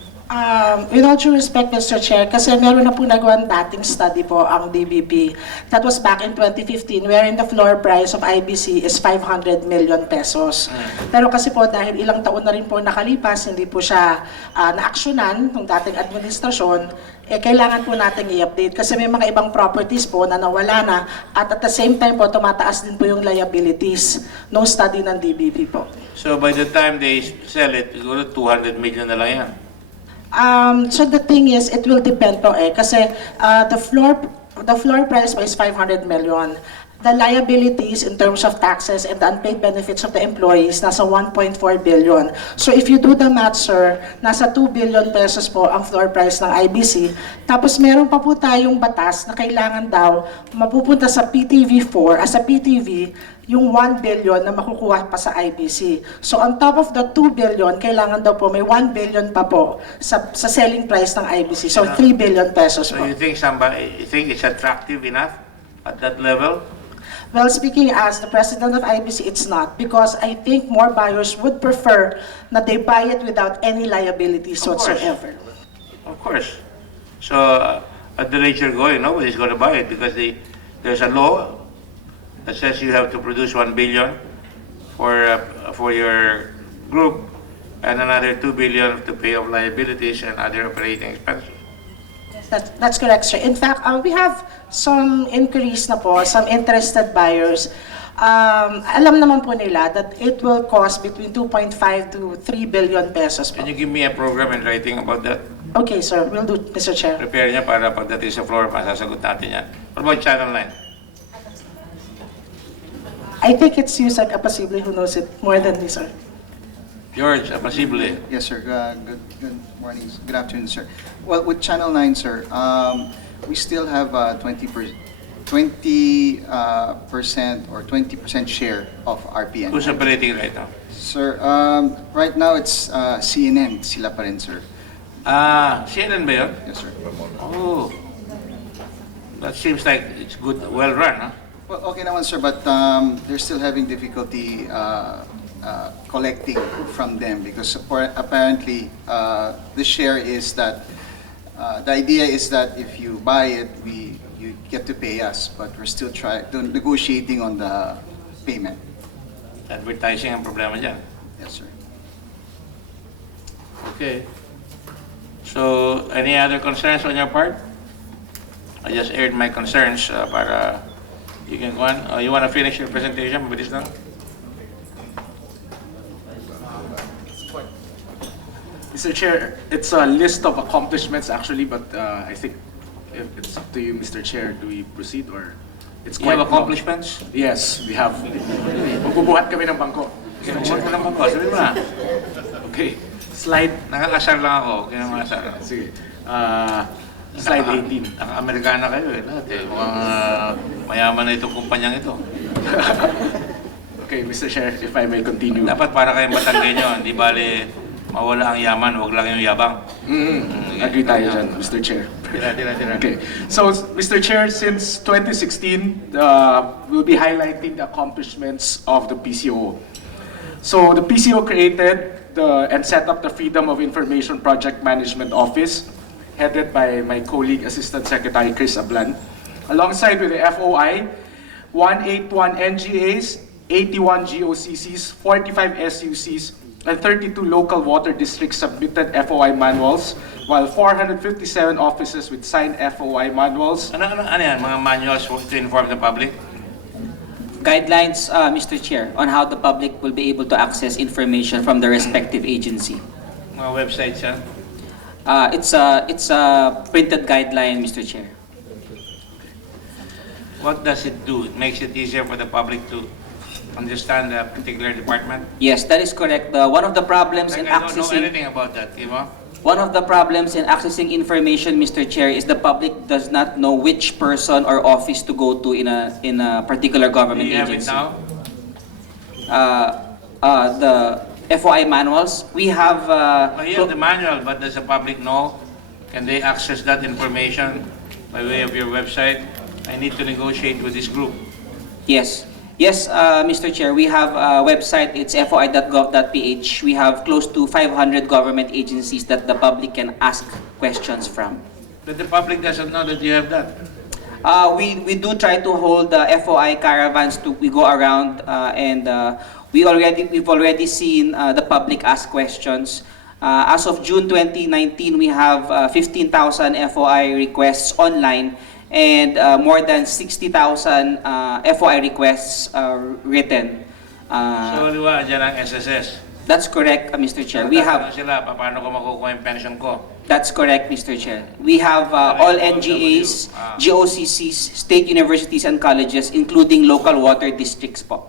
With all due respect, Mr. Chair, kasi meron na po nagawang dating study po ang DBP. That was back in 2015, wherein the floor price of IBC is 500 million pesos. Pero kasi po dahil ilang taon na rin po nakalipas, hindi po siya na-aksyonan ng dating administrasyon, kailangan po natin i-update kasi may mga ibang properties po na nawala na at the same time po tumataas din po yung liabilities ng study ng DBP po. So by the time they sell it, siguro 200 million na lang yan. So the thing is, it will depend po kasi the floor price po is 500 million. The liabilities in terms of taxes and the unpaid benefits of the employees nasa 1.4 billion. So if you do the math, sir, nasa 2 billion pesos po ang floor price ng IBC. Tapos meron pa po tayong batas na kailangan daw mapupunta sa PTV4 as a PTV yung 1 billion na makukuha pa sa IBC. So on top of the 2 billion, kailangan daw po may 1 billion pa po sa selling price ng IBC. So 3 billion pesos So po. you think it's attractive enough at that level? Well, speaking as the president of IBC, it's not because I think more buyers would prefer that they buy it without any liabilities Of course. whatsoever. Of course. So at the rate you're going, nobody's going to buy it because there's a law that says you have to produce 1 billion for your group and another 2 billion to pay off liabilities and other operating expenses. That's correct, sir. In fact, we have some inquiries na po, some interested buyers. Alam naman po nila that it will cost between 2.5 to 3 billion pesos po. Can you give me a program in writing about that? Okay, sir. We'll do, Mr. Chair. Prepare niya para pagdating sa floor, masasagot natin yan. What about Channel 9? I think it's Yusek Apasible who knows it more than me, sir. George, Apasible. Yes, sir. Good morning. Good afternoon, sir. Well, with Channel 9, sir, we still have 20% or 20% share of RPN. Who's operating right now? Sir, right now it's CNN. Sila pa rin, sir. CNN ba yun? Yes, sir. Oh, that seems like it's good, well run, huh? Well, okay naman, sir, but they're still having difficulty collecting from them because apparently the share is that the idea is that if you buy it, you get to pay us, but we're still negotiating on the payment. Advertising ang problema dyan. Yes, sir. Okay. So, any other concerns on your part? I just aired my concerns para you can go on. You want to finish your presentation? Mabilis lang. Mr. Chair, it's a list of accomplishments actually, but I think if it's up to you, Mr. Chair, do we proceed or it's You have quite long. accomplishments? Yes, we have. Magbubuhat kami ng bangko. Kinuha ko naman ko. Sabi mo na. Okay, slide. Nakakasar lang ako. Kaya makasar. Sige. Slide 18. Naka-Amerikana kayo eh. Lahat eh. Mukhang mayaman na itong kumpanyang ito. Okay, Mr. Chair, if I may continue. Dapat para kayong Batanggenyo, di bale mawala ang yaman, huwag lang yung yabang. Agree tayo dyan, Mr. Chair. Tira. Okay. So, Mr. Chair, since 2016, we'll be highlighting the accomplishments of the PCOO. So, the PCOO created and set up the Freedom of Information Project Management Office, headed by my colleague, Assistant Secretary Chris Ablan, alongside with the FOI, 181 NGAs, 81 GOCCs, 45 SUCs, and 32 local water districts submitted FOI manuals, while 457 offices with signed FOI manuals. Ano yan, mga manuals to inform the public? Guidelines, Mr. Chair, on how the public will be able to access information from the respective agency. Mga websites yan? It's a printed guideline, Mr. Chair. What does it do? It makes it easier for the public to understand a particular department? Yes, that is correct. One of the problems Like in I don't know accessing anything about that, di ba? one of the problems in accessing information, Mr. Chair, is the public does not know which person or office to go to in a particular Do government you have it agency. now? The FOI manuals, we have. You have the manual, but does the public know? Can they access that information by way of your website? I need to negotiate with this group. Yes. Yes, Mr. Chair, we have a website, it's foi.gov.ph. We have close to 500 government agencies that the public can ask questions from. But the public doesn't know that you have that. We do try to hold FOI caravans. We go around and we've already seen the public ask questions. As of June 2019, we have 15,000 FOI requests online, and more than 60,000 FOI requests written. So, liwa, dyan ang SSS. That's correct, Mr. Chair. We have. Sila, paano ko makukuha yung pension ko? That's correct, Mr. Chair. We have all NGAs, GOCCs, state universities and colleges, including local water districts po.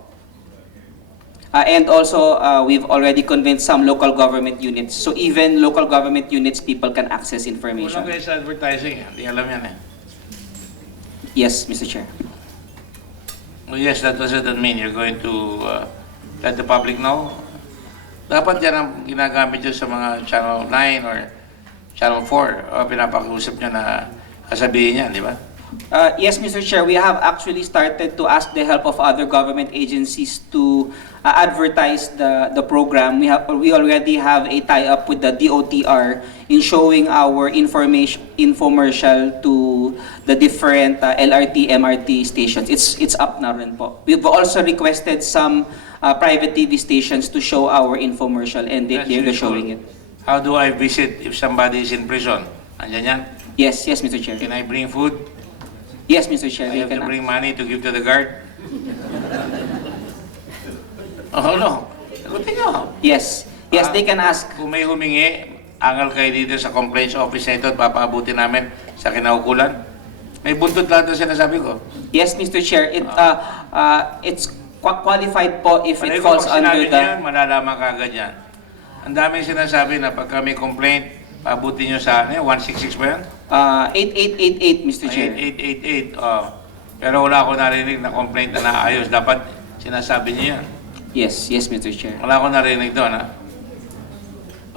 And also, we've already convinced some local government units. So even local government units, people can access Wala information. kayo sa advertising, hindi alam yan eh. Yes, Mr. Chair. Well, yes, that doesn't mean you're going to let the public know. Dapat yan ang ginagamit nyo sa mga Channel 9 or Channel 4. Pinapakiusap nyo na kasabihin yan, di ba? Yes, Mr. Chair, we have actually started to ask the help of other government agencies to advertise the program. We already have a tie-up with the DOTR in showing our infomercial to the different LRT, MRT stations. It's up na rin po. We've also requested some private TV stations to show our infomercial, and they're showing it. How do I visit if somebody is in prison? Andyan yan? Yes, Mr. Chair. Can I bring food? Yes, Mr. Chair. I have to bring money to give to the guard? Oh, no. Sagutin nyo. Yes, they can ask. Kung may humingi, angal kayo dito sa complaints office na ito at papaabuti namin sa kinaukulan. May buntot lahat na sinasabi ko. Yes, Mr. Chair. It's qualified po if it falls under Pag sinabi the. niyan, malalaman ka agad yan. Ang daming sinasabi na pagka may complaint, paabuti nyo sa 166 ba yan? 8888, Mr. Chair. 8888. Pero wala ako narinig na complaint na naayos. Dapat sinasabi niyo yan. Yes, Mr. Chair. Wala ako narinig doon, ha?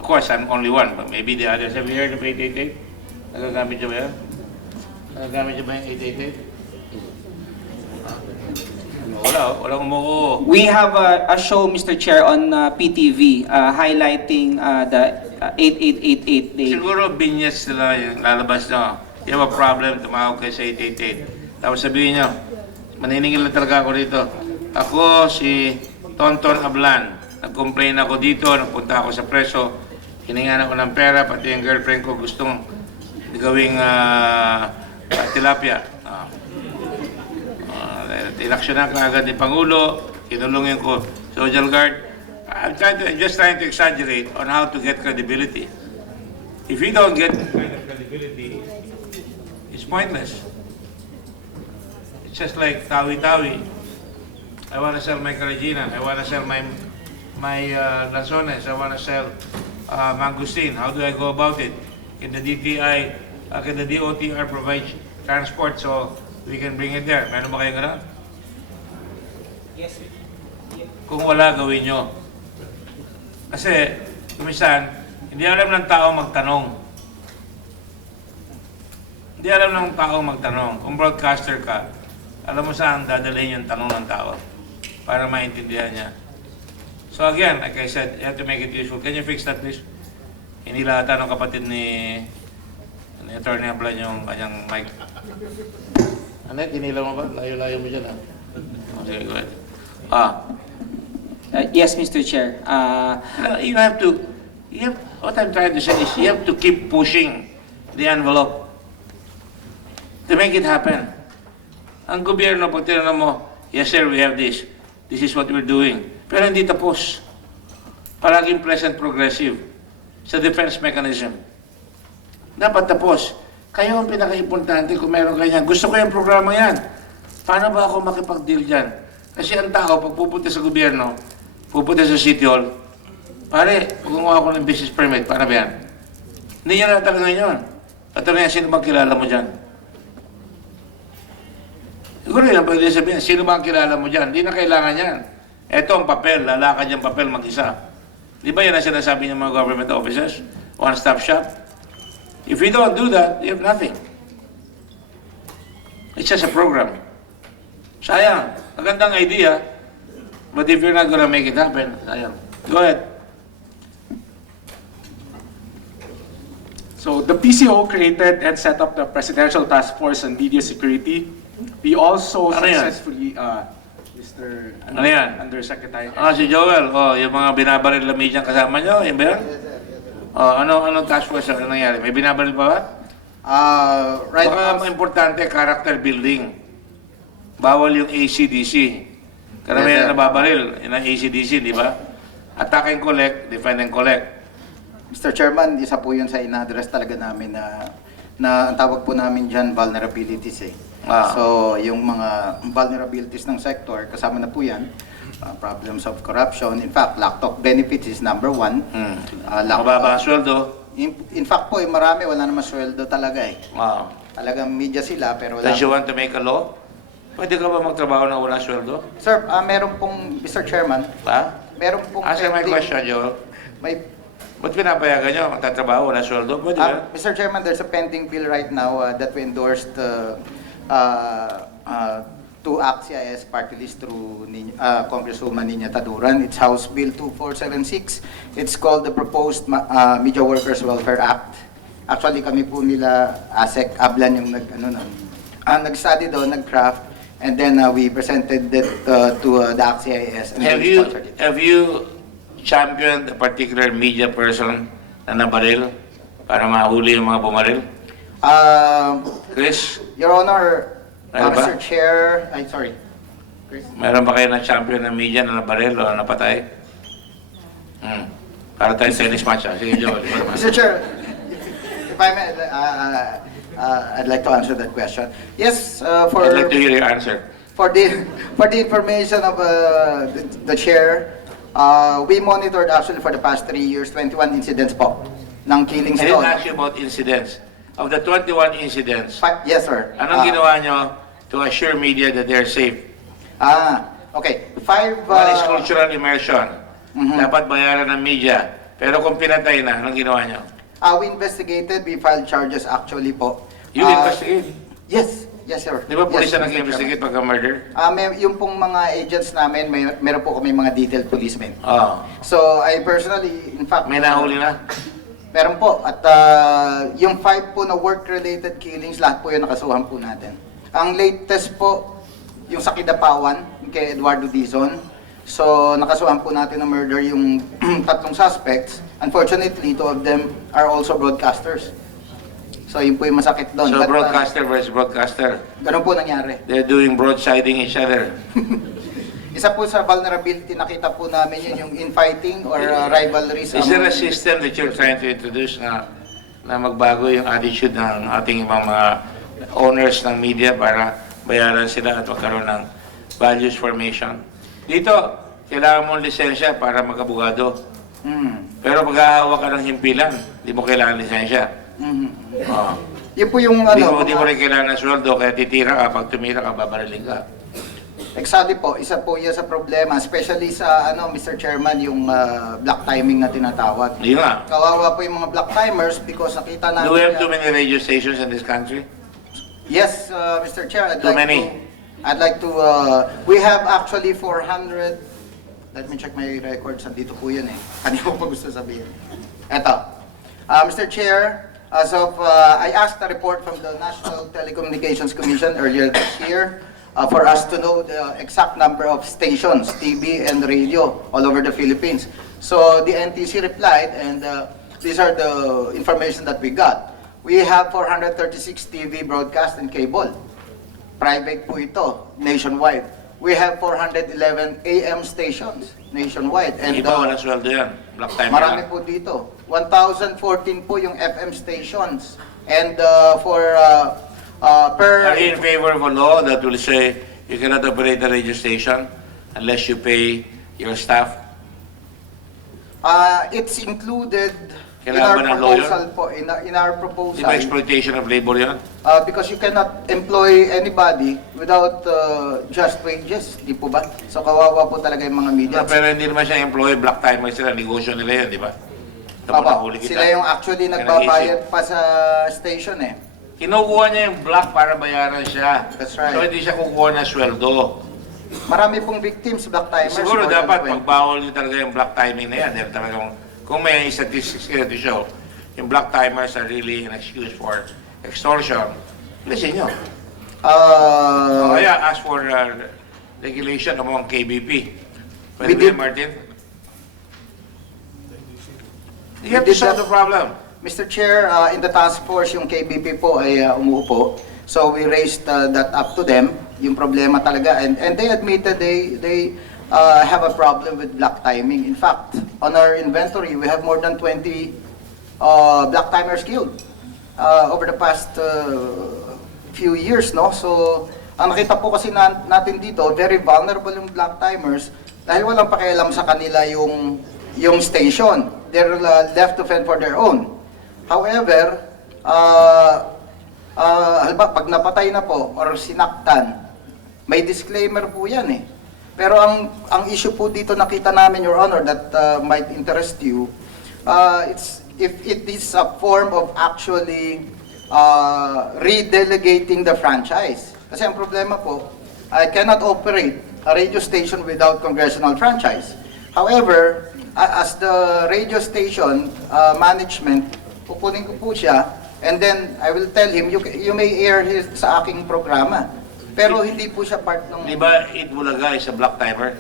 Of course, I'm only one, but maybe the others. Have you heard of 888? Nagagamit niyo ba yan? Nagagamit niyo ba yung 888? Wala umuo. We have a show, Mr. Chair, on PTV highlighting the 8888 day. Siguro binyas nila yung lalabas nyo. You have a problem, tumawag kayo sa 888. Tapos sabihin nyo, maniningil na talaga ako dito. Ako si Tonton Ablan. Nag-complain ako dito, nagpunta ako sa preso. Hiningan ako ng pera, pati yung girlfriend ko gustong gawing tilapia. Inaksyonan ka agad ni Pangulo, kinulungin ko social guard. I'm just trying to exaggerate on how to get credibility. If you don't get this kind of credibility, it's pointless. It's just like tawi-tawi. I want to sell my Carigina. I want to sell my Lanzones. I want to sell mangosteen. How do I go about it? Can the DOTR provide transport so we can bring it there? Meron ba kayong gano'n? Kung wala, gawin nyo. Kasi, kumisan, hindi alam ng tao magtanong. Hindi alam ng tao magtanong. Kung broadcaster ka, alam mo saan dadalhin yung tanong ng tao para maintindihan niya. So again, like I said, you have to make it useful. Can you fix that, please? Inilata ng kapatid ni Attorney Ablan yung kanyang mic. Anet, inilaw mo ba? Layo-layo mo dyan, ha? Okay, go ahead. Yes, Mr. Chair. What I'm trying to say is you have to keep pushing the envelope to make it happen. Ang gobyerno, pag tinanong mo, yes sir, we have this. This is what we're doing. Pero hindi tapos. Palaging present progressive sa defense mechanism. Dapat tapos. Kayo ang pinaka-importante kung meron ganyan. Gusto ko yung programa yan. Paano ba ako makipag-deal dyan? Kasi ang tao, pag pupunta sa gobyerno, pupunta sa City Hall, pare, gumawa ako ng business permit, paano ba yan? Hindi niya natatangan yun. Tatanungin, sino bang kilala mo dyan? Siguro yan, pwede sabihin, sino bang kilala mo dyan? Hindi na kailangan yan. Ito ang papel, lalakad yung papel mag-isa. Di ba yan ang sinasabi ng mga government officers? One-stop shop? If you don't do that, you have nothing. It's just a program. Sayang. Magandang idea. But if you're not gonna make it happen, sayang. Go ahead. So the PCO created and set up the Presidential Task Force on Media Security. We also Ano yan? successfully, Mr. Ano yan? Undersecretary. Si Joel. Yung mga binabaril na media kasama nyo, yun ba yan? Anong task force ang nangyari? May binabaril pa ba? Right Baka now, importante, character building. Bawal yung ACDC. Karamihan Yes, sir. na nababaril, yun ang ACDC, di ba? Attack and collect, defend and collect. Mr. Chairman, isa po yun sa ina-address talaga namin na ang tawag po namin dyan, vulnerabilities eh. So, yung mga vulnerabilities ng sector, kasama na po yan, problems of corruption. In fact, lack of benefits is number one. Mababa ang sweldo. In fact po, marami, wala naman sweldo talaga eh. Talagang media sila, pero wala. Does you want to make a law? Pwede ka ba magtrabaho na wala sweldo? Sir, meron pong, Mr. Chairman, meron pong... Answer my question, Joel. May Ba't pinapayagan nyo? Magtatrabaho, wala sweldo? Pwede ba? Mr. Chairman, there's a pending bill right now that we endorsed to AXIS party list through Congresswoman Nina Taduran. It's House Bill 2476. It's called the Proposed Media Workers Welfare Act. Actually, kami po nila, ASEC, Ablan yung nag-study doon, nag-craft, and then we presented it to the AXIS. And Have you championed a particular media person na nabaril para mahuli yung mga bumaril? Chris? Your Honor, Meron ba? Mr. Chair, sorry. Chris? Meron ba kayo na champion ng media na nabaril o napatay? Para tayo tennis match, ha? Sige, Joel. Mr. Chair, if I may, I'd like to answer that question. Yes, for... I'd like to hear your answer. For the information of the chair, we monitored actually for the past 3 years, 21 incidents po ng killings I didn't doon. ask you about incidents. Of the 21 incidents, Yes, sir. anong ginawa nyo to assure media that they're safe? Okay. 5... One is cultural immersion. Dapat bayaran ng media. Pero kung pinatay na, anong ginawa nyo? we investigated, we filed charges actually po. You investigate? Yes. Yes, sir. Di ba police Yes, na Mr. nag-investigate pagka-murder? Yung pong mga agents namin, meron po kami mga detailed policemen. Oo. So, I personally, in fact... May nahuli na? Meron po. At yung 5 po na work-related killings, lahat po yun nakasuhan po natin. Ang latest po, yung sa Kidapawan, kay Eduardo Dizon. So, nakasuhan po natin ng murder yung 3 suspects. Unfortunately, 2 of them are also broadcasters. So, yun po yung masakit doon. So, But, broadcaster versus broadcaster. Ganun po nangyari. They're doing broadsiding each other. Isa po sa vulnerability, nakita po namin yun, yung infighting or rivalries. Is there a system that you're trying to introduce na magbago yung attitude ng ating ibang mga owners ng media para bayaran sila at magkaroon ng values formation? Dito, kailangan mo lisensya para mag-abogado. Pero pag hahawak ka ng himpilan, di mo kailangan lisensya. Yun po yung Di mo rin kailangan ng sweldo, kaya titira ka, pag tumira ka, babariling ka. Exactly po, isa po yan sa problema, especially sa Mr. Chairman, yung block timing na tinatawag. Di ba? Kawawa po yung mga block timers because nakita natin. Do we have too many radio stations in this country? Yes, Mr. Chair, Too many? I'd like to, we have actually 400, let me check my records, andito po yun eh. Kanina ko pa gusto sabihin. Eto, Mr. Chair, as of, I asked a report from the National Telecommunications Commission earlier this year for us to know the exact number of stations, TV and radio, all over the Philippines. So the NTC replied, and these are the information that we got. We have 436 TV broadcast and cable. Private po ito, nationwide. We have 411 AM stations nationwide. And Iba wala sweldo yan. Black time marami lang. po dito. 1,014 po yung FM stations. And per... Are you in favor of a law that will say you cannot operate a radio station unless you pay your staff? It's included in Kailangan our ba ng lawyer? proposal po. In our proposal. Di ba exploitation of labor yan? Because you cannot employ anybody without just wages, di po ba? So kawawa po talaga yung mga media. Pero hindi naman siya employee, black timer sila, negosyo nila yan, di ba? Tapos Papa, nahuli kita. sila yung actually Kaya nagbabayad pa sa station eh. Kinukuha niya yung black para bayaran siya. That's right. So hindi siya kukuha ng sweldo. Marami pong victims, black timers. Siguro more than dapat 20. pagbawal niyo talaga yung black timing na yan. Dahil talagang, kung may statistics here to show, yung black timers are really an excuse for extortion. Listen nyo. Kaya ask for regulation among KBP. Pwede We ba did- yun, Martin? You have to solve the problem. Mr. Chair, in the task force, yung KBP po ay umuupo. So we raised that up to them, yung problema talaga. And they admitted they have a problem with black timing. In fact, on our inventory, we have more than 20 black timers killed over the past few years, no? So, ang nakita po kasi natin dito, very vulnerable yung black timers dahil walang pakialam sa kanila yung station. They're left to fend for their own. However, halimbawa, pag napatay na po or sinaktan, may disclaimer po yan eh. Pero ang issue po dito nakita namin, Your Honor, that might interest you, if it is a form of actually redelegating the franchise. Kasi ang problema po, I cannot operate a radio station without congressional franchise. However, as the radio station management, pupunin ko po siya, and then I will tell him, you may air sa aking programa. Pero hindi po siya part ng... Di ba Itbulaga is a black timer?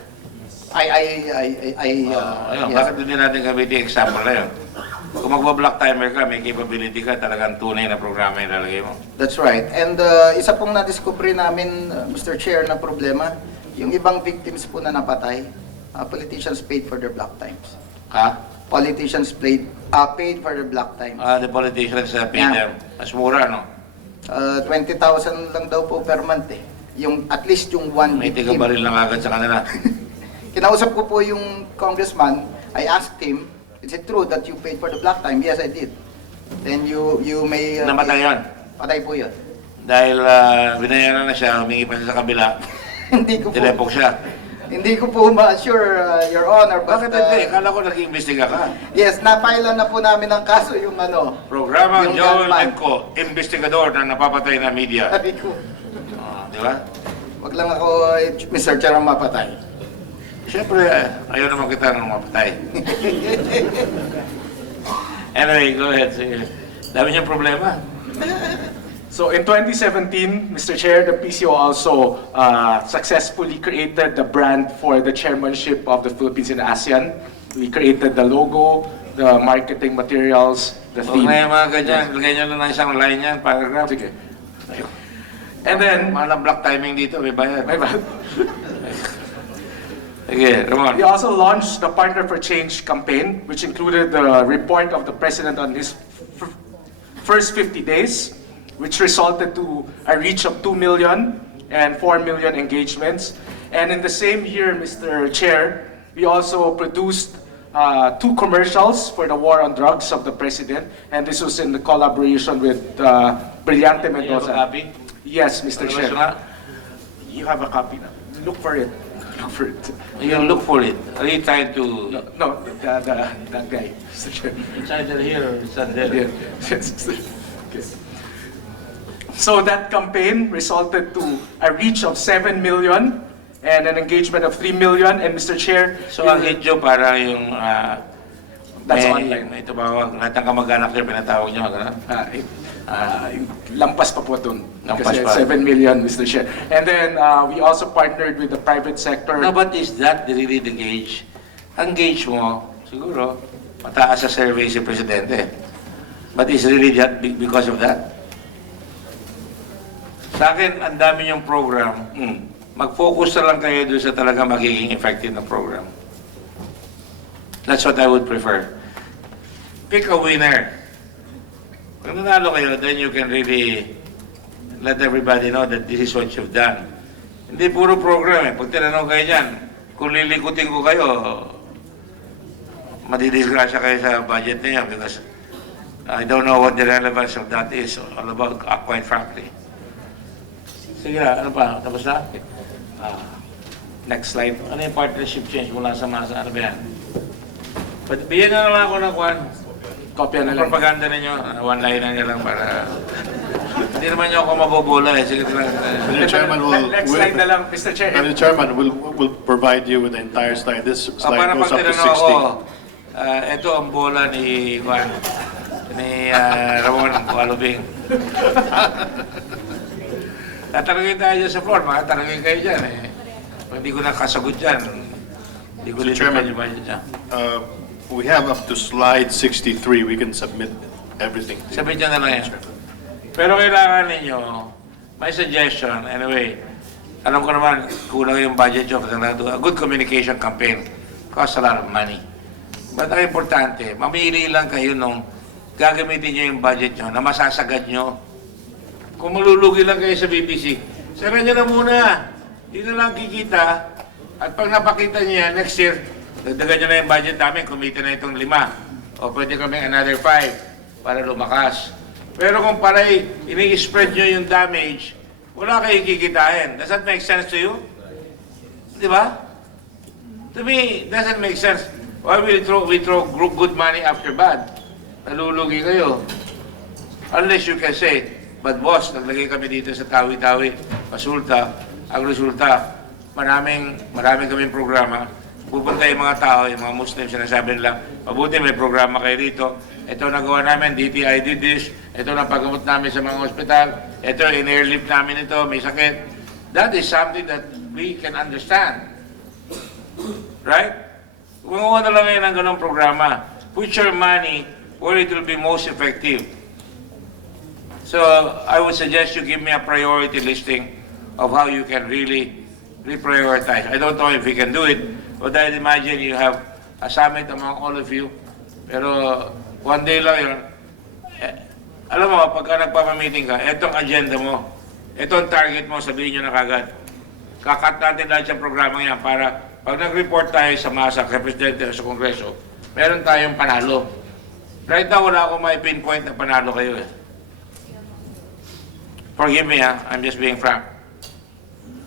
Ayun, Ayun, bakit hindi natin gamitin yung example na yun? Kung magba-black timer ka, may capability ka, talagang tunay na programa yung lalagay mo. That's right. And isa pong na-discover namin, Mr. Chair, na problema, yung ibang victims po na napatay, politicians paid for their black times. Ha? Politicians paid for their black times. The politicians pay Yeah. them. Mas mura, no? 20,000 lang daw po per month eh. Yung, at least yung one May victim. tiga-baril lang agad sa kanila. Kinausap ko po yung congressman. I asked him, is it true that you paid for the black time? Yes, I did. Then you may... Namatay yun. Patay po yun. Dahil binayaran na siya, humingi pa siya sa kabila, Hindi ko po, tinepok siya. hindi ko po ma-assure, Your Honor. But, Bakit hindi? Kala ko nag-iimbestiga ka. yes, na-file na po namin ang kaso yung Programa Yung Joel gunman. Menco, investigador na napapatay na media. sabi ko, Di ba? wag lang ako, Mr. Chair, ang mapatay. Siyempre, ayaw naman kita nang mapatay. Anyway, go ahead. Sige. Dami niyang problema. So in 2017, Mr. Chair, the PCO also successfully created the brand for the chairmanship of the Philippines in ASEAN. We created the logo, the marketing materials, the Huwag theme. na yung mga ganyan. Lagay niyo lang ng isang line yan, paragraph. Sige. And then, Malang black timing dito, may bayad. my bad. Sige, Ramon. We also launched the Partner for Change campaign, which included the report of the President on his first 50 days, which resulted to a reach of 2 million and 4 million engagements. And in the same year, Mr. Chair, we also produced 2 commercials for the war on drugs of the President, and this was in the collaboration with Brillante You have a Mendoza. copy? Yes, Mr. Ano ba Chair. sila? You have a copy now. look for it. Look for it. You look for it. Are you trying to... No, that guy, Mr. Chair. It's either here or it's not there. Yeah. Yes. Okay. So that campaign resulted to a reach of 7 million and an engagement of 3 million. And Mr. Chair, So ang hit nyo para yung... That's may, online. May tumawag. Lahat ng kamag-anak nyo, pinatawag nyo. Gano'n? lampas pa po dun. Lampas Kasi pa. 7 million, Mr. Chair. And then we also partnered with the private sector. No, but is that really the gauge? Ang gauge mo, siguro, mataas sa survey si Presidente. But is really that because of that? Sa akin, ang dami yung program. Mag-focus na lang kayo doon sa talaga magiging effective na program. That's what I would prefer. Pick a winner. Kung nanalo kayo, then you can really let everybody know that this is what you've done. Hindi puro program eh. Pag tinanong kayo dyan, kung lilikutin ko kayo, madidisgrasya kayo sa budget niya because I don't know what the relevance of that is all about, quite frankly. Sige na, ano pa? Tapos na? Next slide. Ano yung partnership change mula sa masa? Ano ba yan? But bigyan na naman ako ng kwan. Kopya na lang. Propaganda ninyo, one-liner nyo lang para... Hindi naman nyo ako mabobola eh. Sige lang. Mr. Chairman, Next slide na lang, Mr. Chair. Mr. Chairman, we'll provide you with the entire slide. This slide Para goes pag up to tinanong ako, 60. ito ang bola ni Juan, ni Ramon Walubing. Tatanungin tayo dyan sa floor, makatanungin kayo dyan eh. Kung hindi ko nakasagot dyan, hindi ko Mr. Chairman, yung budget dyan. we have up to slide 63. We can submit everything. Sabihin dyan na lang yan. Pero kailangan ninyo, may suggestion, anyway, alam ko naman, kulang yung budget nyo, a good communication campaign costs a lot of money. But ang importante, mamili lang kayo nung gagamitin nyo yung budget nyo na masasagad nyo. Kung malulugi lang kayo sa BBC, sara nyo na muna. Yun na lang kikita. At pag napakita nyo yan, next year, dagdagan nyo na yung budget namin, kumita na itong 5. O pwede kami another 5 para lumakas. Pero kung pala'y ini-spread nyo yung damage, wala kayong kikitain. Does that make sense to you? Di ba? To me, doesn't make sense. Why we throw good money after bad? Nalulugi kayo. Unless you can say, but boss, naglagay kami dito sa tawi-tawi, pasulta. Ang resulta, maraming kaming programa. Pupunta yung mga tao, yung mga Muslim, sinasabi nila, mabuti may programa kayo dito. Ito nagawa namin, DTI did this. Ito na paggamot namin sa mga ospital. Ito, in-airlift namin ito, may sakit. That is something that we can understand. Right? Gumawa na lang ngayon ng ganong programa. Put your money where it will be most effective. So, I would suggest you give me a priority listing of how you can really reprioritize. I don't know if we can do it, but I'd imagine you have a summit among all of you. Pero one day lang yun. Alam mo, pagka nagpapamiting ka, etong agenda mo, etong target mo, sabihin nyo na kagad. Kakat natin lahat yung programa yan para pag nag-report tayo sa masa, kay Presidente o sa Kongreso, meron tayong panalo. Right now, wala akong may pinpoint na panalo kayo eh. Forgive me ha, I'm just being frank.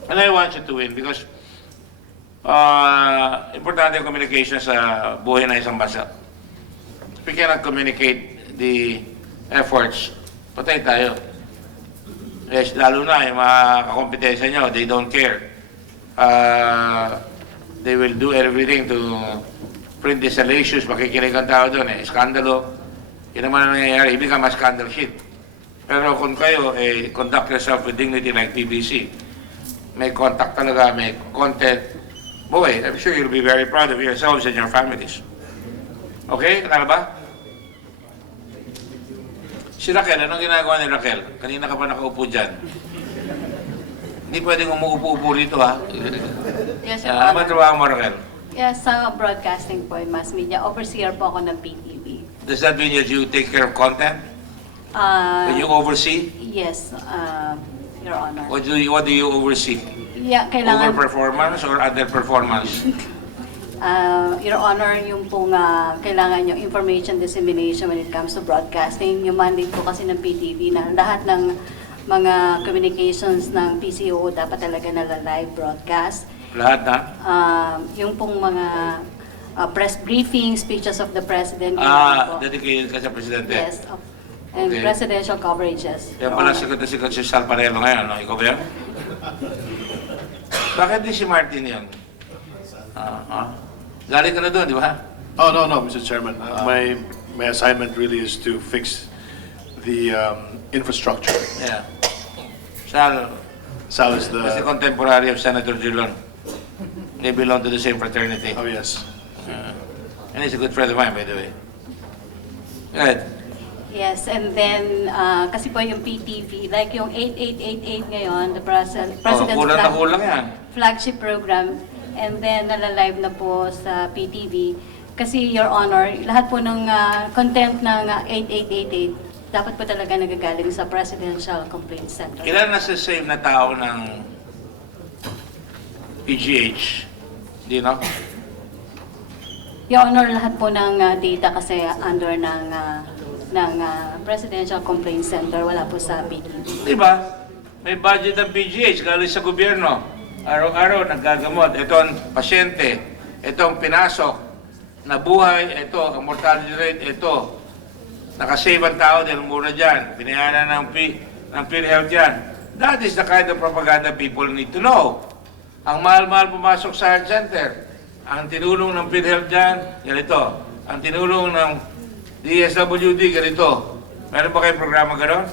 And I want you to win because importante yung communication sa buhay ng isang bansa. If we cannot communicate the efforts, patay tayo. Yes, lalo na yung mga kakompetensya nyo, they don't care. They will do everything to print the salacious, makikinig ang tao doon eh, skandalo. Yun naman ang nangyayari, it become a scandal shit. Pero kung kayo, conduct yourself with dignity like BBC, may contact talaga, may content, boy, I'm sure you'll be very proud of yourselves and your families. Okay? Nakala ba? Si Raquel, anong ginagawa ni Raquel? Kanina ka pa nakaupo dyan. Hindi pwedeng umuupo-upo rito, ha? Yes, Your Ano Honor. ba trabaho mo, Raquel? Yes, sa broadcasting po, mass media. Overseer po ako ng PTV. Does that mean that you take care of content? When you oversee? Yes, Your Honor. What do you oversee? Yeah, kailangan, Overperformance or underperformance? Your Honor, yung pong kailangan yung information dissemination when it comes to broadcasting. Yung mandate po kasi ng PTV na lahat ng mga communications ng PCOO dapat talaga live broadcast. Lahat na? Yung pong mga press briefings, speeches of the President. yun po. Dedicated ka sa Presidente? Yes. And Okay. presidential coverages. Yan Your pala Honor. sikat na sikat si Sal Panelo ngayon, no? Ikaw ba yan? Bakit di si Martin yan? Galing ka na doon, di ba? Oh, no, Mr. Chairman. My assignment really is to fix the infrastructure. Yeah. Sal, Sal is is the the... contemporary of Senator Drilon. They belong to the same fraternity. Oh, yes. And he's a good friend of mine, by the way. Go ahead. Yes, and then, kasi po yung PTV, like yung 8888 ngayon, the President's Kulang na kulang yan. flagship program, and then nalalive na po sa PTV. Kasi, Your Honor, lahat po ng content ng 8888, dapat po talaga nagagaling sa Presidential Complaint Center. Ilan na save na tao ng PGH? Di no? Your Honor, lahat po ng data kasi under ng Presidential Complaint Center, wala po sa PTV. Di ba? May budget ng PGH galing sa gobyerno. Araw-araw naggagamot. Ito ang pasyente. Ito ang pinasok. Nabuhay. Ito ang mortality rate. Ito. Nakasave ang tao dahil mura dyan. Binayaran ng PhilHealth yan. That is the kind of propaganda people need to know. Ang mahal-mahal pumasok sa health center. Ang tinulong ng PhilHealth dyan, ganito. Ang tinulong ng DSWD, ganito. Meron ba kayong programa gano'n?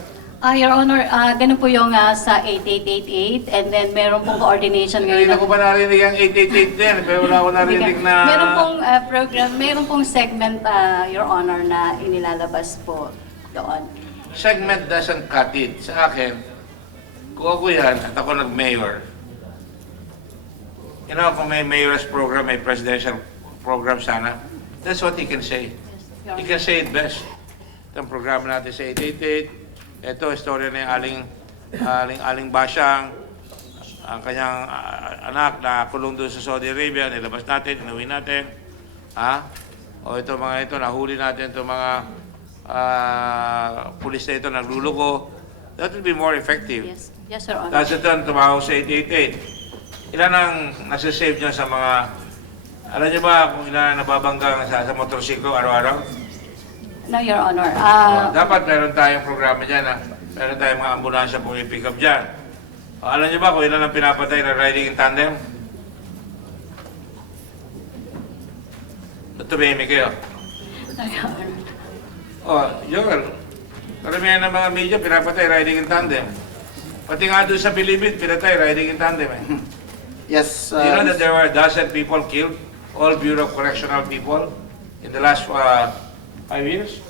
Your Honor, ganun po yung sa 8888, and then meron pong coordination Hindi ngayon. ko pa narinig ang 888 din, pero wala ko narinig na... Meron pong program, meron pong segment, Your Honor, na inilalabas po doon. Segment doesn't cut it. Sa akin, kung ako yan at ako nag-mayor, kung may mayor's program, may presidential program sana, that's what he can say. He can say it best. Itong programa natin sa 888, ito, istorya na yung Aling Basyang, ang kanyang anak na kulong doon sa Saudi Arabia, nilabas natin, inuwi natin. O ito mga ito, nahuli natin itong mga pulis na ito nagluluko. That will be more effective. Yes, Your Honor. Tapos ito, tumawag sa 888. Ilan ang nasasave niya sa mga, alam niyo ba kung ilan nababanggang sa motorsiklo araw-araw? No, Your Honor. Dapat meron tayong programa dyan. Meron tayong mga ambulansya pong i-pick up dyan. Alam niyo ba kung ilan ang pinapatay na riding in tandem? Tumihimik kayo. No, Your Honor. Yun. Karamihan ng mga media pinapatay riding in tandem. Pati nga doon sa Pilipid, pinatay riding in tandem eh. Yes. Do you know that there were a dozen people killed, all Bureau of Correctional people, in the last 5 years?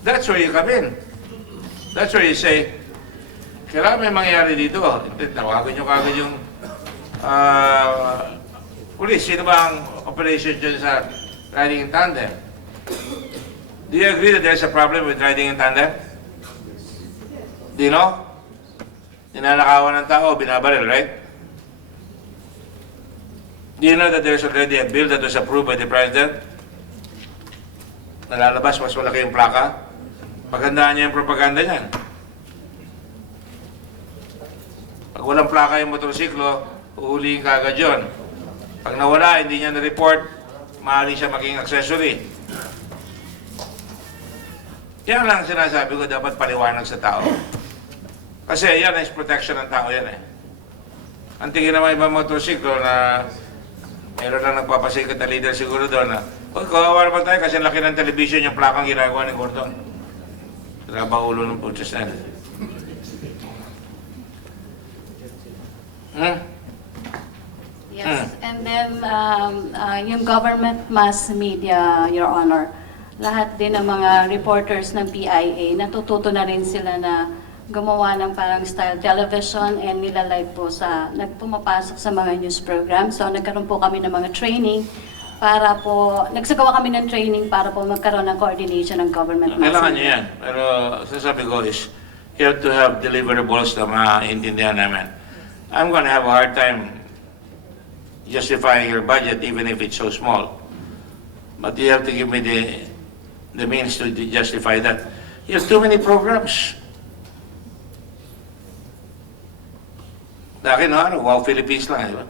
That's where you come in. That's where you say, kailangan may mangyari dito. Tawagan nyo kagad yung police. Sino ba ang operation dyan sa riding in tandem? Do you agree that there's a problem with riding in tandem? Do you know? Ninanakawan ng tao, binabaril, right? Do you know that there's already a bill that was approved by the President? Nalalabas, mas malaki yung plaka. Pagandaan niya yung propaganda niyan. Pag walang plaka yung motorsiklo, uhulihin ka agad yun. Pag nawala, hindi niya na-report, maaari siya maging accessory. Yan lang sinasabi ko, dapat paliwanag sa tao. Kasi yan is protection ng tao yan eh. Ang tingin naman ibang motorsiklo na meron lang nagpapasikat na leader siguro doon na, kawawa naman tayo kasi laki ng television yung plakang ginagawa ni Gordon. Traba ulo ng putses na. Yes, and then yung government mass media, Your Honor, lahat din ng mga reporters ng PIA, natututo na rin sila na gumawa ng parang style television and nilalive po sa, nagpumapasok sa mga news program. So nagkaroon po kami ng mga training para po, nagsagawa kami ng training para po magkaroon ng coordination ng government mass Kailangan niyo media. yan. Pero sasabi ko is, you have to have deliverables na maintindihan namin. I'm gonna have a hard time justifying your budget even if it's so small. But you have to give me the the means to justify that. You have too many programs. Daki no, Wow Philippines lang, di ba?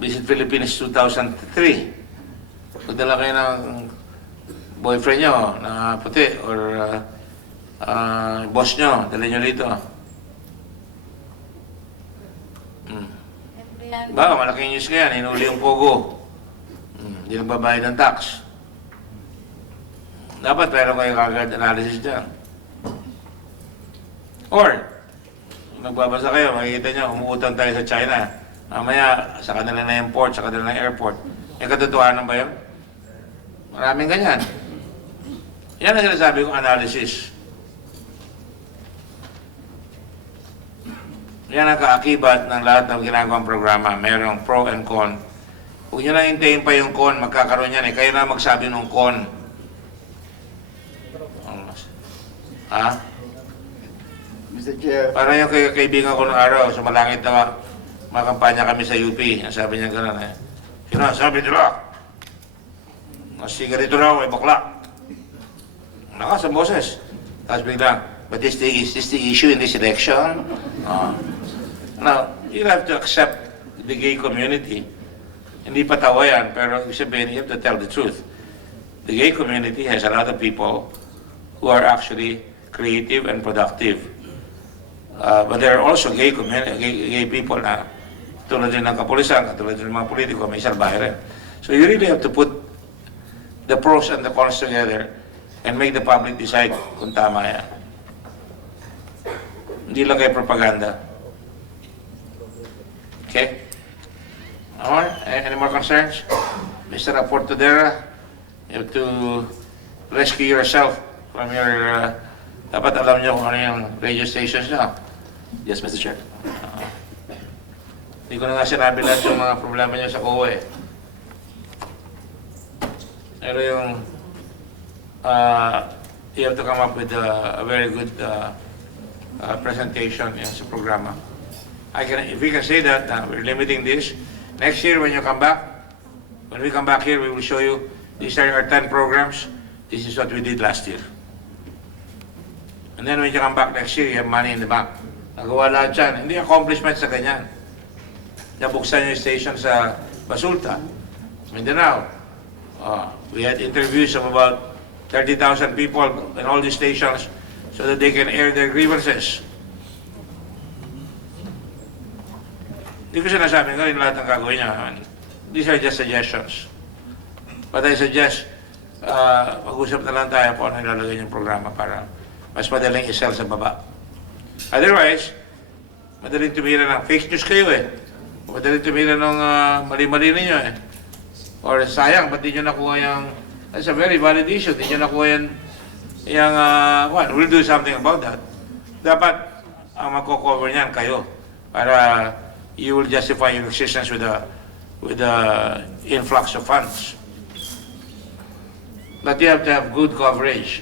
Visit Philippines 2003. Magdala kayo ng boyfriend nyo na puti or boss nyo, dala nyo rito. Baka malaking news ngayon, hinuli yung Pogo. Hindi nagbabayad ng tax. Dapat meron kayo kagad analysis dyan. Or, nagbabasa kayo, makikita nyo, umuutang tayo sa China. Mamaya, sa kanila na yung port, sa kanila na airport. May katotohanan ba yun? Maraming ganyan. Yan ang sinasabi kong analysis. Yan ang kaakibat ng lahat ng ginagawang programa. Merong pro and con. Huwag nyo na hintayin pa yung con, magkakaroon yan eh. Kayo na magsabi ng con. Ha? Mr. Chair. Parang yung kaibigan ko ng araw, sa Malangit na makampanya kami sa UP. Ang sabi niya gano'n eh. Sinasabi nila, mas sigarito raw ay bakla. Nakas ang boses. Tapos biglang, but is this the issue in this election? Now, you have to accept the gay community. Hindi patawa yan, pero ibig sabihin, you have to tell the truth. The gay community has a lot of people who are actually creative and productive. But there are also gay people na tulad din ng kapulisan, tulad din ng mga politiko, may salbahe rin. So you really have to put the pros and the cons together and make the public decide kung tama yan. Hindi lang kayo propaganda. Okay? Alright, any more concerns? Mr. Aportodera, you have to rescue yourself from your... dapat alam nyo kung ano yung radio stations nyo. Yes, Mr. Chair. Hindi ko na nga sinabi lahat yung mga problema nyo sa PCOO eh. Pero yung... you have to come up with a very good presentation sa programa. If we can say that, we're limiting this. Next year, when you come back, when we come back here, we will show you, these are our 10 programs. This is what we did last year. And then when you come back next year, you have money in the bank. Nagawa lahat yan. Hindi accomplishment sa ganyan. Nabuksan yung station sa Basulta, Mindanao. We had interviews of about 30,000 people in all these stations so that they can air their grievances. Hindi ko sinasabi ko yung lahat ng gagawin niya. These are just suggestions. But I suggest, mag-usap na lang tayo kung ano ilalagay yung programa para mas madaling isell sa baba. Otherwise, madaling tumira ng fake news kayo eh. Madaling tumira ng mali-mali ninyo eh. Or sayang, ba't di nyo nakuha yung... That's a very valid issue. Di nyo nakuha yung... we'll do something about that. Dapat, ang magko-cover niyan kayo para you will justify your existence with the influx of funds. But you have to have good coverage.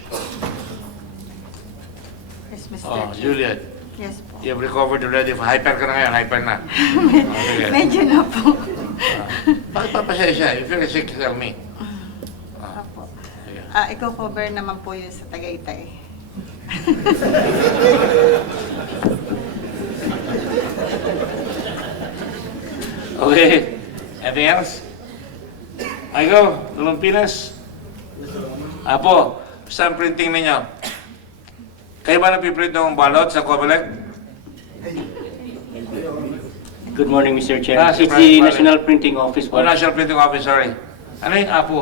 Yes, Mr. Oh, Chair. Juliet, Yes po. you have recovered already. Hyper ka na ngayon, hyper na. Medyo na po. Bakit papasaya? If you're sick, tell me. Opo. Iko-cover naman po yun sa Tagaytay. Okay. Anything else? Michael, Lumpinas? Apo, saan printing ninyo? Kayo ba napiprint ng balot sa Comelec? Good morning, Mr. Chair. Ah, si It's the President. National Printing Office O po. National Printing Office, sorry. Ano yung Apo?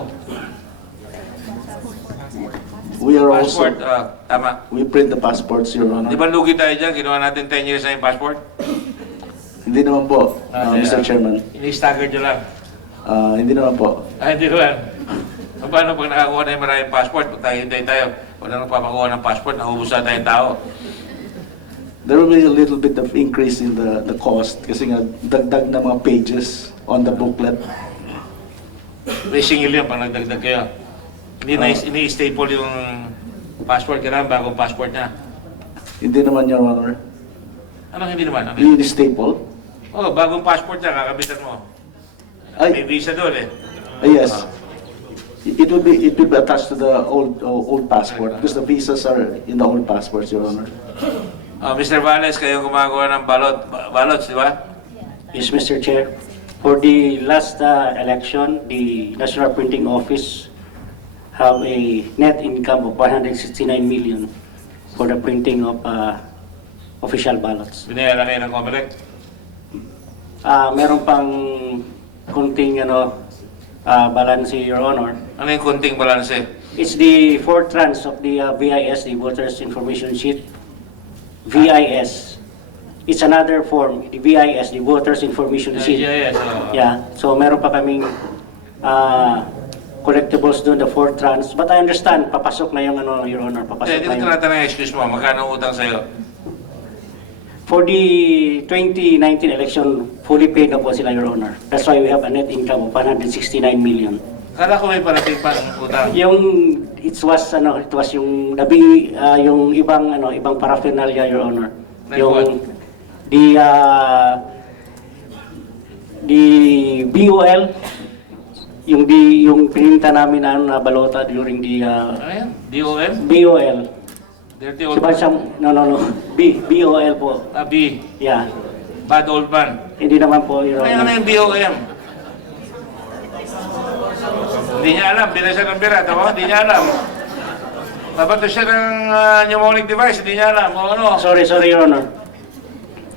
We are Passport, also, tama. we print the passports, Your Honor. Di ba lugi tayo dyan? Ginawa natin 10 years na yung passport? Hindi naman po, Mr. Chairman. Ini-stagger nyo lang. Hindi naman po. Hindi naman. Paano pag nakakuha na yung maraming passport? Pag tayo hintay tayo, wala nang papakuha ng passport, nahubos na tayong tao. There will be a little bit of increase in the cost kasi nga dagdag na mga pages on the booklet. May singil yun pag nagdagdag kayo. Hindi na ini-staple yung passport, kailangan bagong passport niya. Hindi naman, Your Honor. Anong hindi naman? Ano? Yung staple? Oh, bagong passport niya, kakabitan mo. Ay. May visa doon eh. Yes. It will be attached to the old passport because the visas are in the old passports, Your Honor. Mr. Valles, kayo gumagawa ng ballots, di ba? Yes, Mr. Chair. For the last election, the National Printing Office have a net income of 169 million for the printing of official ballots. Binayaran kayo ng COMELEC? Meron pang kunting balance, Your Honor. Ano yung kunting balanse? It's the fourth tranche of the VIS, the Voters Information Sheet. VIS. It's another form, the VIS, the Voters Information Sheet. Yes. Yeah, so meron pa kaming collectibles doon, the fourth tranche. But I understand, papasok na yung Your Honor, papasok Hindi na ko yung... tinatanong, excuse mo, magkano utang sa'yo? For the 2019 election, fully paid na po sila, Your Honor. That's why we have a net income of 169 million. Kala ko may parating pa ng utang. Yung it was yung yung ibang paraphernalia, Your Honor. Like what? The BOL, yung pininta namin na balota during the Ano yan? DOM? BOL. Dirty old man? No. BOL po. B. Yeah. Bad old man. Hindi naman po, Your Ano Honor. yung BOM? Hindi niya alam, bila siya ng bira, tama? Hindi niya alam. Nabato siya ng pneumonic device, hindi niya alam. O ano? Sorry, Your Honor.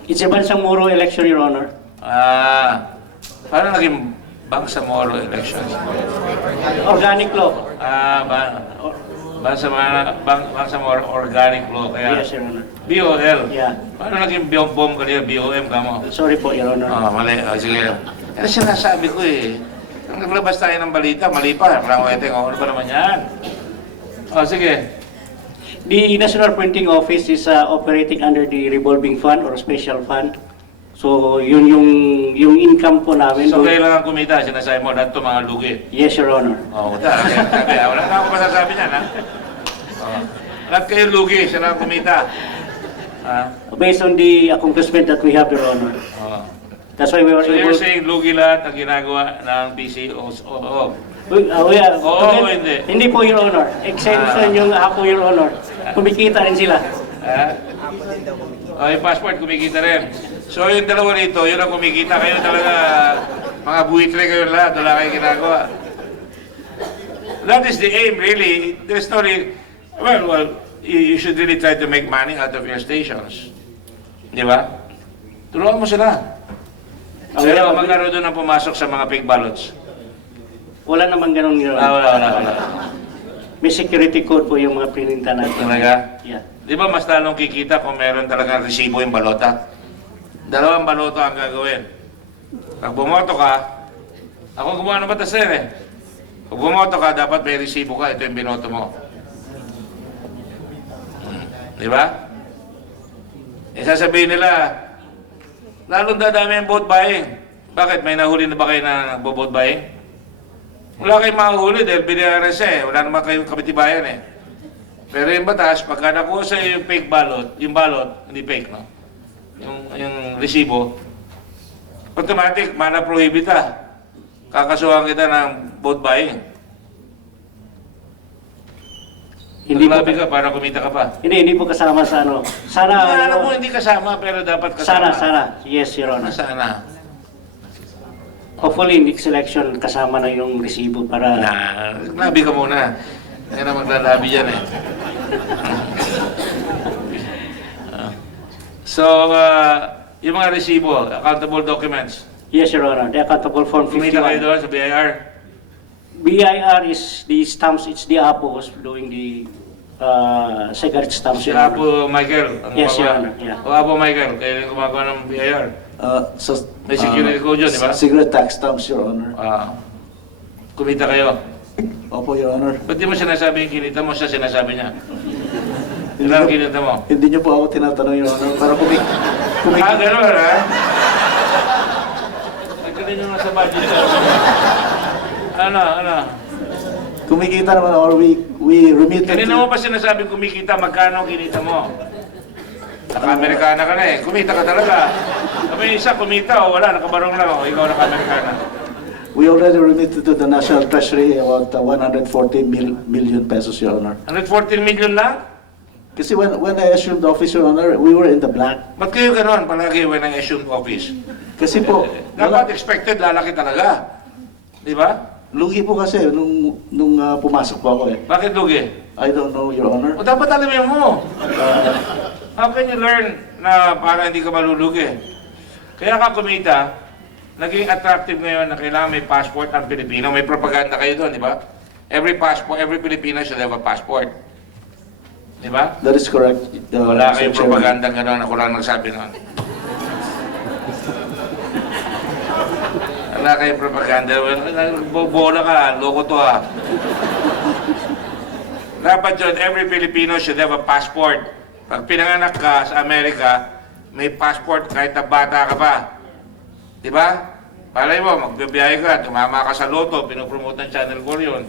It's a Bangsamoro election, Your Honor. Paano naging Bangsamoro election? Organic law. Bangsamoro organic law. Kaya Yes, Your Honor. BOL. Yeah. Paano naging bomb kanina? BOM ka mo? Sorry po, Your Honor. Mali. Sige. Yan ang sinasabi ko eh. Nang naglabas tayo ng balita, mali pa. Parang weteng, ano ba naman yan? Sige. The National Printing Office is operating under the revolving fund or special fund. So, yun yung income po namin. So, kailangan kumita, sinasabi mo, lahat ito mga lugi. Yes, Your Honor. Sabi, wala na ako masasabi niyan, ha? Lahat kayo lugi, sila kumita. Based on the accomplishment that we have, Your Honor. That's why we were So, able... you're saying lugi lahat ang ginagawa ng PCOO? Hindi po, Your Honor. Exemption yung ako, Your Honor. Kumikita rin sila. Yung passport, kumikita rin. So, yung dalawa rito, yun ang kumikita. Kayo talaga, mga buitre kayo lahat, wala kayo ginagawa. That is the aim, really. There's no really... Well, you should really try to make money out of your stations. Di ba? Turuan mo sila. Pero magkano doon ang pumasok sa mga fake ballots? Wala namang ganun, Your Honor. Wala. May security code po yung mga pininta natin. Talaga? Yeah. Di ba mas lalong kikita kung meron talagang resibo yung balota? Dalawang balota ang gagawin. Pag bumoto ka, ako gumawa ng batas yan eh. Pag bumoto ka, dapat may resibo ka. Ito yung binoto mo. Di ba? Sasabihin nila, lalong dadami ang vote buying. Bakit? May nahuli na ba kayo na nagbo-vote buying? Wala kayong mahuhuli dahil binayaran siya eh. Wala naman kayong kapitibayan eh. Pero yung batas, pagka nakuha sa yung fake ballot, yung ballot, hindi fake, no? Yung resibo, automatic, mana prohibita. Kakasuhan kita ng vote buying. Hindi po ka para kumita ka pa. Hindi po kasama sa ano. Sana... Alam mo, hindi kasama, pero dapat kasama. Sana. Yes, Your Honor. Sana. Hopefully, next election, kasama na yung resibo para... Labi ka muna. Kaya na maglalabi dyan eh. So, yung mga resibo, accountable documents. Yes, Your Honor. The accountable form 51. Kumita kayo doon sa BIR? BIR is the stamps, it's the APO who's doing the cigarette stamps. Si Apo Michael. Yes, Your Honor. Yeah. O Apo Michael, kayo yung gumagawa ng BIR. May security code yun, di ba? Cigarette tax stamps, Your Honor. Kumita kayo. Opo, Your Honor. Ba't di mo sinasabi yung kinita mo, siya sinasabi niya? Ilang kinita mo? Hindi niyo po ako tinatanong, Your Honor. Para Gano'n, ha? Nagkalit nyo nga sa budget. Ano? Kumikita naman or we remit it. Kanina mo pa sinasabing kumikita, magkano kinita mo? Naka-Amerikana ka na eh. Kumita ka talaga. Kami isa kumita o wala, nakabarong lang o ikaw naka-Amerikana. We already remitted to the National Treasury about 114 million pesos, Your Honor. 114 million lang? Kasi when I assumed office, Your Honor, we were in the black. Ba't kayo ganon palagi when I assumed office? Kasi po, Dapat expected, lalaki talaga. Di ba? lugi po kasi nung pumasok po ako eh. Bakit lugi? I don't know, Your Honor. O dapat alamin mo. How can you learn na para hindi ka malulugi? Kaya ka kumita, naging attractive ngayon na kailangan may passport ang Pilipino. May propaganda kayo doon, di ba? Every Filipino should have a passport. Di ba? That is correct. Wala kayong Mr. Chairman. propaganda gano'n. Ako lang nagsabi noon. Wala kayong propaganda. Bola ka, loko to ha. Dapat yun, every Filipino should have a passport. Pag pinanganak ka sa Amerika, may passport kahit na bata ka pa. Di ba? Palay mo, magbibiyahe ka, tumama ka sa loto, pinopromote ng Channel 4 yun.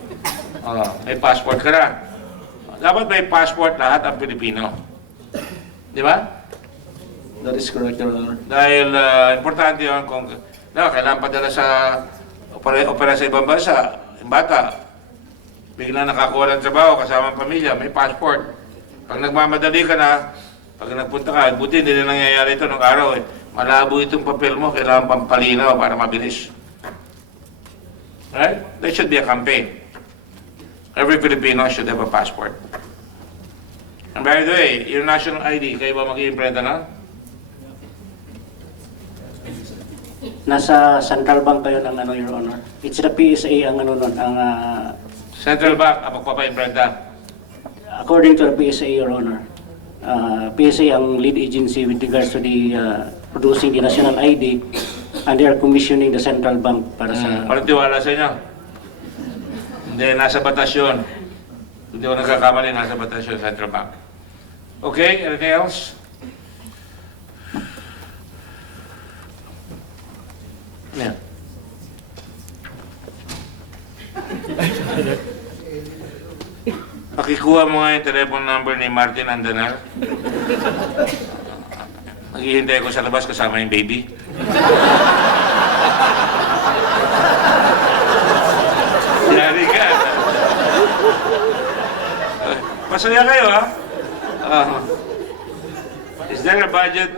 May passport ka na. Dapat may passport lahat ang Pilipino. Di ba? That is correct, Your Honor. Dahil importante yun kung kailangan padala sa opera sa ibang bansa, yung bata, bigla nakakuha ng trabaho kasama ang pamilya, may passport. Pag nagmamadali ka na, pag nagpunta ka, buti hindi na nangyayari ito nung araw eh. Malabo itong papel mo, kailangan pampalinaw para mabilis. Right? There should be a campaign. Every Filipino should have a passport. And by the way, your national ID, kayo ba mag-i-imprenta na? Nasa Central Bank kayo ng ano, Your Honor. It's the PSA ang ano nun, ang Central Bank ang magpapa-imprenta. according to the PSA, Your Honor. PSA ang lead agency with regards to the producing the national ID, and they are commissioning the Central Bank para sa... Parang tiwala sa inyo. Hindi, nasa batas yun. Hindi ko nagkakamali, nasa batas yun, Central Bank. Okay, anything else? Yeah. Pakikuha mo nga yung telephone number ni Martin Andanal. Maghihintay ko sa labas kasama yung baby. Yari ka. Masaya kayo, ha? Is there a budget?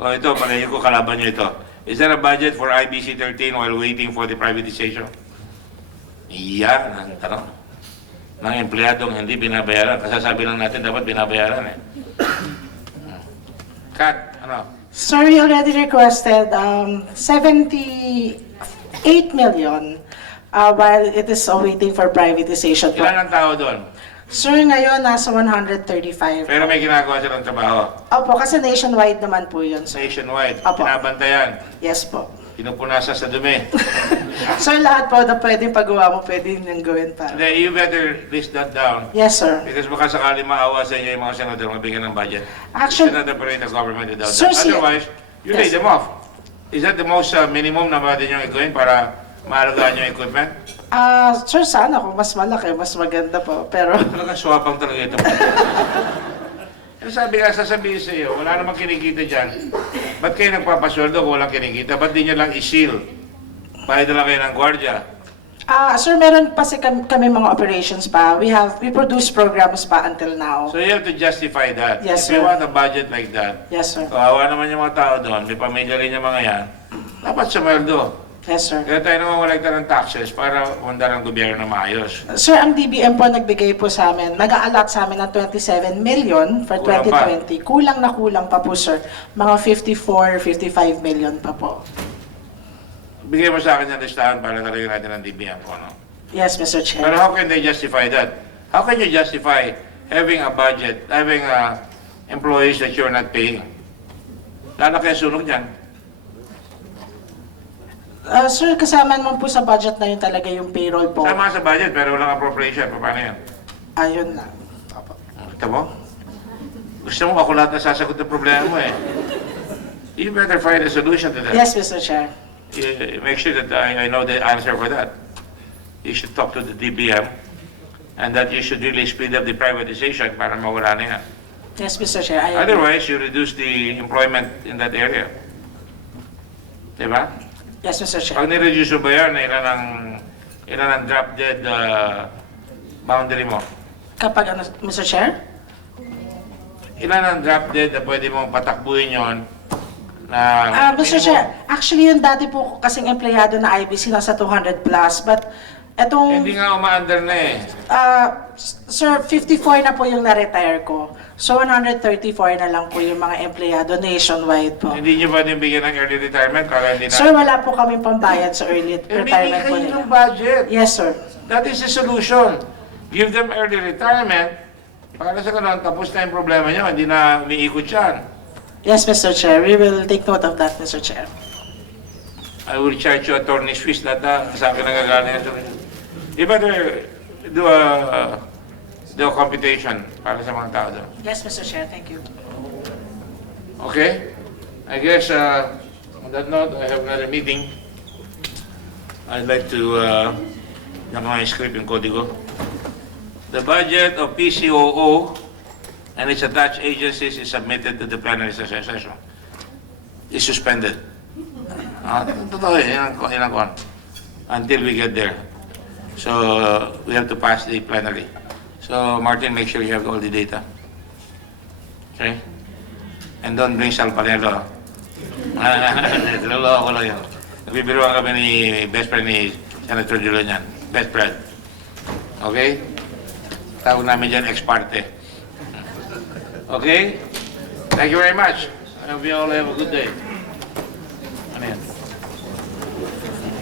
Ito, palayo ko, kalaban nyo ito. Is there a budget for IBC 13 while waiting for the privatization? Iyan ang tanong. Ng empleyadong hindi binabayaran. Kasasabi lang natin, dapat binabayaran eh. Kat, ano? Sir, you already requested 78 million while it is awaiting for privatization. Ilan ang tao doon? Sir, ngayon nasa 135. Pero may ginagawa silang trabaho. Opo, kasi nationwide naman po yun, sir. Nationwide. Apo. Binabantayan. Yes po. Pinupunasan sa dumi. Sir, lahat po na pwedeng pagawa mo, pwede niyang gawin para. Hindi, you better list that down. Yes, sir. Because baka sakali maawa sa inyo yung mga senador, mabigyan ng budget. Actually, You cannot operate a government without Sir, that. Otherwise, you lay Yes. them off. Is that the most minimum na pwede nyo gawin para maalagaan yung equipment? Sir, sana kung mas malaki, mas maganda po. Pero, Talagang swapang talaga ito. Sabi nga, sasabihin sa iyo, wala namang kinikita dyan. Ba't kayo nagpapasweldo kung walang kinikita? Ba't di nyo lang i-seal? Bayad na lang kayo ng gwardiya. sir, meron pa kami mga operations pa. We produce programs pa until now. So you have to justify that. Yes, If you sir. want a budget like that, Yes, sir. kawawa naman yung mga tao doon, may pamilya rin yung mga yan, dapat sumweldo. Yes, sir. Kaya tayo naman walagta ng taxes para umandar ang gobyerno na maayos. Sir, ang DBM po nagbigay po sa amin, nag-a-allot sa amin ng 27 million for Kulang pa. 2020. Kulang pa po, sir. Mga 54, 55 million pa po. Bigay mo sa akin yung listahan para talaga natin ang DBM ko, no? Yes, Mr. Chair. Pero how can they justify that? How can you justify having a budget, having employees that you're not paying? Lalaki ang sunog niyan. Sir, kasama naman po sa budget na yun talaga yung payroll po. Tama sa budget pero walang appropriation. Paano yan? Ayun lang. Kita mo? Gusto mo ako lahat na sasagot ng problema mo eh. You better find a solution to that. Yes, Mr. Chair. Make sure that I know the answer for that. You should talk to the DBM and that you should really speed up the privatization para mawala na yan. Yes, Mr. Chair. Otherwise, you reduce the employment in that area. Diba? Yes, Mr. Chair. Pag nireduce mo ba yan, ilan ang drop dead boundary mo? Kapag ano, Mr. Chair? Ilan ang drop dead na pwede mong patakbuhin yon na Mr. Chair, actually yung dati po kasing empleyado na IBC nasa 200 plus, but etong... Hindi nga uma-under na eh. Sir, 54 na po yung na-retire ko. So 134 na lang po yung mga empleyado nationwide po. Hindi nyo pwedeng bigyan ng early retirement para hindi na... Sir, wala po kaming pambayad sa early retirement po Bigyan nila. kayo ng budget. Yes, sir. That is the solution. Give them early retirement para sa ganun, tapos na yung problema nyo, hindi na umiikot yan. Yes, Mr. Chair. We will take note of that, Mr. Chair. I will charge you attorney's fees that sa akin nagagaling. You better do a computation para sa mga tao doon. Yes, Mr. Chair. Thank you. Okay? I guess on that note, I have another meeting. I'd like to script yung kodigo. The budget of PCOO and its attached agencies is submitted to the plenary session. Is suspended. Totoo yan ang kon. Until we get there. So, we have to pass the plenary. So, Martin, make sure you have all the data. Okay? And don't bring Sal Panelo. Lolo ako lang yun. Nabibiruan kami ni best friend ni Senator Julian. Best friend. Okay? Tawag namin dyan ex parte. Okay? Thank you very much. I hope you all have a good day.